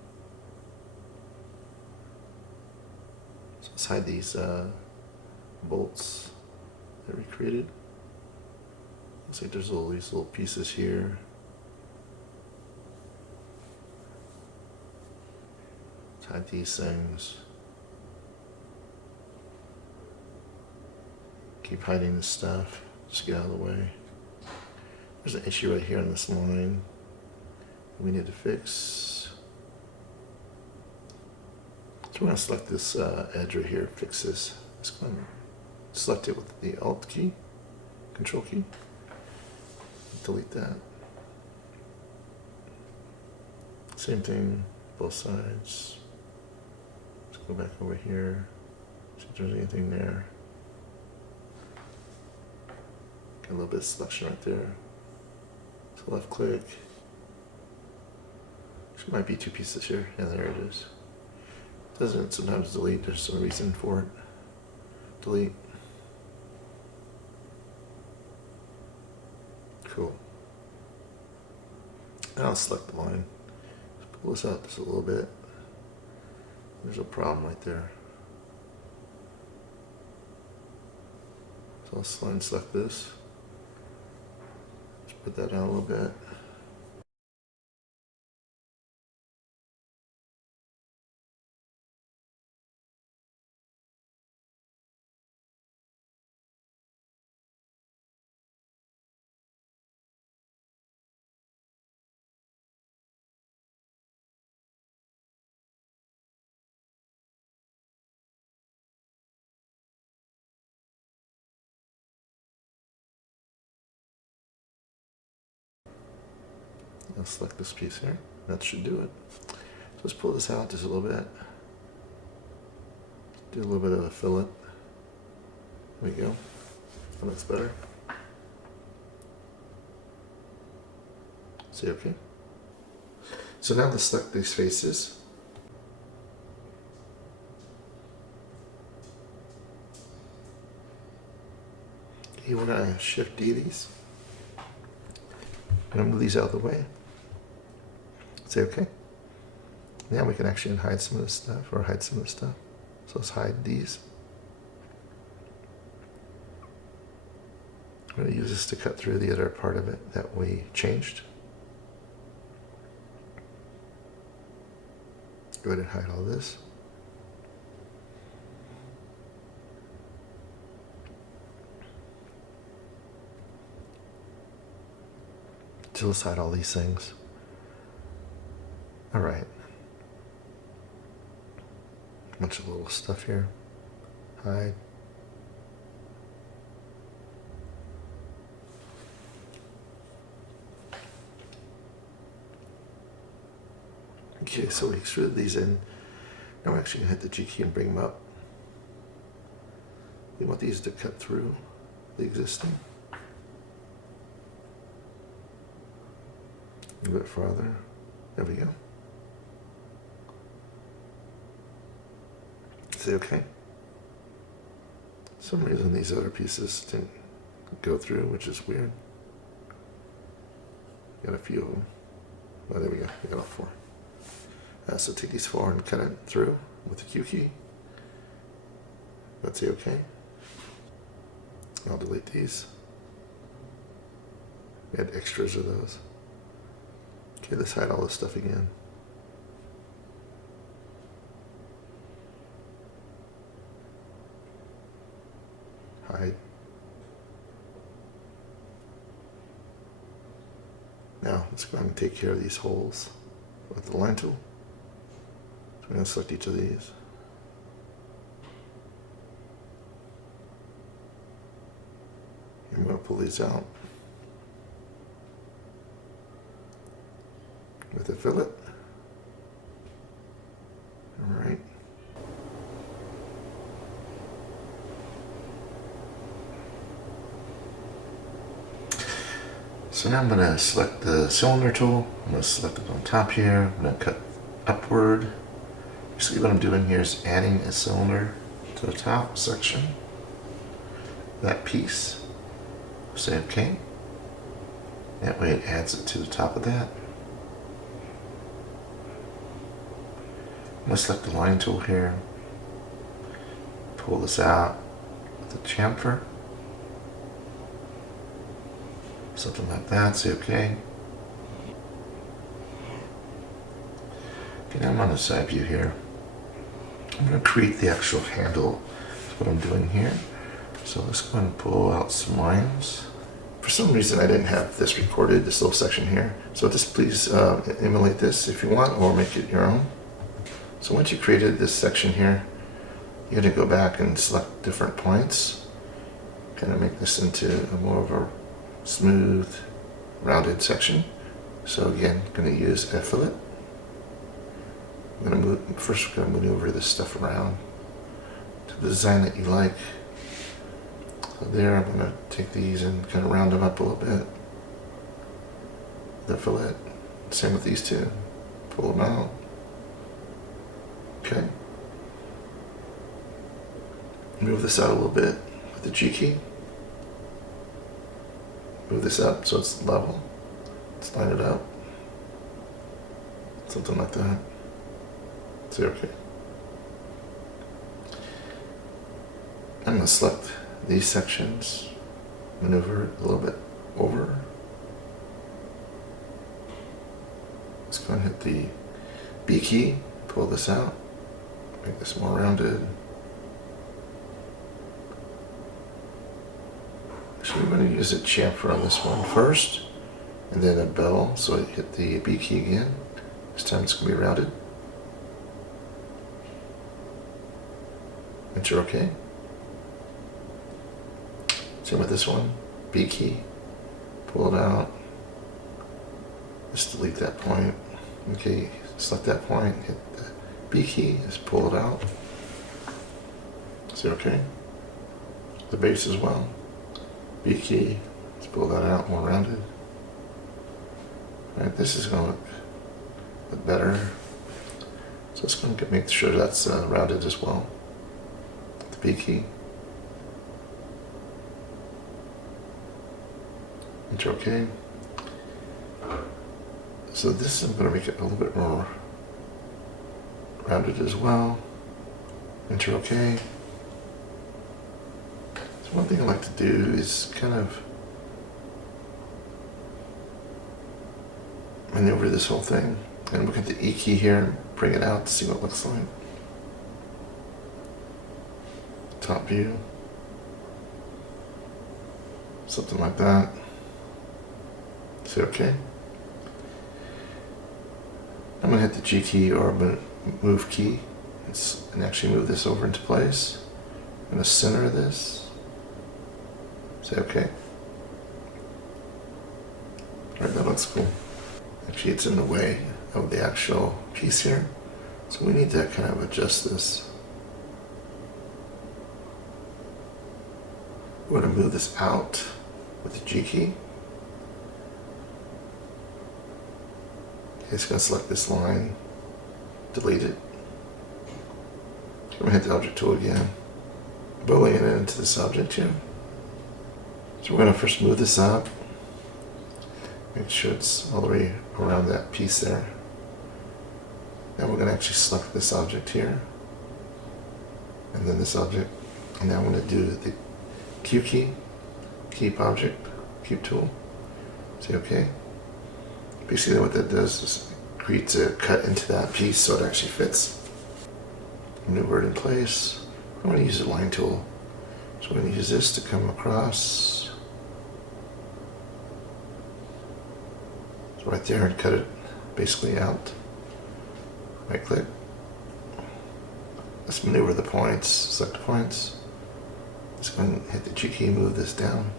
So let's hide these bolts that we created. Looks like there's all these little pieces here. Let's hide these things. Keep hiding this stuff. Just get out of the way. There's an issue right here on this line we need to fix. So we're going to select this edge right here, fix this. Just go and select it with the Alt key, Control key. Delete that. Same thing, both sides. Let's go back over here, see if there's anything there. Got a little bit of selection right there. So left click. There might be two pieces here. Yeah, there it is. Doesn't sometimes delete, there's some reason for it. Delete. Cool. And I'll select the line. Let's pull this out just a little bit. There's a problem right there. So I'll select this. Let's put that down a little bit. I'll select this piece here. That should do it. So let's pull this out just a little bit. Do a little bit of a fillet. There we go. That looks better. Say okay. So now let's select these faces. Okay, we're going to Shift D these. I'm going to move these out of the way. Say okay. Now we can actually hide some of this stuff, or hide some of this stuff. So let's hide these. I'm going to use this to cut through the other part of it that we changed. Go ahead and hide all this. So let's hide all these things. All right. Bunch of little stuff here. Hide. Okay, so we extruded these in. Now we're actually going to hit the G key and bring them up. We want these to cut through the existing. A bit farther. There we go. Say okay. For some reason these other pieces didn't go through, which is weird. Got a few of them. Oh, there we go. We got all four. So take these four and cut it through with the Q key. Let's say okay. I'll delete these. We had extras of those. Okay, let's hide all this stuff again. Hide. Now let's go ahead and take care of these holes with the line tool. So I'm going to select each of these. I'm going to pull these out with a fillet. All right. So now I'm going to select the cylinder tool. I'm going to select it on top here. I'm going to cut upward. Basically what I'm doing here is adding a cylinder to the top section. That piece. Say okay. That way it adds it to the top of that. I'm going to select the line tool here. Pull this out with the chamfer. Something like that, say okay. Okay, now I'm on the side view here. I'm going to create the actual handle. That's what I'm doing here. So let's go ahead and pull out some lines. For some reason I didn't have this recorded, this little section here. So just please emulate this if you want, or make it your own. So once you created this section here, you're going to go back and select different points. Kind of make this into a more of a smooth, rounded section. So again, going to use a fillet. First we're going to maneuver this stuff around to the design that you like. So there, I'm going to take these and kind of round them up a little bit. The fillet. Same with these two. Pull them out. Okay. Move this out a little bit with the G key. Move this up so it's level. Let's line it up. Something like that. Say okay. I'm going to select these sections, maneuver it a little bit over. Let's go and hit the B key, pull this out, make this more rounded. Actually, we're going to use a chamfer on this one first, and then a bevel, so I hit the B key again. This time it's going to be rounded. Enter OK. Same with this one, B key, pull it out. Just delete that point. Okay, select that point, hit the B key, just pull it out. Say OK. The base as well. B key, let's pull that out, more rounded. Alright, this is going to look better. So it's going to make sure that's rounded as well. The B key. Enter OK. So this I'm going to make it a little bit more rounded as well. Enter OK. So one thing I like to do is kind of maneuver this whole thing and look at the E key here and bring it out to see what it looks like. Top view. Something like that. Say OK. I'm going to hit the G key or move key and actually move this over into place. I'm going to center this. Say OK. Alright, that looks cool. Actually, it's in the way of the actual piece here. So we need to kind of adjust this. We're going to move this out with the G key. It's going to select this line, delete it. I'm going to hit the object tool again, bowling it into this object here. So we're going to first move this up, make sure it's all the way around that piece there. Now we're going to actually select this object here, and then this object, and now I'm going to do the Q key, keep object, keep tool, say OK. Basically what that does is creates a cut into that piece so it actually fits. Maneuver it in place. I'm going to use the line tool. So I'm going to use this to come across. So right there and cut it basically out. Right click. Let's maneuver the points, select the points. Let's go and hit the G key, move this down.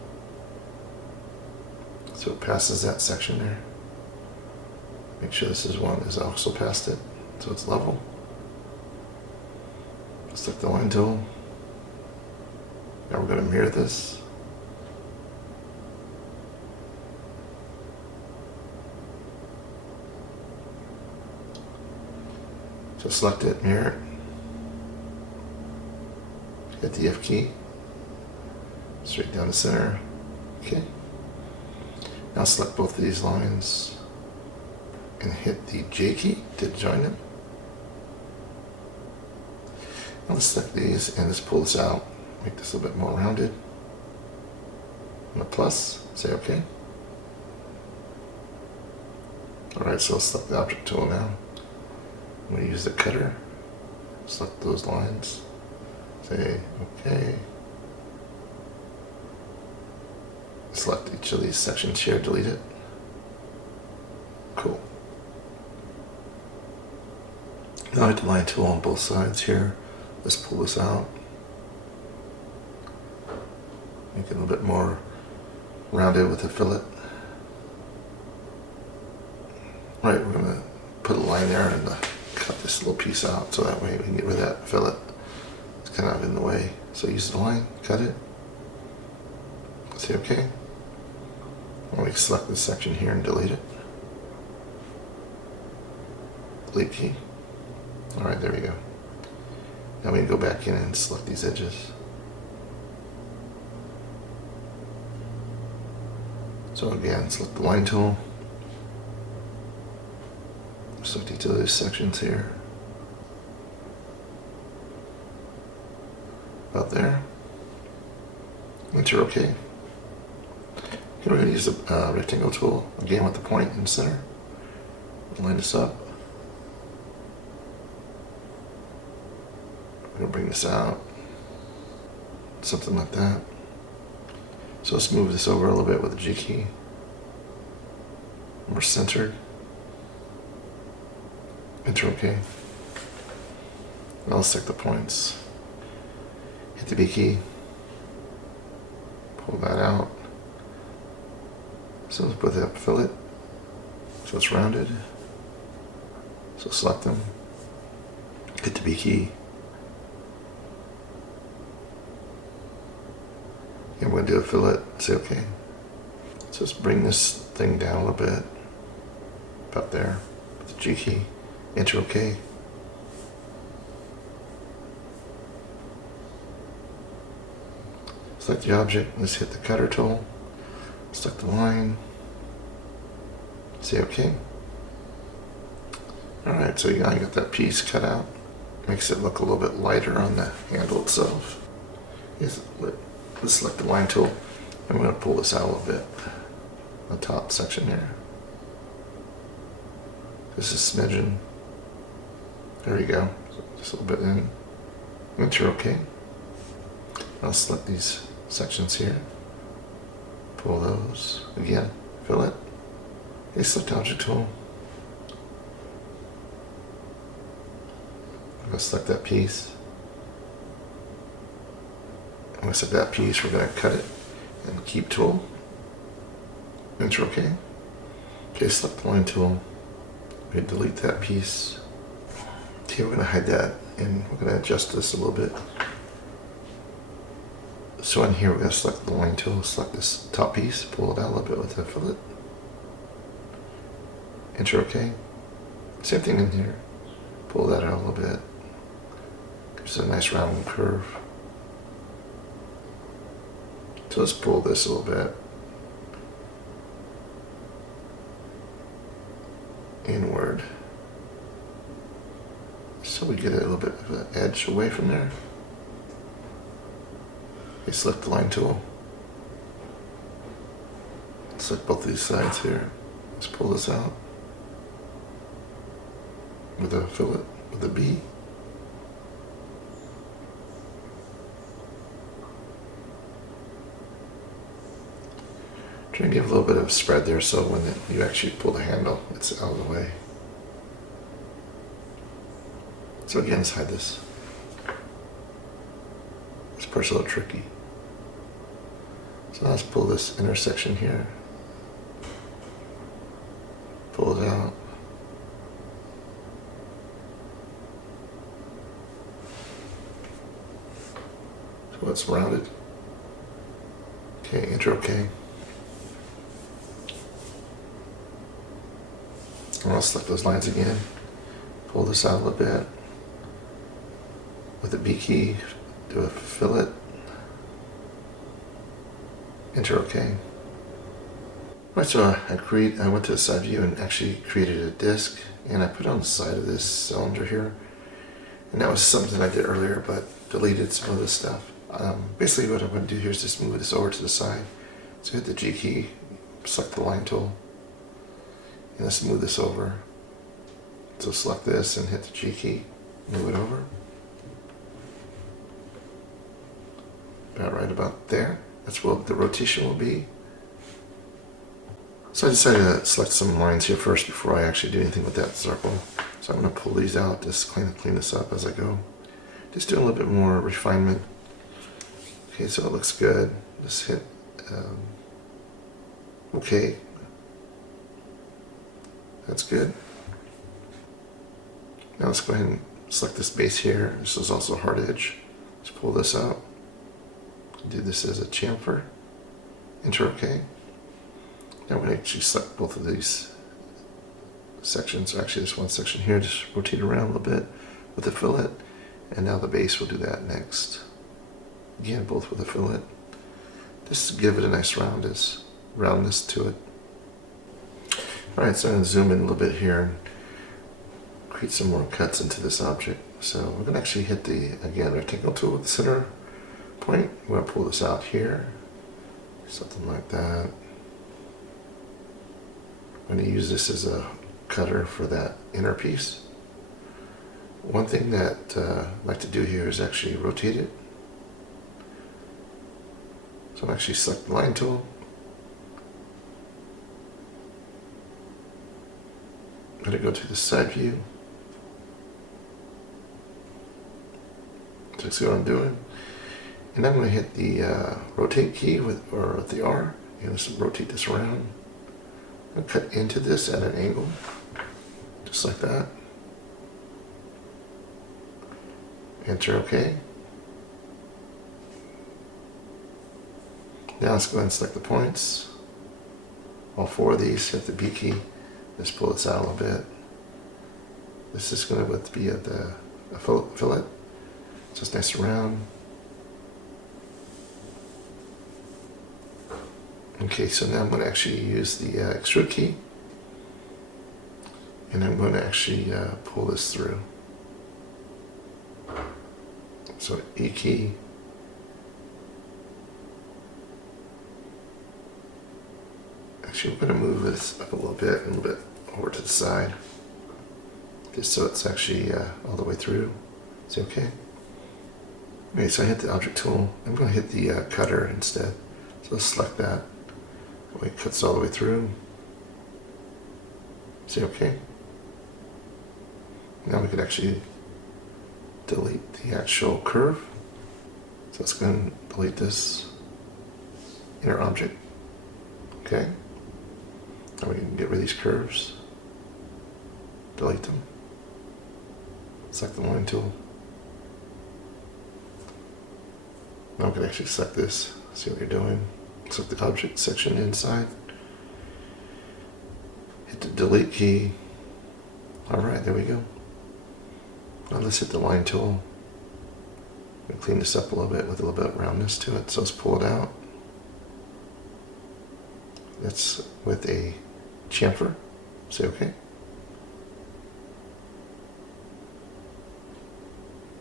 So it passes that section there. Make sure this is one is also past it, so it's level. Select the line tool. Now we're going to mirror this. So select it, mirror it. Hit the F key. Straight down the center. Okay. Now select both of these lines and hit the J key to join them. Now let's select these and let's pull this out, make this a little bit more rounded. And a plus, say OK. Alright, so let's select the object tool now. I'm going to use the cutter, select those lines, say OK. Select each of these sections here, delete it. Cool. Now I hit the line tool on both sides here. Let's pull this out. Make it a little bit more rounded with a fillet. Right, we're going to put a line there and cut this this little piece out so that way we can get rid of that fillet. It's kind of in the way. So use the line, cut it. Say OK. I'll select this section here and delete it. Delete key. Alright, there we go. Now we can go back in and select these edges. So again, select the line tool. Select each of those sections here. About there. Enter OK. Here we're going to use the rectangle tool again with the point in the center. Line this up. We're going to bring this out. Something like that. So let's move this over a little bit with the G key. We're centered. Enter OK. Now let's select the points. Hit the B key. Pull that out. So let's put that fillet. So it's rounded. So select them. Hit the B key. And we're going to do a fillet. Say OK. So let's bring this thing down a little bit. About there. With the G key. Enter OK. Select the object. Let's hit the cutter tool. Select the line. Say OK. Alright, so you got that piece cut out. Makes it look a little bit lighter on the handle itself. Let's select the line tool. I'm going to pull this out a little bit. The top section here. This is smidgen. There we go. Just a little bit in. Enter OK. I'll select these sections here. Pull those. Again, fillet. Okay, select object tool. I'm going to select that piece. I'm going to select that piece. We're going to cut it. And keep tool. Enter OK. Okay, select the line tool. We're going to delete that piece. Okay, we're going to hide that. And we're going to adjust this a little bit. So in here, we're going to select the line tool, select this top piece, pull it out a little bit with the fillet. Enter OK. Same thing in here. Pull that out a little bit. Gives it a nice round curve. So let's pull this a little bit. Inward. So we get a little bit of an edge away from there. Okay, select the line tool. Select both these sides here. Let's pull this out with a fillet, with a B. Try and give a little bit of spread there so when you actually pull the handle, it's out of the way. So again, let's hide this. This part's a little tricky. So now let's pull this intersection here. Pull it out. So it's rounded. Okay, enter OK. And I'll select those lines again. Pull this out a little bit. With the B key, do a fillet. Enter OK. Alright, so I went to the side view and actually created a disc, and I put it on the side of this cylinder here. And that was something I did earlier, but deleted some of this stuff. Basically what I'm going to do here is just move this over to the side. So hit the G key, select the line tool, and let's move this over. So select this and hit the G key, move it over. About right about there. That's what the rotation will be. So I decided to select some lines here first before I actually do anything with that circle. So I'm going to pull these out, just clean this up as I go. Just do a little bit more refinement. Okay, so it looks good. Just hit OK. That's good. Now let's go ahead and select this base here. This is also a hard edge. Let's pull this out. Do this as a chamfer. Enter OK. Now we're going to actually select both of these sections. Actually, this one section here, just rotate around a little bit with the fillet. And now the base will do that next. Again, both with a fillet. Just to give it a nice roundness to it. Alright, so I'm going to zoom in a little bit here and create some more cuts into this object. So we're going to actually hit the, again, rectangle tool with the center point. We're going to pull this out here. Something like that. I'm going to use this as a cutter for that inner piece. One thing that I like to do here is actually rotate it. So I'll actually select the line tool. I'm going to go to the side view. So see what I'm doing. And I'm going to hit the rotate key with the R. And just rotate this around. I'm going to cut into this at an angle. Just like that. Enter OK. Now let's go ahead and select the points. All four of these, hit the B key. Just pull this out a little bit. This is going to be at the fillet. Just nice and round. Okay, so now I'm going to actually use the extrude key. And I'm going to actually pull this through. So E key. Actually, we're going to move this up a little bit over to the side. Just so it's actually all the way through. Is it okay? Okay, so I hit the object tool. I'm going to hit the cutter instead. So let's select that. That way it cuts all the way through. Is it okay? Now we can actually delete the actual curve. So let's go ahead and delete this inner object. Okay. Now we can get rid of these curves. Delete them. Select the line tool. Now we can actually select this. See what you're doing. Select the object section inside. Hit the delete key. Alright, there we go. Now let's hit the line tool. And clean this up a little bit with a little bit of roundness to it. So let's pull it out. That's with a chamfer. Say okay.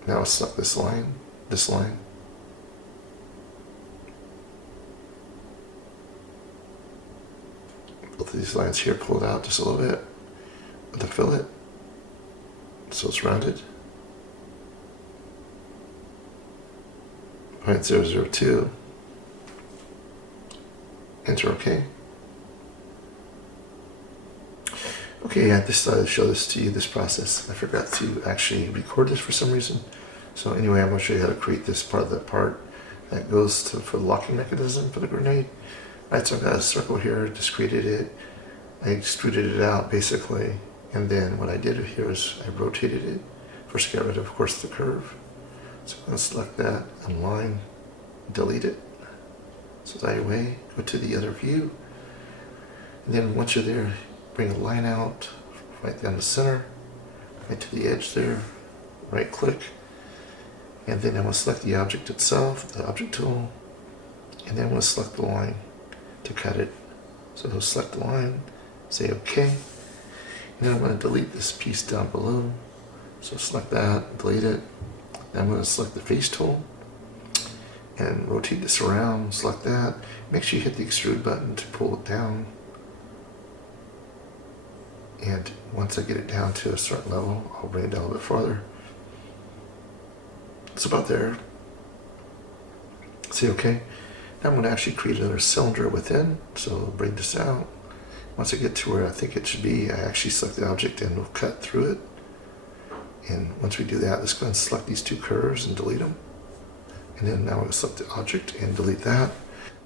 Now let's select this line. Both of these lines here, pull it out just a little bit with a fillet. So it's rounded. 0.002. Enter OK. Okay, I just thought I'd show this to you, this process. I forgot to actually record this for some reason. So anyway, I'm going to show you how to create this part of the part that goes for the locking mechanism for the grenade. Alright, so I've got a circle here, just created it. I extruded it out basically. And then what I did here is I rotated it. First I got rid of course, the curve. So I'm going to select that, unline, delete it. So that way, go to the other view. And then once you're there, bring a line out right down the center, right to the edge there, right click. And then I'm going to select the object itself, the object tool. And then I'm going to select the line to cut it. So I'll select the line, say OK. And then I'm going to delete this piece down below. So select that, delete it. Then I'm going to select the face tool and rotate this around, select that. Make sure you hit the extrude button to pull it down. And once I get it down to a certain level, I'll bring it down a little bit farther. It's about there. Say OK. Now I'm going to actually create another cylinder within. So I'll bring this out. Once I get to where I think it should be, I actually select the object and we'll cut through it. And once we do that, let's go ahead and select these two curves and delete them. And then now we'll select the object and delete that.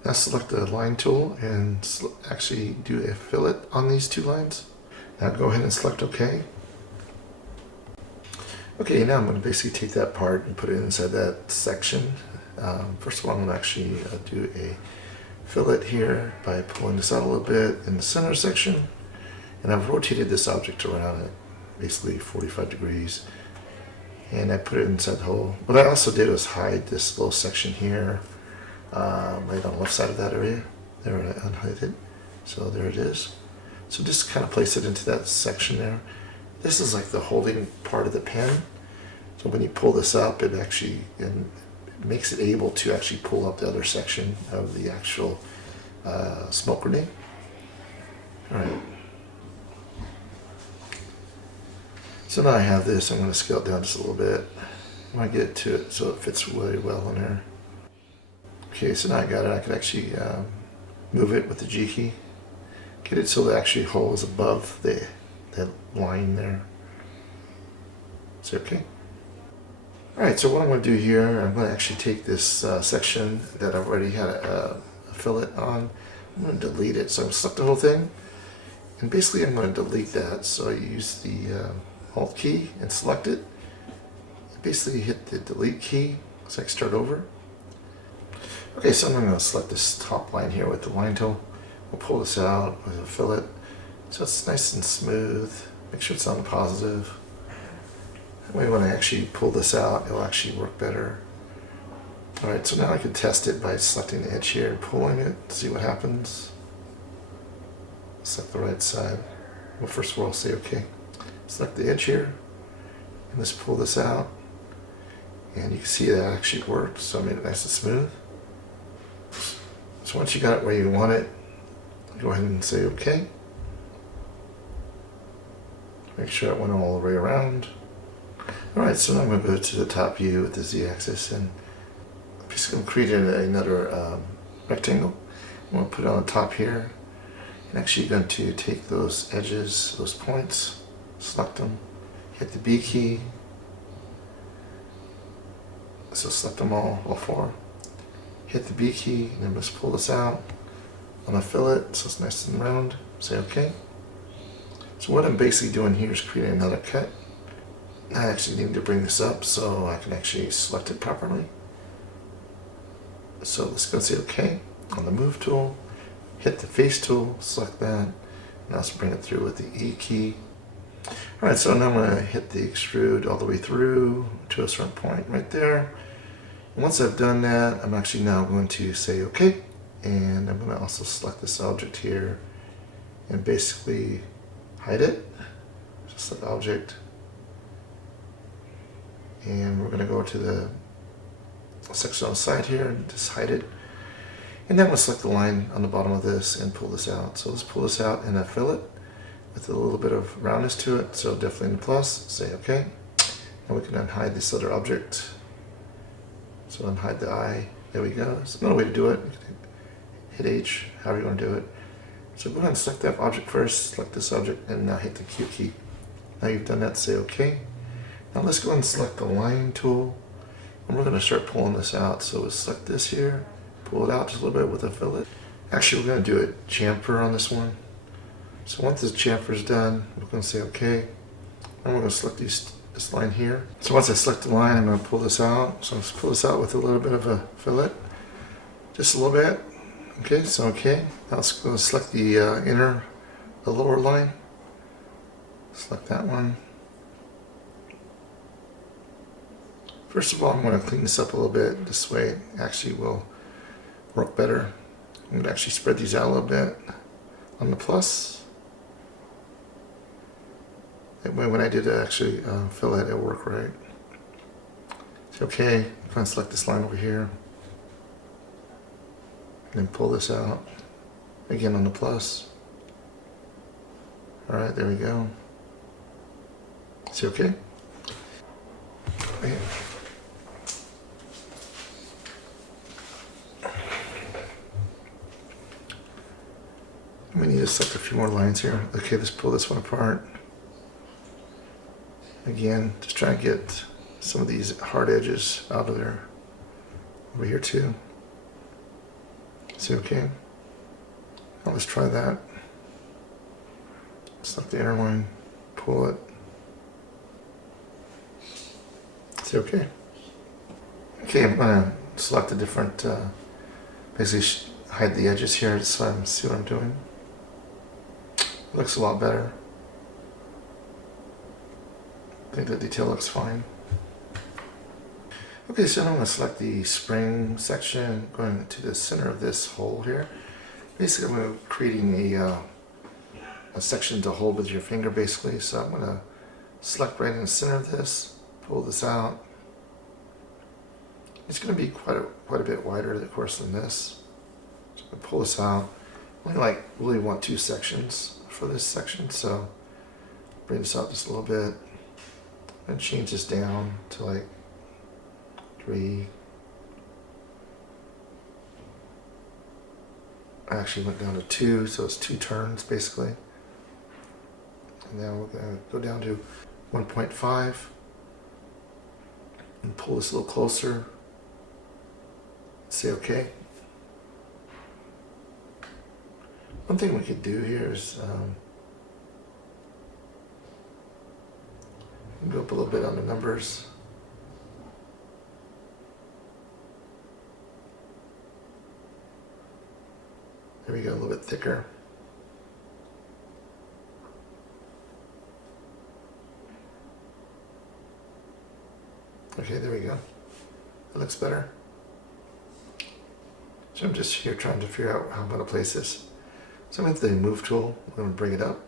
Now select the line tool and actually do a fillet on these two lines. Now go ahead and select OK. Okay, now I'm going to basically take that part and put it inside that section. First of all, I'm going to actually do a fillet here by pulling this out a little bit in the center section. And I've rotated this object around at basically 45 degrees. And I put it inside the hole. What I also did was hide this little section here, right on the left side of that area. There, I unhid it. So there it is. So just kind of place it into that section there. This is like the holding part of the pen. So when you pull this up, it actually it makes it able to actually pull up the other section of the actual smoke grenade. All right. So now I have this. I'm going to scale it down just a little bit. I want to get it to it so it fits really well in there. Okay, so now I got it. I can actually move it with the G key. Get it so it actually holds above the line there. Is it okay? Alright, so what I'm going to do here, I'm going to actually take this section that I've already had a fillet on. I'm going to delete it. So I'm going to select the whole thing. And basically I'm going to delete that. So I use the Alt key and select it. Basically hit the delete key so I can start over. Okay, so I'm going to select this top line here with the line tool. We'll pull this out with a fillet so it's nice and smooth. Make sure it's on the positive. That way when I actually pull this out, it'll actually work better. Alright, so now I can test it by selecting the edge here and pulling it to see what happens. Select the right side. Well, first of all, I'll say okay. Select the edge here and let's pull this out. And you can see that actually worked, so I made it nice and smooth. So once you got it where you want it, go ahead and say okay. Make sure it went all the way around. Alright, so now I'm going to go to the top view with the Z-axis and I'm just going to create another rectangle. I'm going to put it on the top here. And actually going to take those edges, those points, select them, hit the B key. So select them all four. Hit the B key and then just pull this out on a fillet so it's nice and round. Say okay. So what I'm basically doing here is creating another cut. I actually need to bring this up so I can actually select it properly. So let's go say okay on the move tool. Hit the face tool, select that. Now let's bring it through with the E key. Alright, so now I'm going to hit the extrude all the way through to a certain point right there. And once I've done that, I'm actually now going to say okay. And I'm going to also select this object here and basically hide it. Just select object. And we're going to go to the section on the side here and just hide it. And then we'll select the line on the bottom of this and pull this out. So let's pull this out in a fillet with a little bit of roundness to it. So definitely in the plus, say okay. And we can unhide this other object. So unhide the eye. There we go. There's another way to do it. You can hit H, however you want to do it. So go ahead and select that object first, select this object, and now hit the Q key. Now you've done that, say okay. Now let's go ahead and select the line tool. And we're going to start pulling this out. So we'll select this here, pull it out just a little bit with a fillet. Actually, we're going to do a chamfer on this one. So once this chamfer is done, we're going to say okay. And we're going to select this line here. So once I select the line, I'm going to pull this out. So let's pull this out with a little bit of a fillet. Just a little bit. Okay, so okay. Now let's go select the the lower line. Select that one. First of all, I'm going to clean this up a little bit. This way it actually will work better. I'm going to actually spread these out a little bit on the plus. That way when I did actually fill it, it'll work right. So okay, I'm going to select this line over here. And then pull this out. Again on the plus. Alright, there we go. See okay? Okay. We need to select a few more lines here. Okay, let's pull this one apart. Again, just try to get some of these hard edges out of there. Over here too. See okay? Now let's try that. Select the inner line, pull it. It's okay. Okay, I'm gonna select a different, basically hide the edges here so I see what I'm doing. Looks a lot better. I think the detail looks fine. Okay, so now I'm going to select the spring section, going to the center of this hole here. Basically, I'm creating a section to hold with your finger, basically. So I'm going to select right in the center of this, pull this out. It's going to be quite a bit wider, of course, than this. So I'm going to pull this out. I only really want 2 sections for this section, so bring this out just a little bit and change this down to like 3. I actually went down to 2, so it's 2 turns basically. And now we're going to go down to 1.5 and pull this a little closer. Say okay. One thing we could do here is go up a little bit on the numbers. There we go, a little bit thicker. Okay, there we go. That looks better. So I'm just here trying to figure out how I'm going to place this. So I'm going to the move tool. I'm going to bring it up.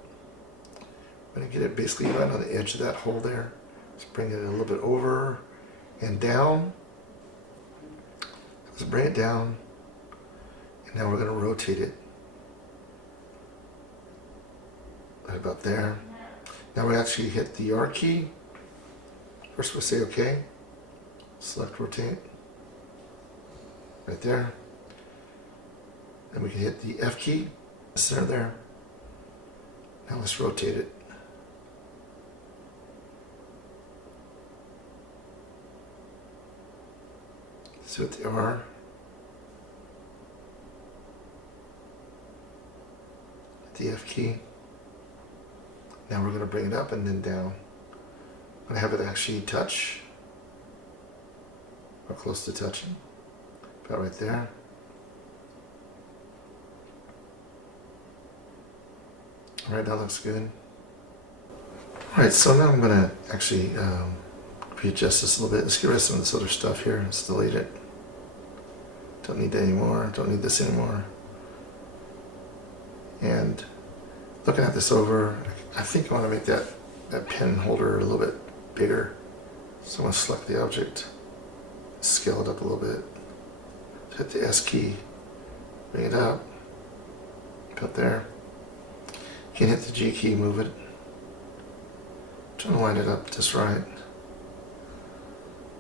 I'm going to get it basically right on the edge of that hole there. Just bring it a little bit over and down. Let's bring it down. And now we're going to rotate it. Right about there. Now we actually hit the R key. First we'll say OK. Select rotate. Right there. Then we can hit the F key. Center there. Now let's rotate it. So with the R. The F key. Now we're going to bring it up and then down. I'm going to have it actually touch, or close to touching, about right there. All right, that looks good. All right, so now I'm going to actually readjust this a little bit. Let's get rid of some of this other stuff here. Let's delete it. Don't need that anymore. Don't need this anymore. And looking at this over, I think I want to make that pen holder a little bit bigger. So I'm going to select the object, scale it up a little bit, hit the S key, bring it up, about there. You can hit the G key, move it. Trying to line it up just right.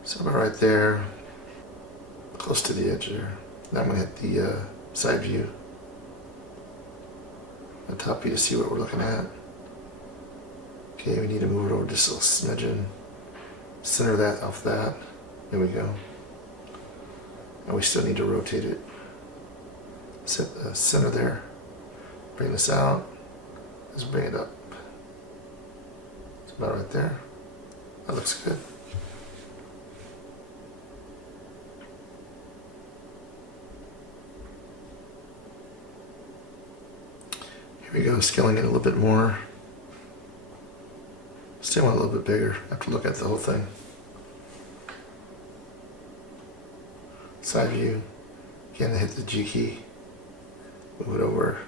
So about right there, close to the edge there. Now I'm going to hit the side view. The top view to see what we're looking at. Okay, we need to move it over just a smidgen. Center that off that. There we go. And we still need to rotate it. Set the center there. Bring this out. Let's bring it up. It's about right there. That looks good. Here we go, scaling it a little bit more. Still want a little bit bigger. I have to look at the whole thing. Side view. Again, I hit the G key. Move it over.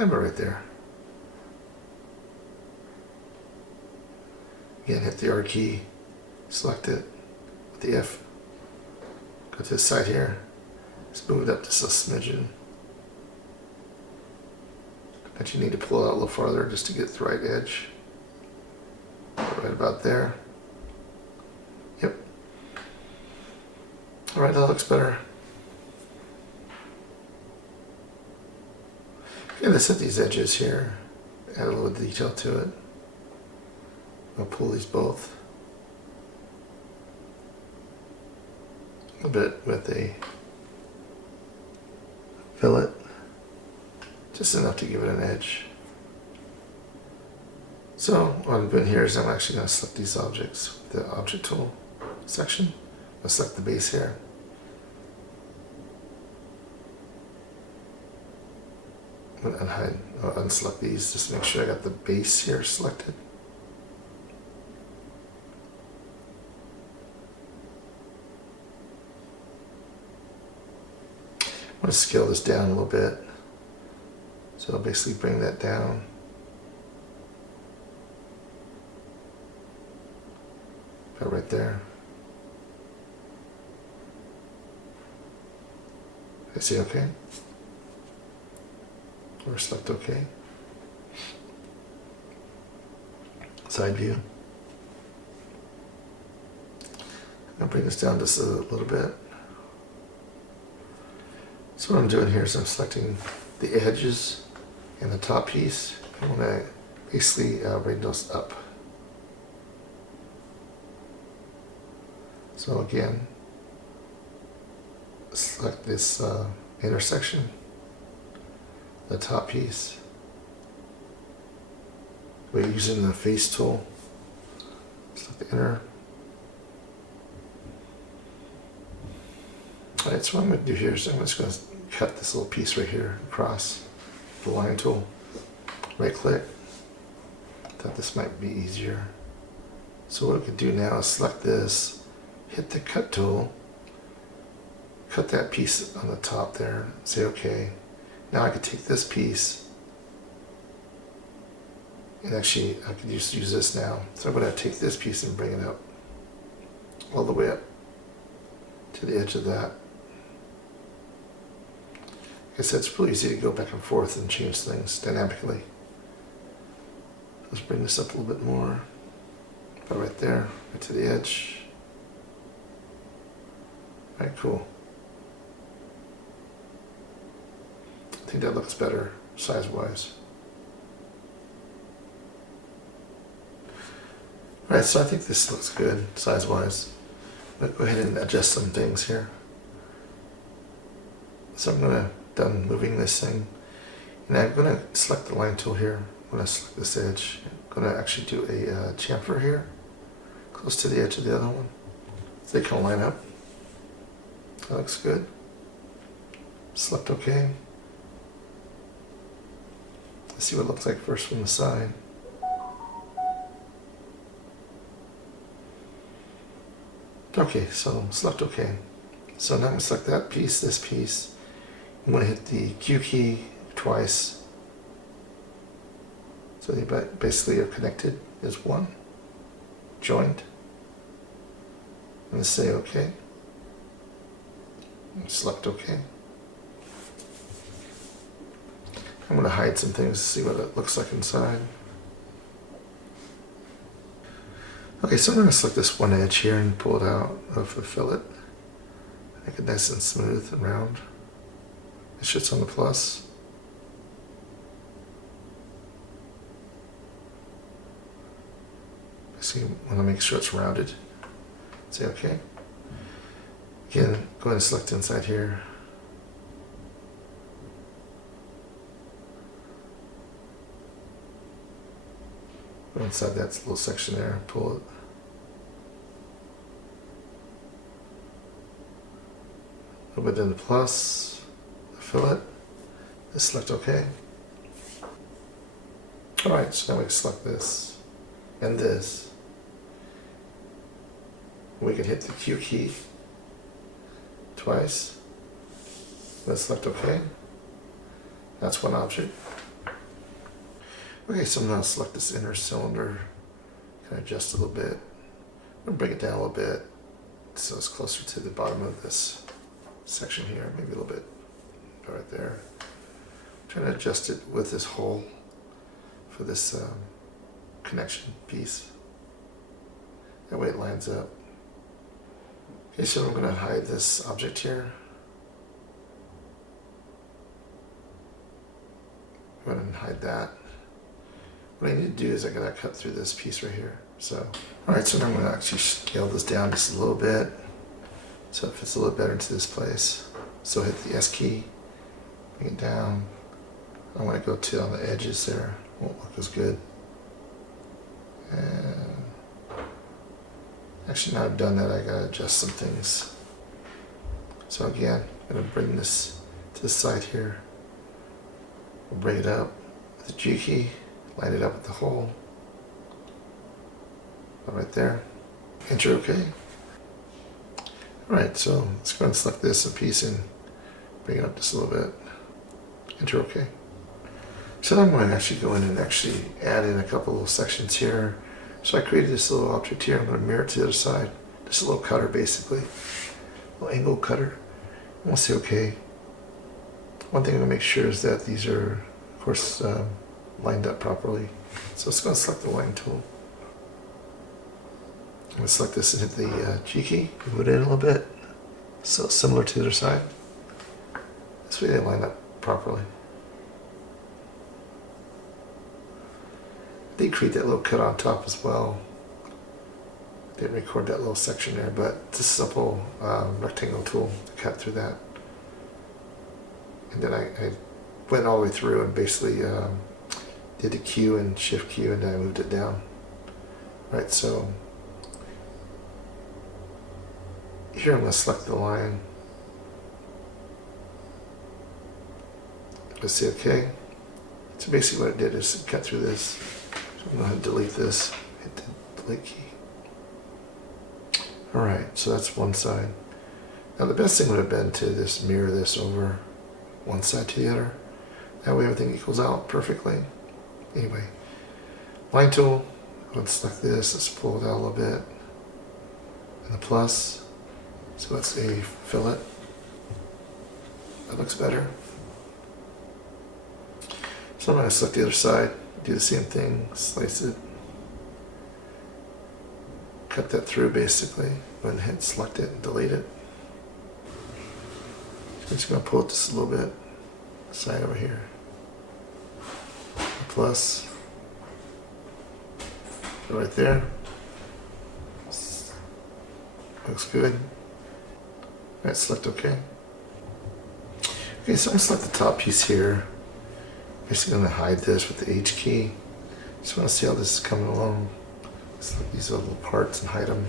And about right there. Again, hit the R key. Select it with the F. Go to the side here. Let's move it up just a smidgen. But you need to pull it out a little farther just to get the right edge. Right about there. Yep. All right, that looks better. Okay, let's set these edges here. Add a little detail to it. I'll pull these both. A little bit with a fillet. Just enough to give it an edge. So what I'm doing here is I'm actually going to select these objects with the object tool section. I'll select the base here. I'm going to unselect these just to make sure I got the base here selected. I'm going to scale this down a little bit. So I'll basically bring that down. About right there. I see OK. Or select OK. Side view. I'm going to bring this down just a little bit. So what I'm doing here is I'm selecting the edges and the top piece. I want to basically bring those up. So again, select this intersection, the top piece. We're using the face tool. Select the inner. Alright, so what I'm going to do here is I'm just going to cut this little piece right here across the line tool. Right click. Thought this might be easier. So what we can do now is select this, hit the cut tool, cut that piece on the top there, say OK. Now I could take this piece and actually I could just use this now. So I'm going to take this piece and bring it up all the way up to the edge of that. Like I said, it's really easy to go back and forth and change things dynamically. Let's bring this up a little bit more. About right there, right to the edge. Alright, cool. I think that looks better size-wise. Alright, so I think this looks good size-wise. Let's go ahead and adjust some things here. So I'm done moving this thing. And I'm going to select the line tool here. I'm going to select this edge. I'm going to actually do a chamfer here, close to the edge of the other one. So they can line up. That looks good. Select OK. Let's see what it looks like first from the side. Okay, so select OK. So now I'm going to select that piece, this piece. I'm going to hit the Q key twice. So they basically are connected as one, joined. And say OK. And select OK. I'm going to hide some things to see what it looks like inside. Okay, so I'm going to select this one edge here and pull it out of the fillet. Make it nice and smooth and round. Make sure it's on the plus. So you want to make sure it's rounded. Say OK. Again, go ahead and select inside here. Go inside that little section there, pull it. A little bit in the plus, the fillet. Just select OK. Alright, so now we can select this and this. We can hit the Q key twice. Let's select OK. That's one object. Okay, so I'm going to select this inner cylinder. Can I adjust a little bit? I'm going to bring it down a little bit so it's closer to the bottom of this section here, maybe a little bit right there. I'm trying to adjust it with this hole for this connection piece. That way it lines up. Okay, so I'm going to hide this object here. Go ahead and hide that. What I need to do is I gotta cut through this piece right here. So, alright, so now I'm gonna actually scale this down just a little bit so it fits a little better into this place. So hit the S key, bring it down. I want to go to on the edges there. Won't look as good. Actually, now I've done that, I gotta adjust some things. So again, I'm gonna bring this to the side here. We'll bring it up with the G key, line it up with the hole. Right there. Enter OK. Alright, so let's go ahead and select this a piece and bring it up just a little bit. Enter OK. So now I'm going to actually go in and actually add in a couple little sections here. So I created this little object here. I'm going to mirror it to the other side. Just a little cutter basically. A little angle cutter. And we'll say OK. One thing I'm going to make sure is that these are, of course, lined up properly. So let's go and select the line tool. I'm going to select this and hit the G key, move it in a little bit, so similar to the other side. This way they line up properly. I did create that little cut on top as well. Didn't record that little section there, but it's a simple rectangle tool to cut through that. And then I went all the way through and basically did the Q and Shift Q, and then I moved it down. Right, so here I'm going to select the line. Let's say OK. So basically what it did is cut through this. So I'm going to delete this, hit the delete key. Alright, so that's one side. Now the best thing would have been to just mirror this over one side to the other. That way everything equals out perfectly. Anyway, line tool, let's select this, let's pull it out a little bit. And the plus. So let's say fillet. That looks better. So I'm going to select the other side, do the same thing, slice it, cut that through basically, go ahead and hit select it and delete it. I'm just going to pull it just a little bit, side over here. Plus, right there. Looks good. Alright, select OK. Okay, so I'm going to select the top piece here. Basically going to hide this with the H key. Just want to see how this is coming along. Select these little parts and hide them.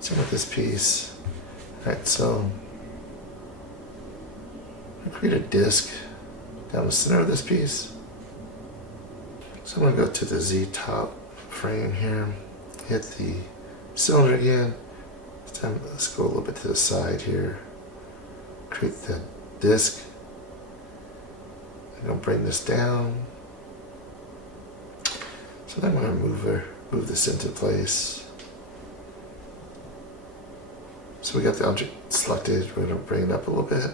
Same with this piece. Alright, so I create a disc down the center of this piece. So I'm going to go to the Z top frame here, hit the cylinder again. This time let's go a little bit to the side here. Create the disc. I'm going to bring this down. So then I'm going to move this into place. So we got the object selected. We're going to bring it up a little bit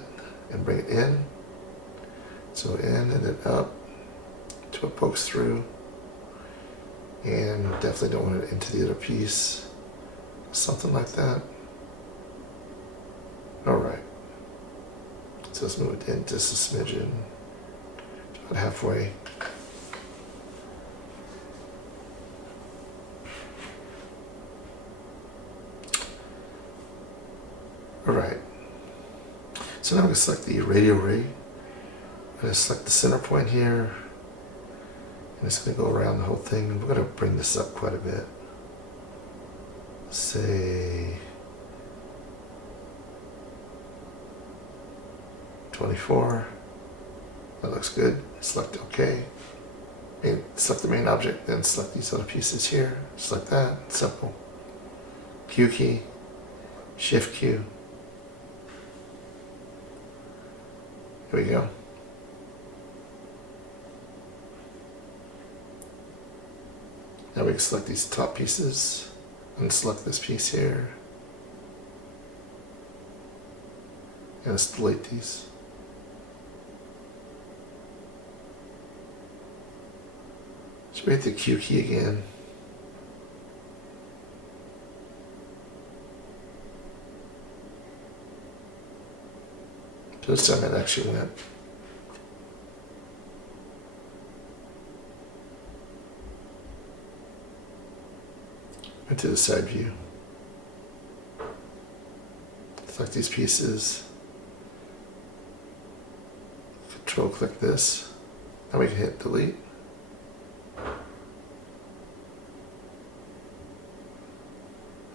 and bring it in. So in and then up till it pokes through. And definitely don't want it into the other piece. Something like that. Alright. So let's move it in just a smidgen. About halfway. Alright. So now I'm going to select the radio ray. I'm going to select the center point here. And it's going to go around the whole thing. And we're going to bring this up quite a bit. Say 24. That looks good. Select OK. And select the main object, then select these other pieces here. Select that. Simple. Q key. Shift Q. Here we go. Now we can select these top pieces and select this piece here. And let's delete these. So we hit the Q key again. So this time it actually went. Into the side view. Select these pieces. Control click this. Now we can hit delete.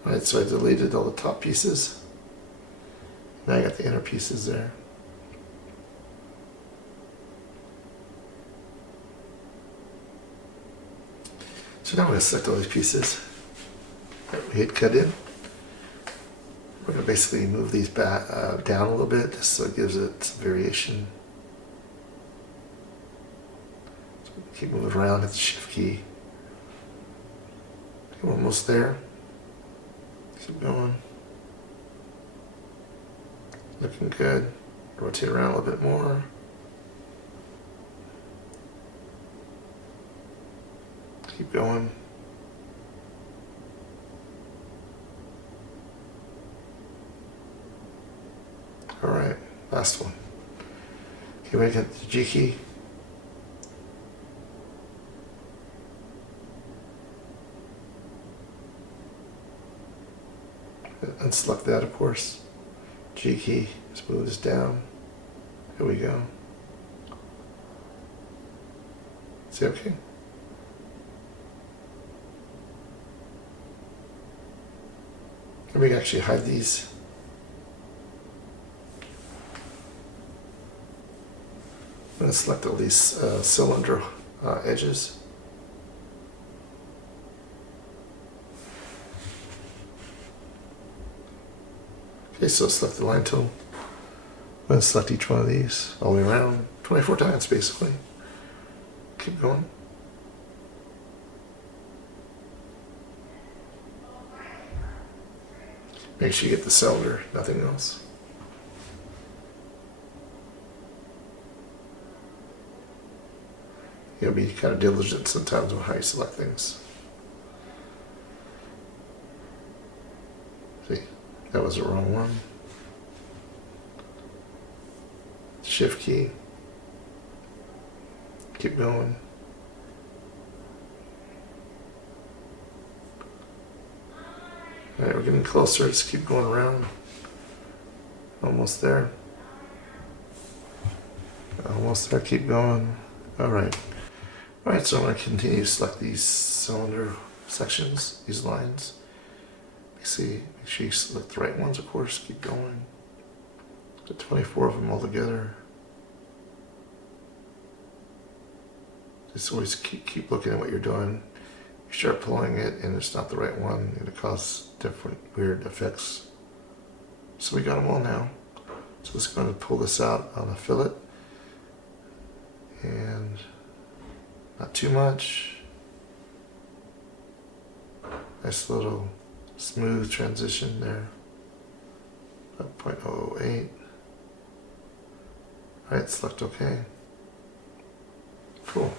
Alright, so I deleted all the top pieces. Now I got the inner pieces there. So now I'm going to select all these pieces that we had cut in. We're going to basically move these back, down a little bit just so it gives it some variation. So keep moving around, hit the shift key. Okay, we're almost there. Keep going. Looking good. Rotate around a little bit more. Keep going. Alright, last one. Okay, we get the G key. Unselect that, of course. G key, smooth this down. Here we go. Say okay. And we can actually hide these. I'm going to select all these cylinder edges. Okay, so select the line tool. I'm going to select each one of these all the way around, 24 times basically. Keep going. Make sure you get the cylinder, nothing else. You gotta be kind of diligent sometimes with how you select things. See, that was the wrong one. Shift key. Keep going. Alright, we're getting closer. Just keep going around. Almost there. Almost there. Keep going. Alright. Alright, so I'm going to continue to select these cylinder sections, these lines. Make sure you select the right ones, of course. Keep going. Get 24 of them all together. Just always keep looking at what you're doing. You start pulling it and it's not the right one, it'll cause different weird effects. So we got them all now. So just going to pull this out on a fillet. And not too much. Nice little smooth transition there. About 0.008. Alright, select OK. Cool.